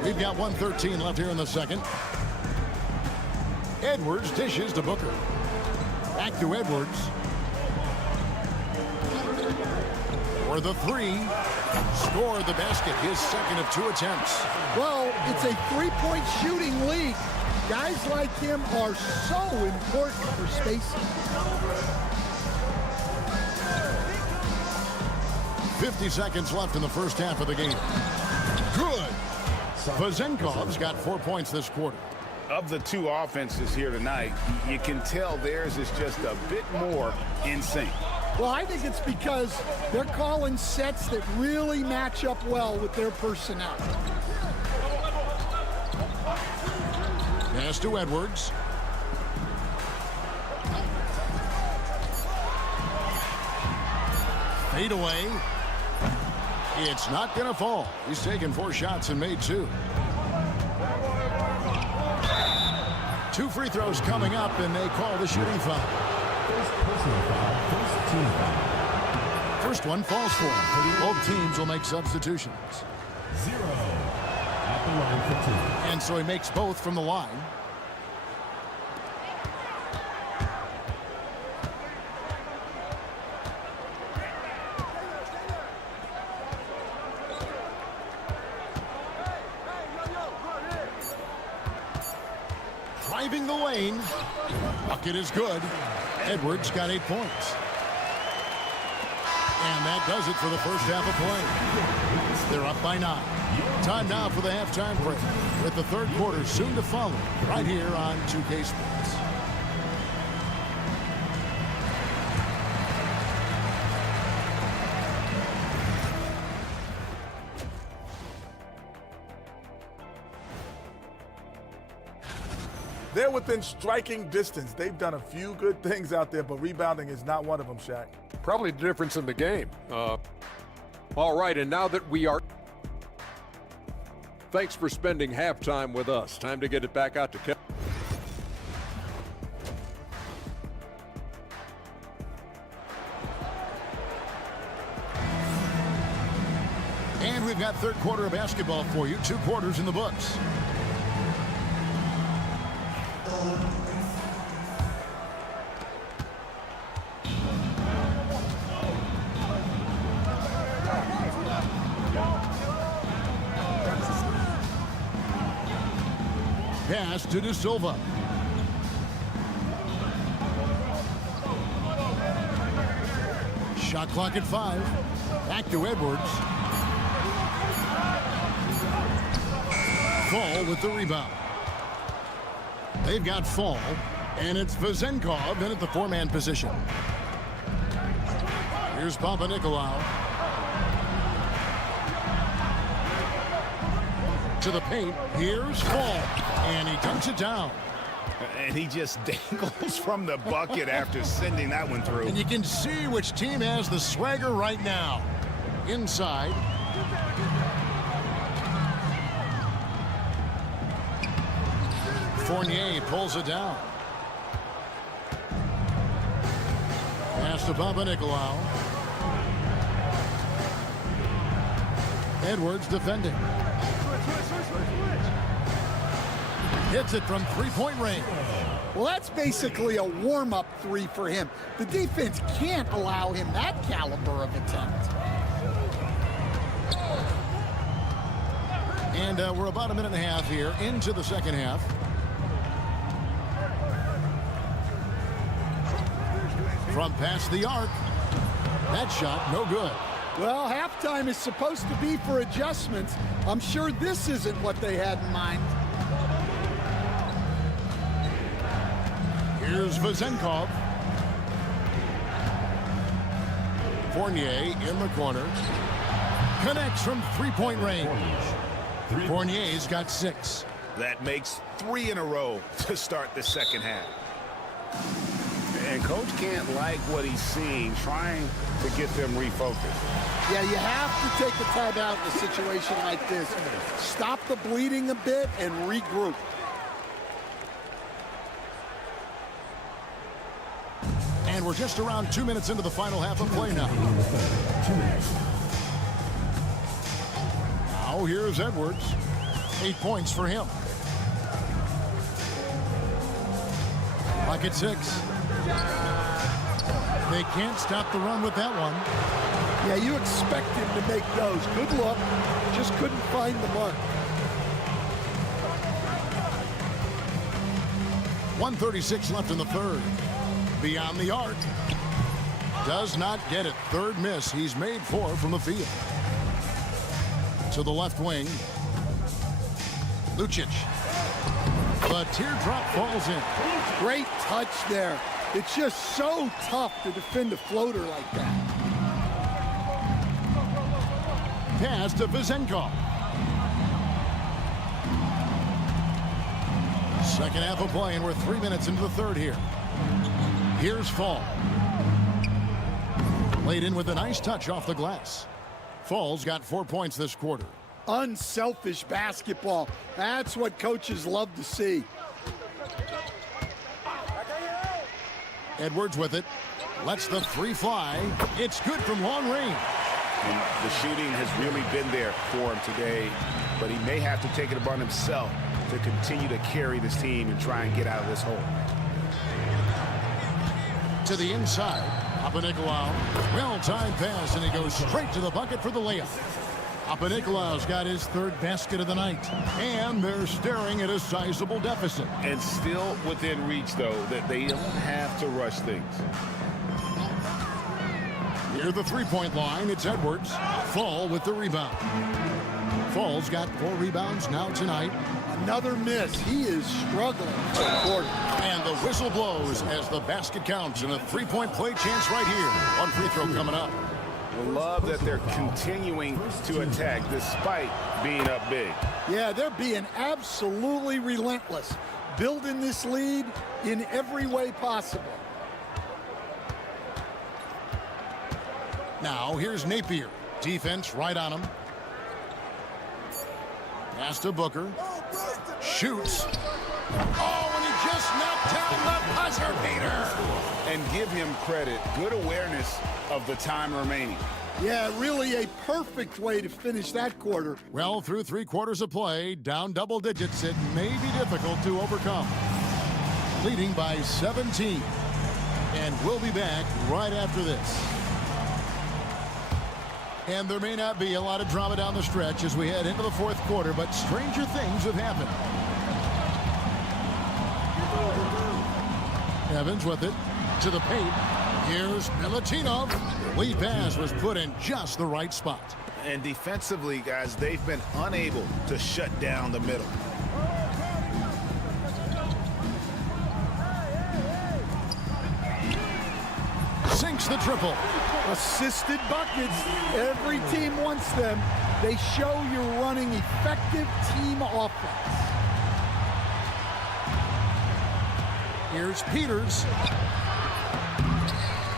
We've got 1:13 left here in the second. Edwards dishes to Booker. Back to Edwards. For the three. Scored the basket, his second of 2 attempts. Well, it's a three-point shooting league. Guys like him are so important for spacing. 50 seconds left in the first half of the game. Good. Vezenkov's got 4 points this quarter. Of the two offenses here tonight, you can tell theirs is just a bit more in sync. Well, I think it's because they're calling sets that really match up well with their personnel. Pass to Edwards. Fade away. It's not going to fall. He's taken 4 shots and made 2. 2 free throws coming up, and they call the shooting foul. First personal foul, first team foul. First one falls for him. Both teams will make substitutions. 0 at the line for 2. And so he makes both from the line. Driving the lane. Bucket is good. Edwards got 8 points. And that does it for the first half of play. They're up by 9. Time now for the halftime break, with the third quarter soon to follow, right here on 2K Sports. They're within striking distance. They've done a few good things out there, but rebounding is not one of them, Shaq. Probably the difference in the game. All right, and now that we are... Thanks for spending halftime with us. Time to get it back out to Kevin. And we've got third quarter of basketball for you. 2 quarters in the books. Pass to De Silva. Shot clock at 5. Back to Edwards. Fall with the rebound. They've got Fall, and it's Vezenkov in at the 4-man position. Here's Panathinaikos. To the paint. Here's Fall, and he dunks it down. And he just dangles from the bucket after sending that one through. And you can see which team has the swagger right now. Inside. Fournier pulls it down. Pass to Panathinaikos. Edwards defending. Hits it from 3-point range. Well, that's basically a warm-up 3 for him. The defense can't allow him that caliber of attempt. And we're about a minute and a half here into the second half. From past the arc. That shot, no good. Well, halftime is supposed to be for adjustments. I'm sure this isn't what they had in mind. Here's Vezenkov. Fournier in the corner. Connects from three-point range. Fournier's got 6. That makes 3 in a row to start the second half. And coach can't like what he's seeing, trying to get them refocused. Yeah, you have to take a timeout in a situation like this. Stop the bleeding a bit and regroup. And we're just around 2 minutes into the final half of play now. Now here's Edwards. 8 points for him. Like at 6. They can't stop the run with that one. Yeah, you expect him to make those. Good look. Just couldn't find the mark. 1:36 left in the third. Beyond the arc. Does not get it. Third miss. He's made 4 from the field. To the left wing. Lucic. The teardrop falls in. Great touch there. It's just so tough to defend a floater like that. Pass to Vizenko. Second half of play, and we're 3 minutes into the third here. Here's Fall. Laid in with a nice touch off the glass. Fall's got 4 points this quarter. Unselfish basketball. That's what coaches love to see. Edwards with it. Lets the 3 fly. It's good from long range. And the shooting has really been there for him today, but he may have to take it upon himself to continue to carry this team and try and get out of this hole. To the inside. Panathinaikos. Well-timed pass, and he goes straight to the bucket for the layup. Panathinaikos got his 3rd basket of the night, and they're staring at a sizable deficit. And still within reach, though, that they don't have to rush things. Near the three-point line, it's Edwards. Fall with the rebound. Fall's got 4 rebounds now tonight. Another miss. He is struggling for the quarter. And the whistle blows as the basket counts, and a 3-point play chance right here. One free throw coming up. Love that they're continuing to attack despite being up big. Yeah, they're being absolutely relentless, building this lead in every way possible. Now here's Napier. Defense right on him. Pass to Booker. Shoots. Oh, and he just knocked down the buzzer beater. And give him credit. Good awareness of the time remaining. Yeah, really a perfect way to finish that quarter. Well, through 3 quarters of play, down double digits, it may be difficult to overcome. Leading by 17. And we'll be back right after this. And there may not be a lot of drama down the stretch as we head into the 4th quarter, but stranger things have happened. Evans with it to the paint. Here's Milutinov. Lead pass was put in just the right spot. And defensively, guys, they've been unable to shut down the middle. Sinks the triple. Assisted buckets. Every team wants them. They show you're running effective team offense. Here's Peters.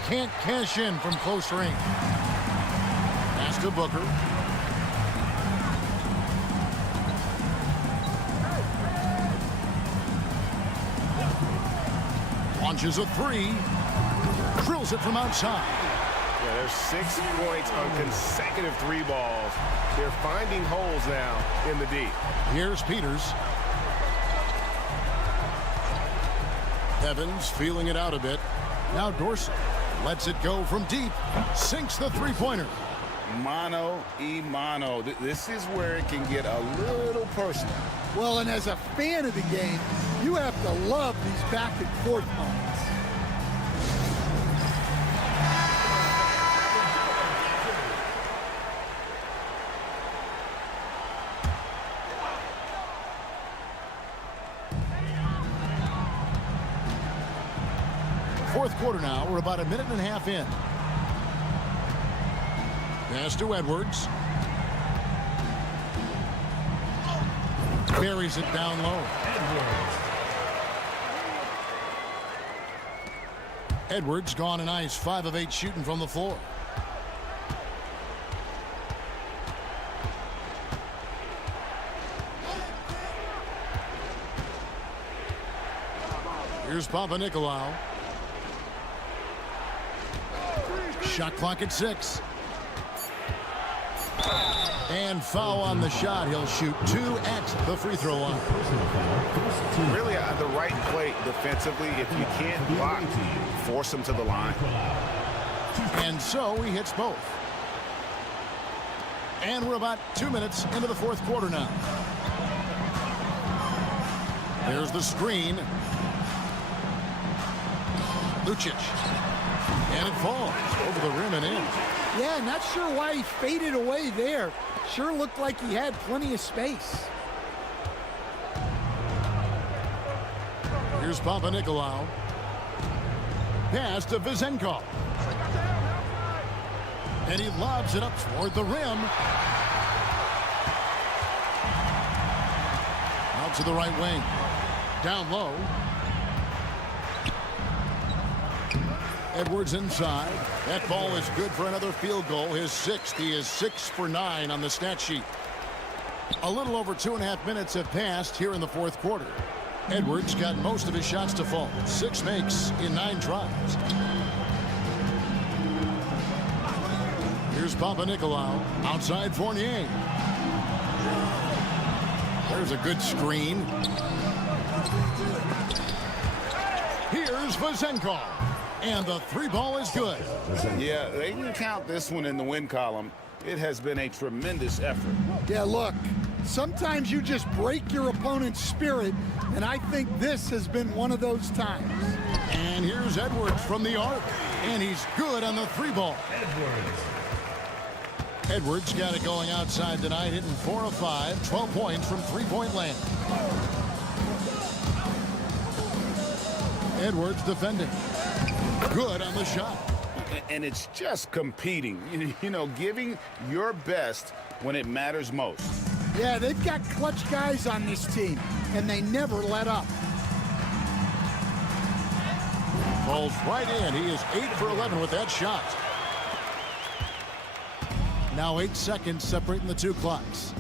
Can't cash in from close range. Pass to Booker. Launches a 3. Drills it from outside. Yeah, there's 6 points on consecutive 3 balls. They're finding holes now in the D. Here's Peters. Evans feeling it out a bit. Now Dorsey lets it go from deep. Sinks the 3-pointer. Mano y mano. This is where it can get a little personal. Well, and as a fan of the game, you have to love these back and forth moments. Fourth quarter now. We're about a minute and a half in. Pass to Edwards. Buries it down low. Edwards gone a nice 5 of 8 shooting from the floor. Here's Panathinaikos. Shot clock at 6. And foul on the shot. He'll shoot 2 at the free throw line. Really the right play defensively. If you can't block, force him to the line. And so he hits both. And we're about 2 minutes into the fourth quarter now. There's the screen. Lucic. And it falls over the rim and in. Yeah, not sure why he faded away there. Sure looked like he had plenty of space. Here's Panathinaikos. Pass to Vezenkov. And he lobs it up toward the rim. Out to the right wing. Down low. Edwards inside. That ball is good for another field goal. His 6th. He is 6 for 9 on the stat sheet. A little over 2.5 minutes have passed here in the fourth quarter. Edwards got most of his shots to fall. 6 makes in 9 tries. Here's Panathinaikos. Outside Fournier. There's a good screen. Here's Vezenkov. And the 3 ball is good. Yeah, they can count this one in the win column. It has been a tremendous effort. Yeah, look, sometimes you just break your opponent's spirit, and I think this has been one of those times. And here's Edwards from the arc, and he's good on the 3 ball. Edwards got it going outside tonight, hitting 4 of 5, 12 points from 3-point land. Edwards defending. Good on the shot. And it's just competing, you know, giving your best when it matters most. Yeah, they've got clutch guys on this team, and they never let up. Falls right in. He is 8 for 11 with that shot. Now 8 seconds separating the 2 clocks.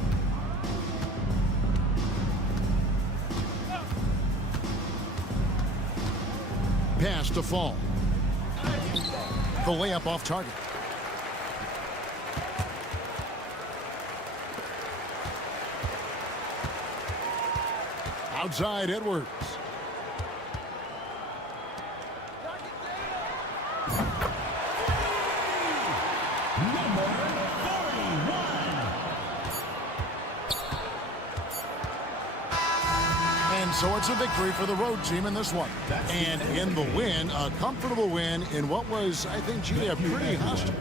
Pass to Fall. The layup off target. Outside Edwards. And so it's a victory for the road team in this one. And in the win, a comfortable win in what was, I think, G, a pretty hostile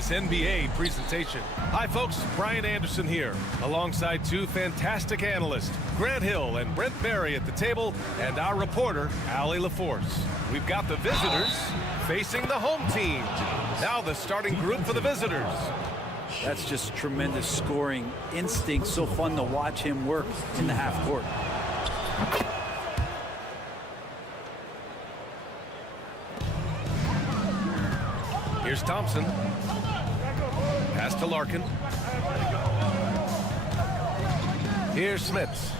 this NBA presentation. Hi, folks. Brian Anderson here, alongside two fantastic analysts, Grant Hill and Brent Barry at the table, and our reporter, Allie LaForce. We've got the visitors facing the home team. Now the starting group for the visitors. That's just tremendous scoring instinct. So fun to watch him work in the half court. Here's Thompson. Pass to Larkin. Here's Smits.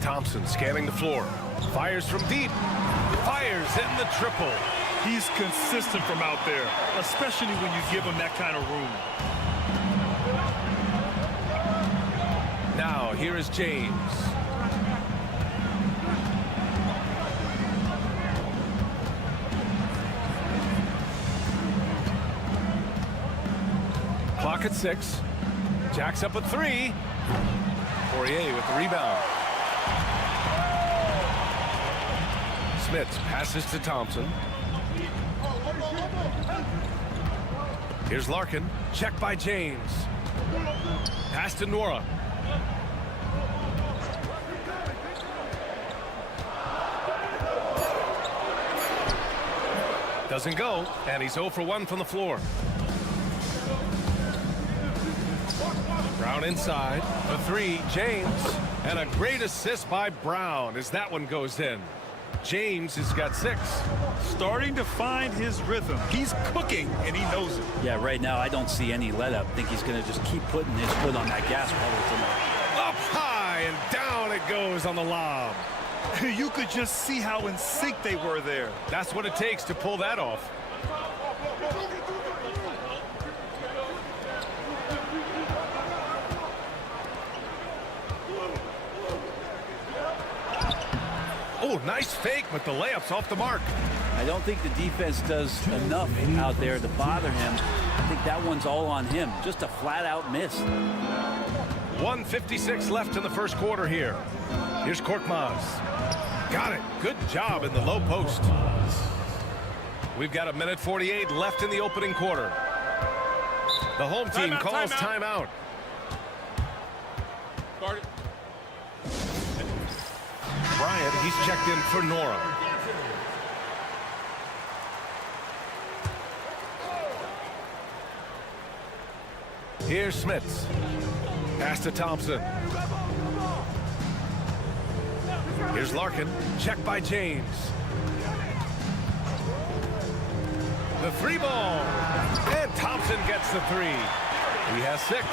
Thompson scanning the floor. Fires from deep. Fires in the triple. He's consistent from out there, especially when you give him that kind of room. Now, here is James. Clock at 6. Jacks up a 3. Poirier with the rebound. Smits passes to Thompson. Here's Larkin. Check by James. Pass to Nora. Doesn't go, and he's 0 for 1 from the floor. Brown inside. The 3, James. And a great assist by Brown as that one goes in. James has got 6. Starting to find his rhythm. He's cooking, and he knows it. Yeah, right now I don't see any let up. I think he's going to just keep putting his foot on that gas pedal tonight. Up high and down it goes on the lob. You could just see how in sync they were there. That's what it takes to pull that off. Oh, nice fake, but the layup's off the mark. I don't think the defense does enough out there to bother him. I think that one's all on him. Just a flat-out miss. 1:56 left in the first quarter here. Here's Korkmaz. Got it. Good job in the low post. We've got 1:48 left in the opening quarter. The home team calls timeout. Bryant, he's checked in for Nora. Here's Smits. Pass to Thompson. Here's Larkin. Check by James. The 3 ball. And Thompson gets the 3. He has 6.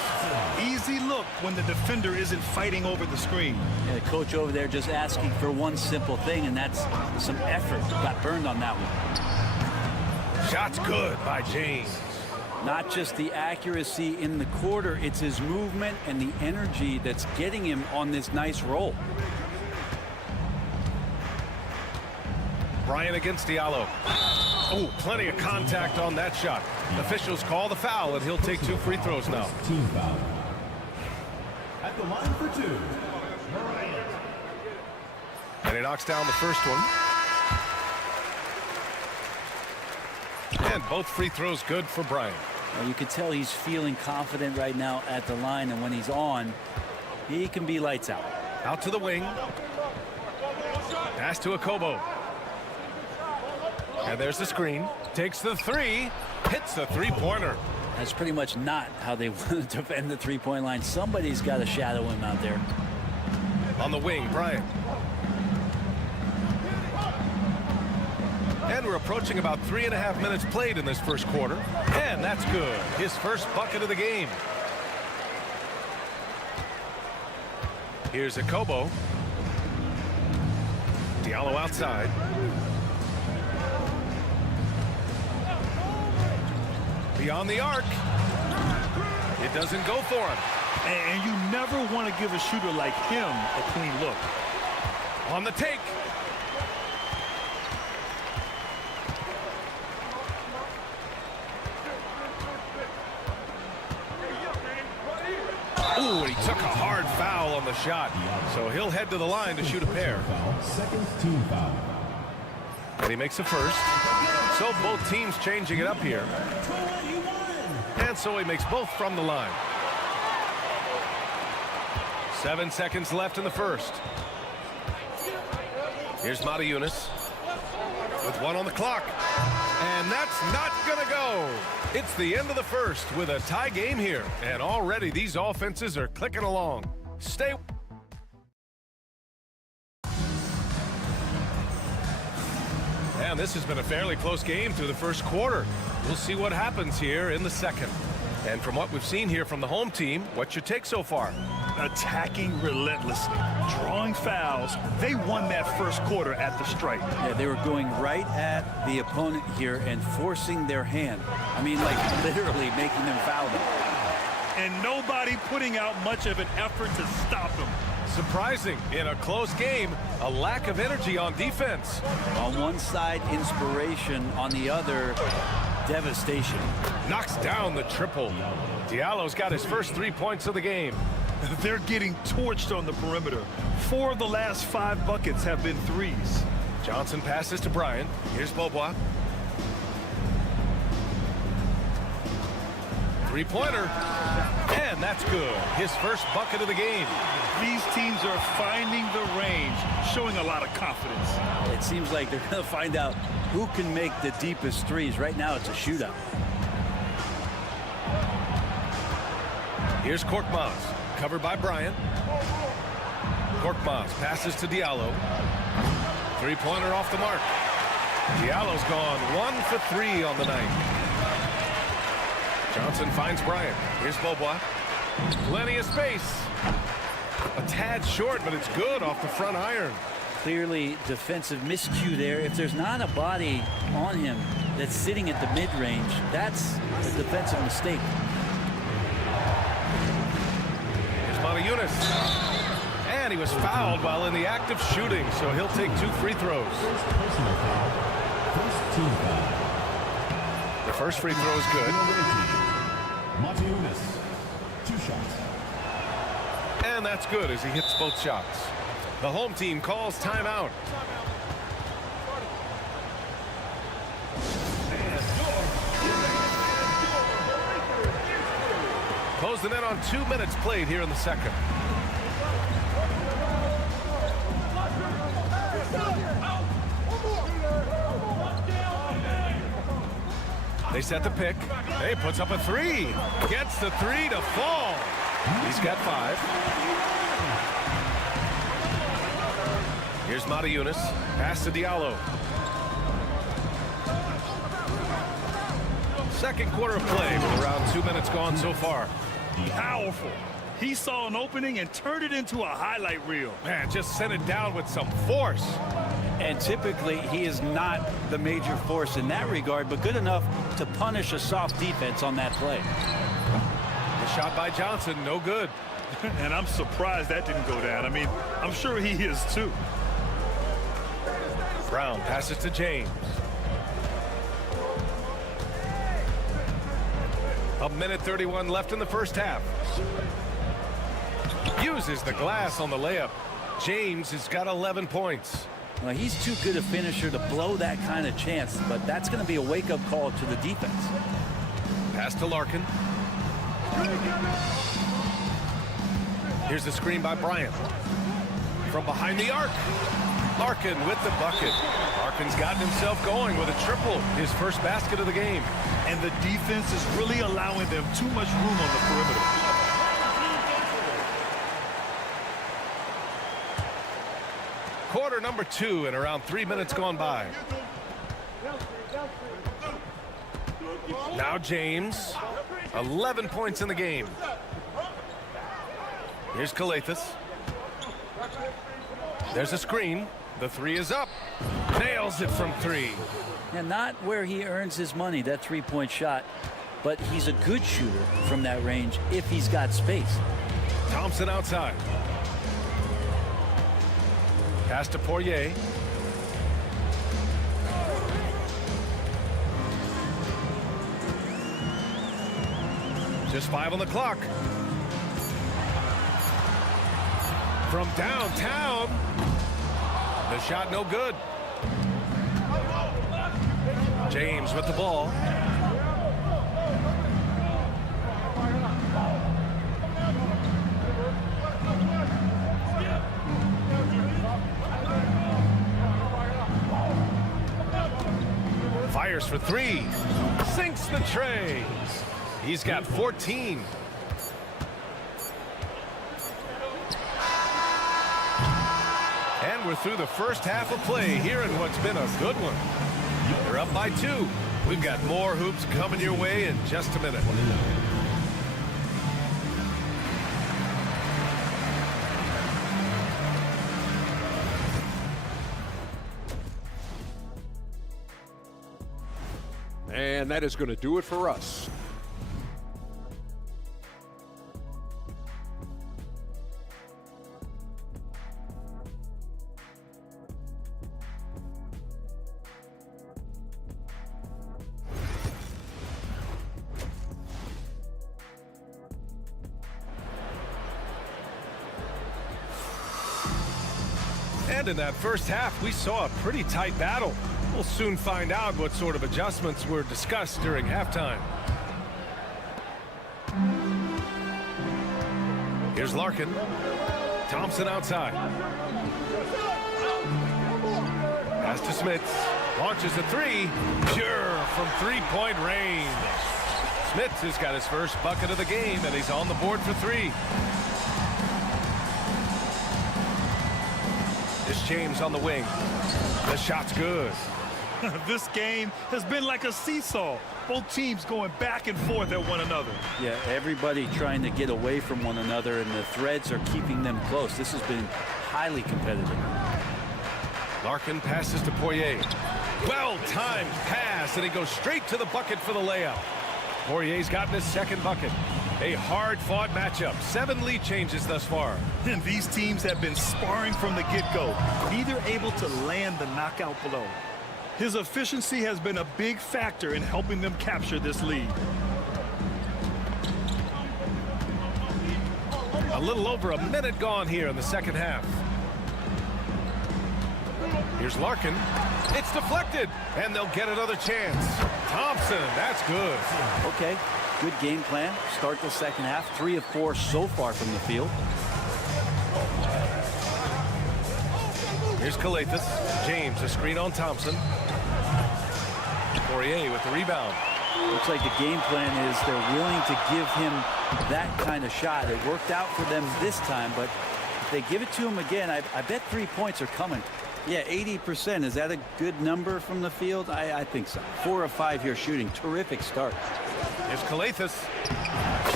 Easy look when the defender isn't fighting over the screen. Yeah, the coach over there just asking for one simple thing, and that's some effort. Got burned on that one. Shot's good by James. Not just the accuracy in the quarter, it's his movement and the energy that's getting him on this nice roll. Bryant against Diallo. Oh, plenty of contact on that shot. Officials call the foul, and he'll take 2 free throws now. Team foul. At the line for 2. And he knocks down the first one. And both free throws good for Bryant. Well, you could tell he's feeling confident right now at the line, and when he's on, he can be lights out. Out to the wing. Pass to Akobo. And there's the screen. Takes the 3. Hits the 3-pointer. That's pretty much not how they want to defend the three-point line. Somebody's got to shadow him out there. On the wing, Bryant. And we're approaching about 3.5 minutes played in this first quarter. And that's good. His first bucket of the game. Here's Akobo. Diallo outside. Beyond the arc. It doesn't go for him. And you never want to give a shooter like him a clean look. On the take. Ooh, and he took a hard foul on the shot. So he'll head to the line to shoot a pair. Second team foul. And he makes a first. So both teams changing it up here. And so he makes both from the line. 7 seconds left in the first. Here's Matajunas with 1 on the clock. And that's not going to go. It's the end of the first with a tie game here. And already these offenses are clicking along. Stay. And this has been a fairly close game through the first quarter. We'll see what happens here in the second. And from what we've seen here from the home team, what's your take so far? Attacking relentlessly, drawing fouls. They won that first quarter at the stripe. Yeah, they were going right at the opponent here and forcing their hand. I mean, like literally making them foul them. And nobody putting out much of an effort to stop them. Surprising, in a close game, a lack of energy on defense. On one side, inspiration. On the other, devastation. Knocks down the triple. Diallo's got his first 3 points of the game. They're getting torched on the perimeter. 4 of the last 5 buckets have been threes. Johnson passes to Bryant. Here's Beaubois. Three-pointer. And that's good. His first bucket of the game. These teams are finding the range, showing a lot of confidence. It seems like they're going to find out who can make the deepest threes. Right now, it's a shootout. Here's Korkmaz, covered by Bryant. Korkmaz passes to Diallo. Three-pointer off the mark. Diallo's gone 1 for 3 on the night. Johnson finds Bryant. Here's Beaubois. Plenty of space. A tad short, but it's good off the front iron. Clearly defensive miscue there. If there's not a body on him that's sitting at the mid-range, that's a defensive mistake. Here's Matajunas. And he was fouled while in the act of shooting, so he'll take 2 free throws. First team foul. The first free throw is good. Matajunas, 2 shots. And that's good as he hits both shots. The home team calls timeout. Closing in on 2 minutes played here in the second. They set the pick. He puts up a 3. Gets the 3 to fall. He's got 5. Here's Matajunas. Pass to Diallo. Second quarter of play with around 2 minutes gone so far. Powerful. He saw an opening and turned it into a highlight reel. Man, just sent it down with some force. And typically, he is not the major force in that regard, but good enough to punish a soft defense on that play. The shot by Johnson, no good. And I'm surprised that didn't go down. I mean, I'm sure he is too. Brown passes to James. A minute 31 left in the first half. Uses the glass on the layup. James has got 11 points. Well, he's too good a finisher to blow that kind of chance, but that's going to be a wake-up call to the defense. Pass to Larkin. Here's the screen by Bryant. From behind the arc. Larkin with the bucket. Larkin's gotten himself going with a triple, his first basket of the game. And the defense is really allowing them too much room on the perimeter. Quarter number 2 and around 3 minutes gone by. Now James, 11 points in the game. Here's Kalathis. There's a screen. The 3 is up. Nails it from 3. And not where he earns his money, that three-point shot, but he's a good shooter from that range if he's got space. Thompson outside. Pass to Poirier. Just 5 on the clock. From downtown. The shot no good. James with the ball. Fires for three. Sinks the tray. He's got 14. And we're through the first half of play here in what's been a good one. They're up by 2. We've got more hoops coming your way in just a minute. And that is going to do it for us. And in that first half, we saw a pretty tight battle. We'll soon find out what sort of adjustments were discussed during halftime. Here's Larkin. Thompson outside. Pass to Smits. Launches a three. Pure from three-point range. Smits has got his first bucket of the game, and he's on the board for 3. It's James on the wing. The shot's good. This game has been like a seesaw. Both teams going back and forth at one another. Yeah, everybody trying to get away from one another, and the threads are keeping them close. This has been highly competitive. Larkin passes to Poirier. Well-timed pass, and he goes straight to the bucket for the layup. Poirier's gotten his second bucket. A hard-fought matchup. 7 lead changes thus far. And these teams have been sparring from the get-go, neither able to land the knockout blow. His efficiency has been a big factor in helping them capture this lead. A little over a minute gone here in the second half. Here's Larkin. It's deflected, and they'll get another chance. Thompson, that's good. Okay, good game plan. Start the second half. 3 of 4 so far from the field. Here's Kalathis. James, a screen on Thompson. Poirier with the rebound. Looks like the game plan is they're willing to give him that kind of shot. It worked out for them this time, but if they give it to him again, I bet 3 points are coming. Yeah, 80%. Is that a good number from the field? I think so. 4 of 5 here shooting. Terrific start. Here's Kalathis.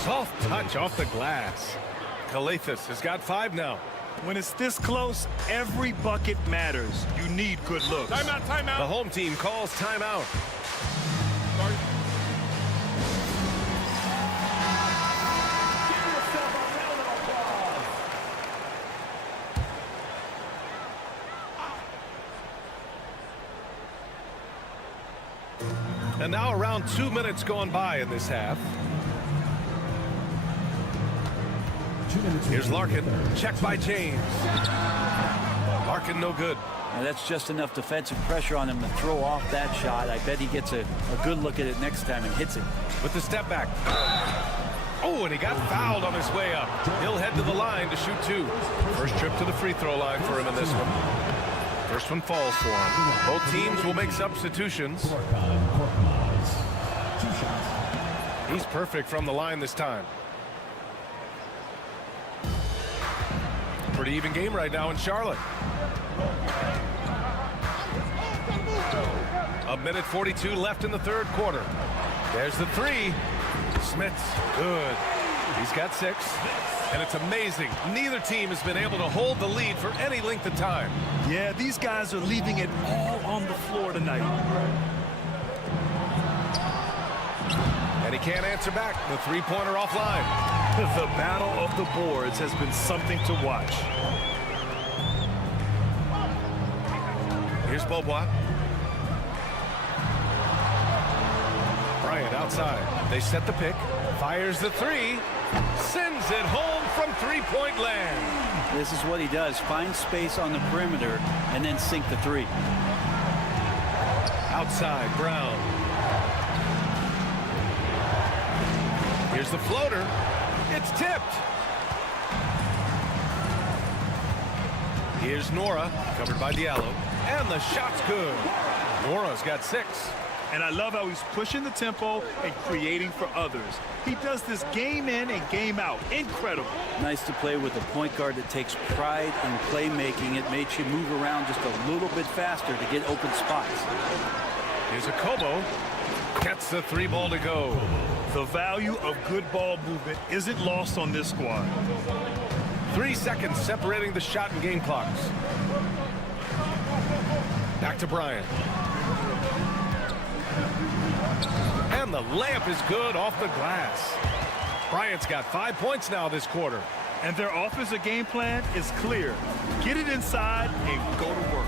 Soft touch off the glass. Kalathis has got 5 now. When it's this close, every bucket matters. You need good looks. Timeout, timeout. The home team calls timeout. And now around 2 minutes gone by in this half. Here's Larkin. Check by James. Larkin no good. Now that's just enough defensive pressure on him to throw off that shot. I bet he gets a good look at it next time and hits it. With the step back. Oh, and he got fouled on his way up. He'll head to the line to shoot 2. First trip to the free throw line for him in this one. First one falls for him. Both teams will make substitutions. He's perfect from the line this time. Pretty even game right now in Charlotte. A minute 42 left in the third quarter. There's the 3. Smits, good. He's got 6. And it's amazing. Neither team has been able to hold the lead for any length of time. Yeah, these guys are leaving it all on the floor tonight. And he can't answer back. The three-pointer offline. The battle of the boards has been something to watch. Here's Beaubois. Bryant outside. They set the pick. Fires the 3. Sends it home from three-point land. This is what he does. Find space on the perimeter and then sink the 3. Outside, Brown. Here's the floater. It's tipped. Here's Nora, covered by Diallo. And the shot's good. Nora's got 6. And I love how he's pushing the tempo and creating for others. He does this game in and game out. Incredible. Nice to play with a point guard that takes pride in playmaking. It makes you move around just a little bit faster to get open spots. Here's a Kobo. Gets the 3 ball to go. The value of good ball movement isn't lost on this squad. 3 seconds separating the shot and game clocks. Back to Bryant. And the layup is good off the glass. Bryant's got 5 points now this quarter. And their offensive game plan is clear. Get it inside and go to work.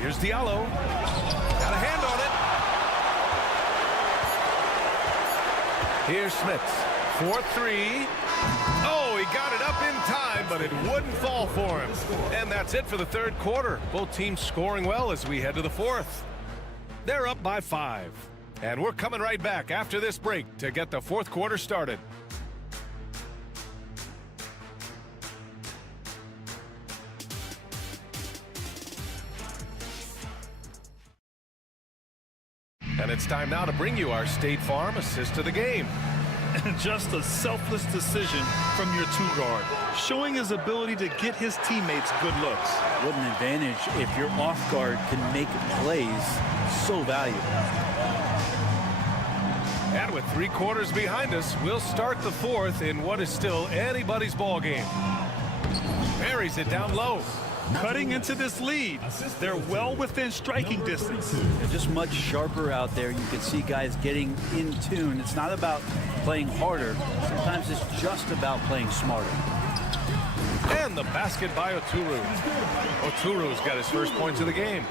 Here's Diallo. Got a hand on it. Here's Smits. 4-3. Oh, he got it up in time, but it wouldn't fall for him. And that's it for the third quarter. Both teams scoring well as we head to the fourth. They're up by 5. And we're coming right back after this break to get the fourth quarter started. And it's time now to bring you our State Farm assist of the game. And just a selfless decision from your 2-guard, showing his ability to get his teammates good looks. What an advantage if your off guard can make plays so valuable. And with 3 quarters behind us, we'll start the fourth in what is still anybody's ball game. Buries it down low. Cutting into this lead. They're well within striking distance. They're just much sharper out there. You can see guys getting in tune. It's not about playing harder. Sometimes it's just about playing smarter. And the basket by Oturu. Oturu's got his first points of the game.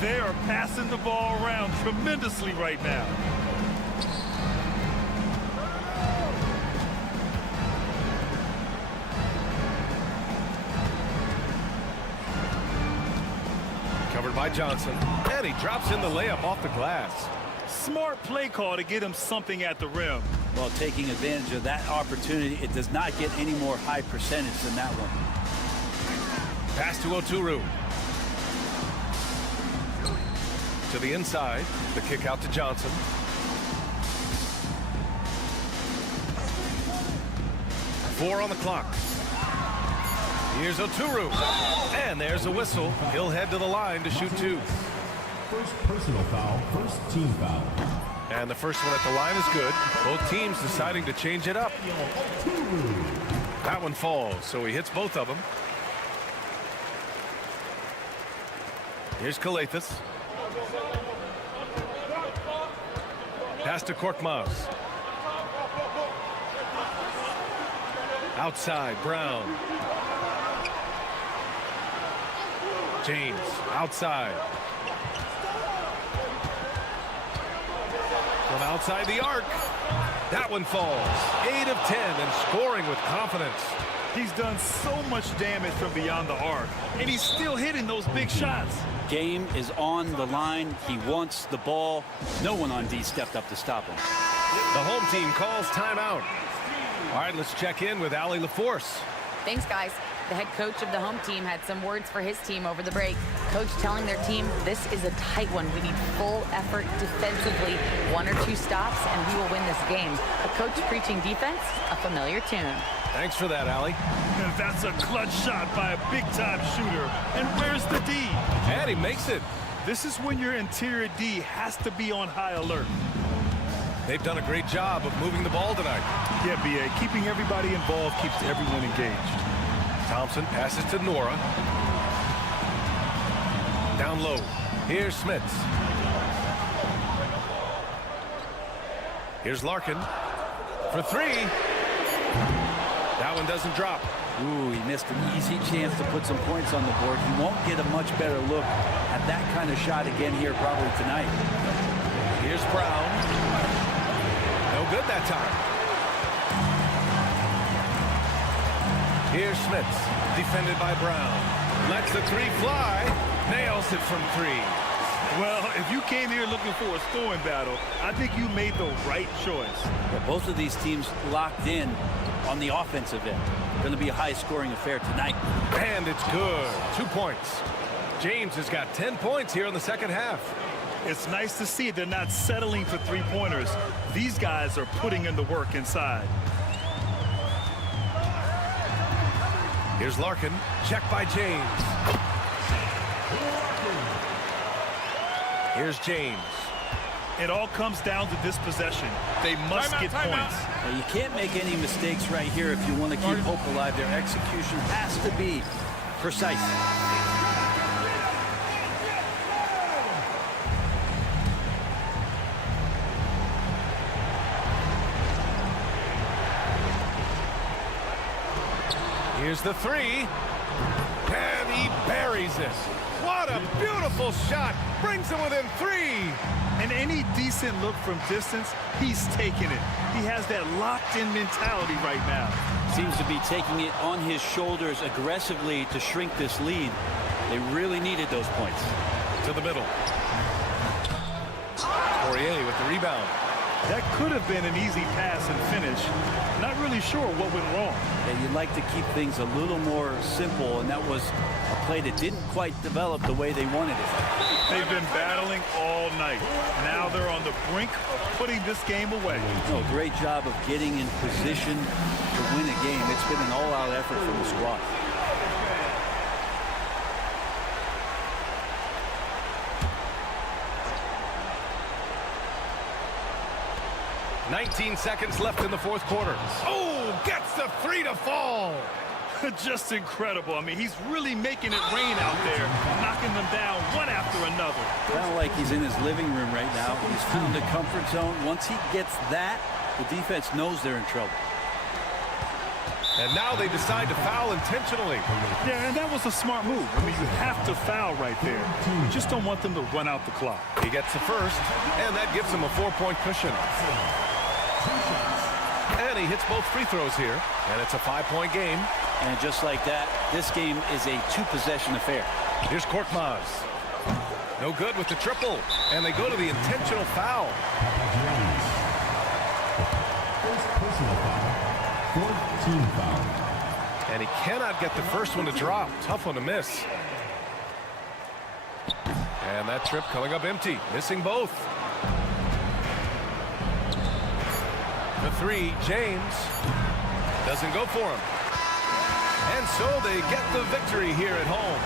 They are passing the ball around tremendously right now. Covered by Johnson, and he drops in the layup off the glass. Smart play call to get him something at the rim. Well, taking advantage of that opportunity, it does not get any more high percentage than that one. Pass to Oturu. To the inside, the kick out to Johnson. Four on the clock. Here's Oturu. And there's a whistle. He'll head to the line to shoot 2. First personal foul, first team foul. And the first one at the line is good. Both teams deciding to change it up. That one falls, so he hits both of them. Here's Kalathis. Pass to Korkmaz. Outside, Brown. James, outside. From outside the arc. That one falls. 8 of 10 and scoring with confidence. He's done so much damage from beyond the arc, and he's still hitting those big shots. Game is on the line. He wants the ball. No one on D stepped up to stop him. The home team calls timeout. All right, let's check in with Allie LaForce. Thanks, guys. The head coach of the home team had some words for his team over the break. Coach telling their team, this is a tight one. We need full effort defensively. 1 or 2 stops, and we will win this game. A coach preaching defense, a familiar tune. Thanks for that, Allie. And that's a clutch shot by a big-time shooter. And where's the D? And he makes it. This is when your interior D has to be on high alert. They've done a great job of moving the ball tonight. Yeah, B.A. Keeping everybody involved keeps everyone engaged. Thompson passes to Nora. Down low. Here's Smits. Here's Larkin for 3. That one doesn't drop. Ooh, he missed an easy chance to put some points on the board. He won't get a much better look at that kind of shot again here probably tonight. Here's Brown. No good that time. Here's Smits, defended by Brown. Lets the 3 fly. Nails it from 3. Well, if you came here looking for a scoring battle, I think you made the right choice. Well, both of these teams locked in on the offensive end. Going to be a high-scoring affair tonight. And it's good. 2 points. James has got 10 points here in the second half. It's nice to see they're not settling for three-pointers. These guys are putting in the work inside. Here's Larkin. Check by James. Here's James. It all comes down to this possession. They must get points. Well, you can't make any mistakes right here if you want to keep hope alive. Their execution has to be precise. Here's the three. And he buries it. What a beautiful shot. Brings him within 3. And any decent look from distance, he's taking it. He has that locked-in mentality right now. Seems to be taking it on his shoulders aggressively to shrink this lead. They really needed those points. To the middle. Poirier with the rebound. That could have been an easy pass and finish. Not really sure what went wrong. And you'd like to keep things a little more simple, and that was a play that didn't quite develop the way they wanted it. They've been battling all night. Now they're on the brink of putting this game away. Oh, great job of getting in position to win a game. It's been an all-out effort from the squad. "19 seconds left in the fourth quarter. Oh, gets the 3 to fall. Just incredible. I mean, he's really making it rain out there, knocking them down one after another. Kind of like he's in his living room right now. He's found a comfort zone. Once he gets that, the defense knows they're in trouble. And now they decide to foul intentionally. Yeah, and that was a smart move. I mean, you have to foul right there. You just don't want them to run out the clock. He gets the first, and that gives him a 4-point cushion. And he hits both free throws here, and it's a 5-point game. And just like that, this game is a 2-possession affair. Here's Korkmaz. No good with the triple, and they go to the intentional foul. First personal foul, 4th team foul. And he cannot get the first one to drop. Tough one to miss. And that trip coming up empty, missing both. The 3, James. Doesn't go for him. And so they get the victory here at home.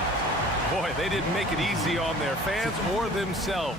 Boy, they didn't make it easy on their fans or themselves.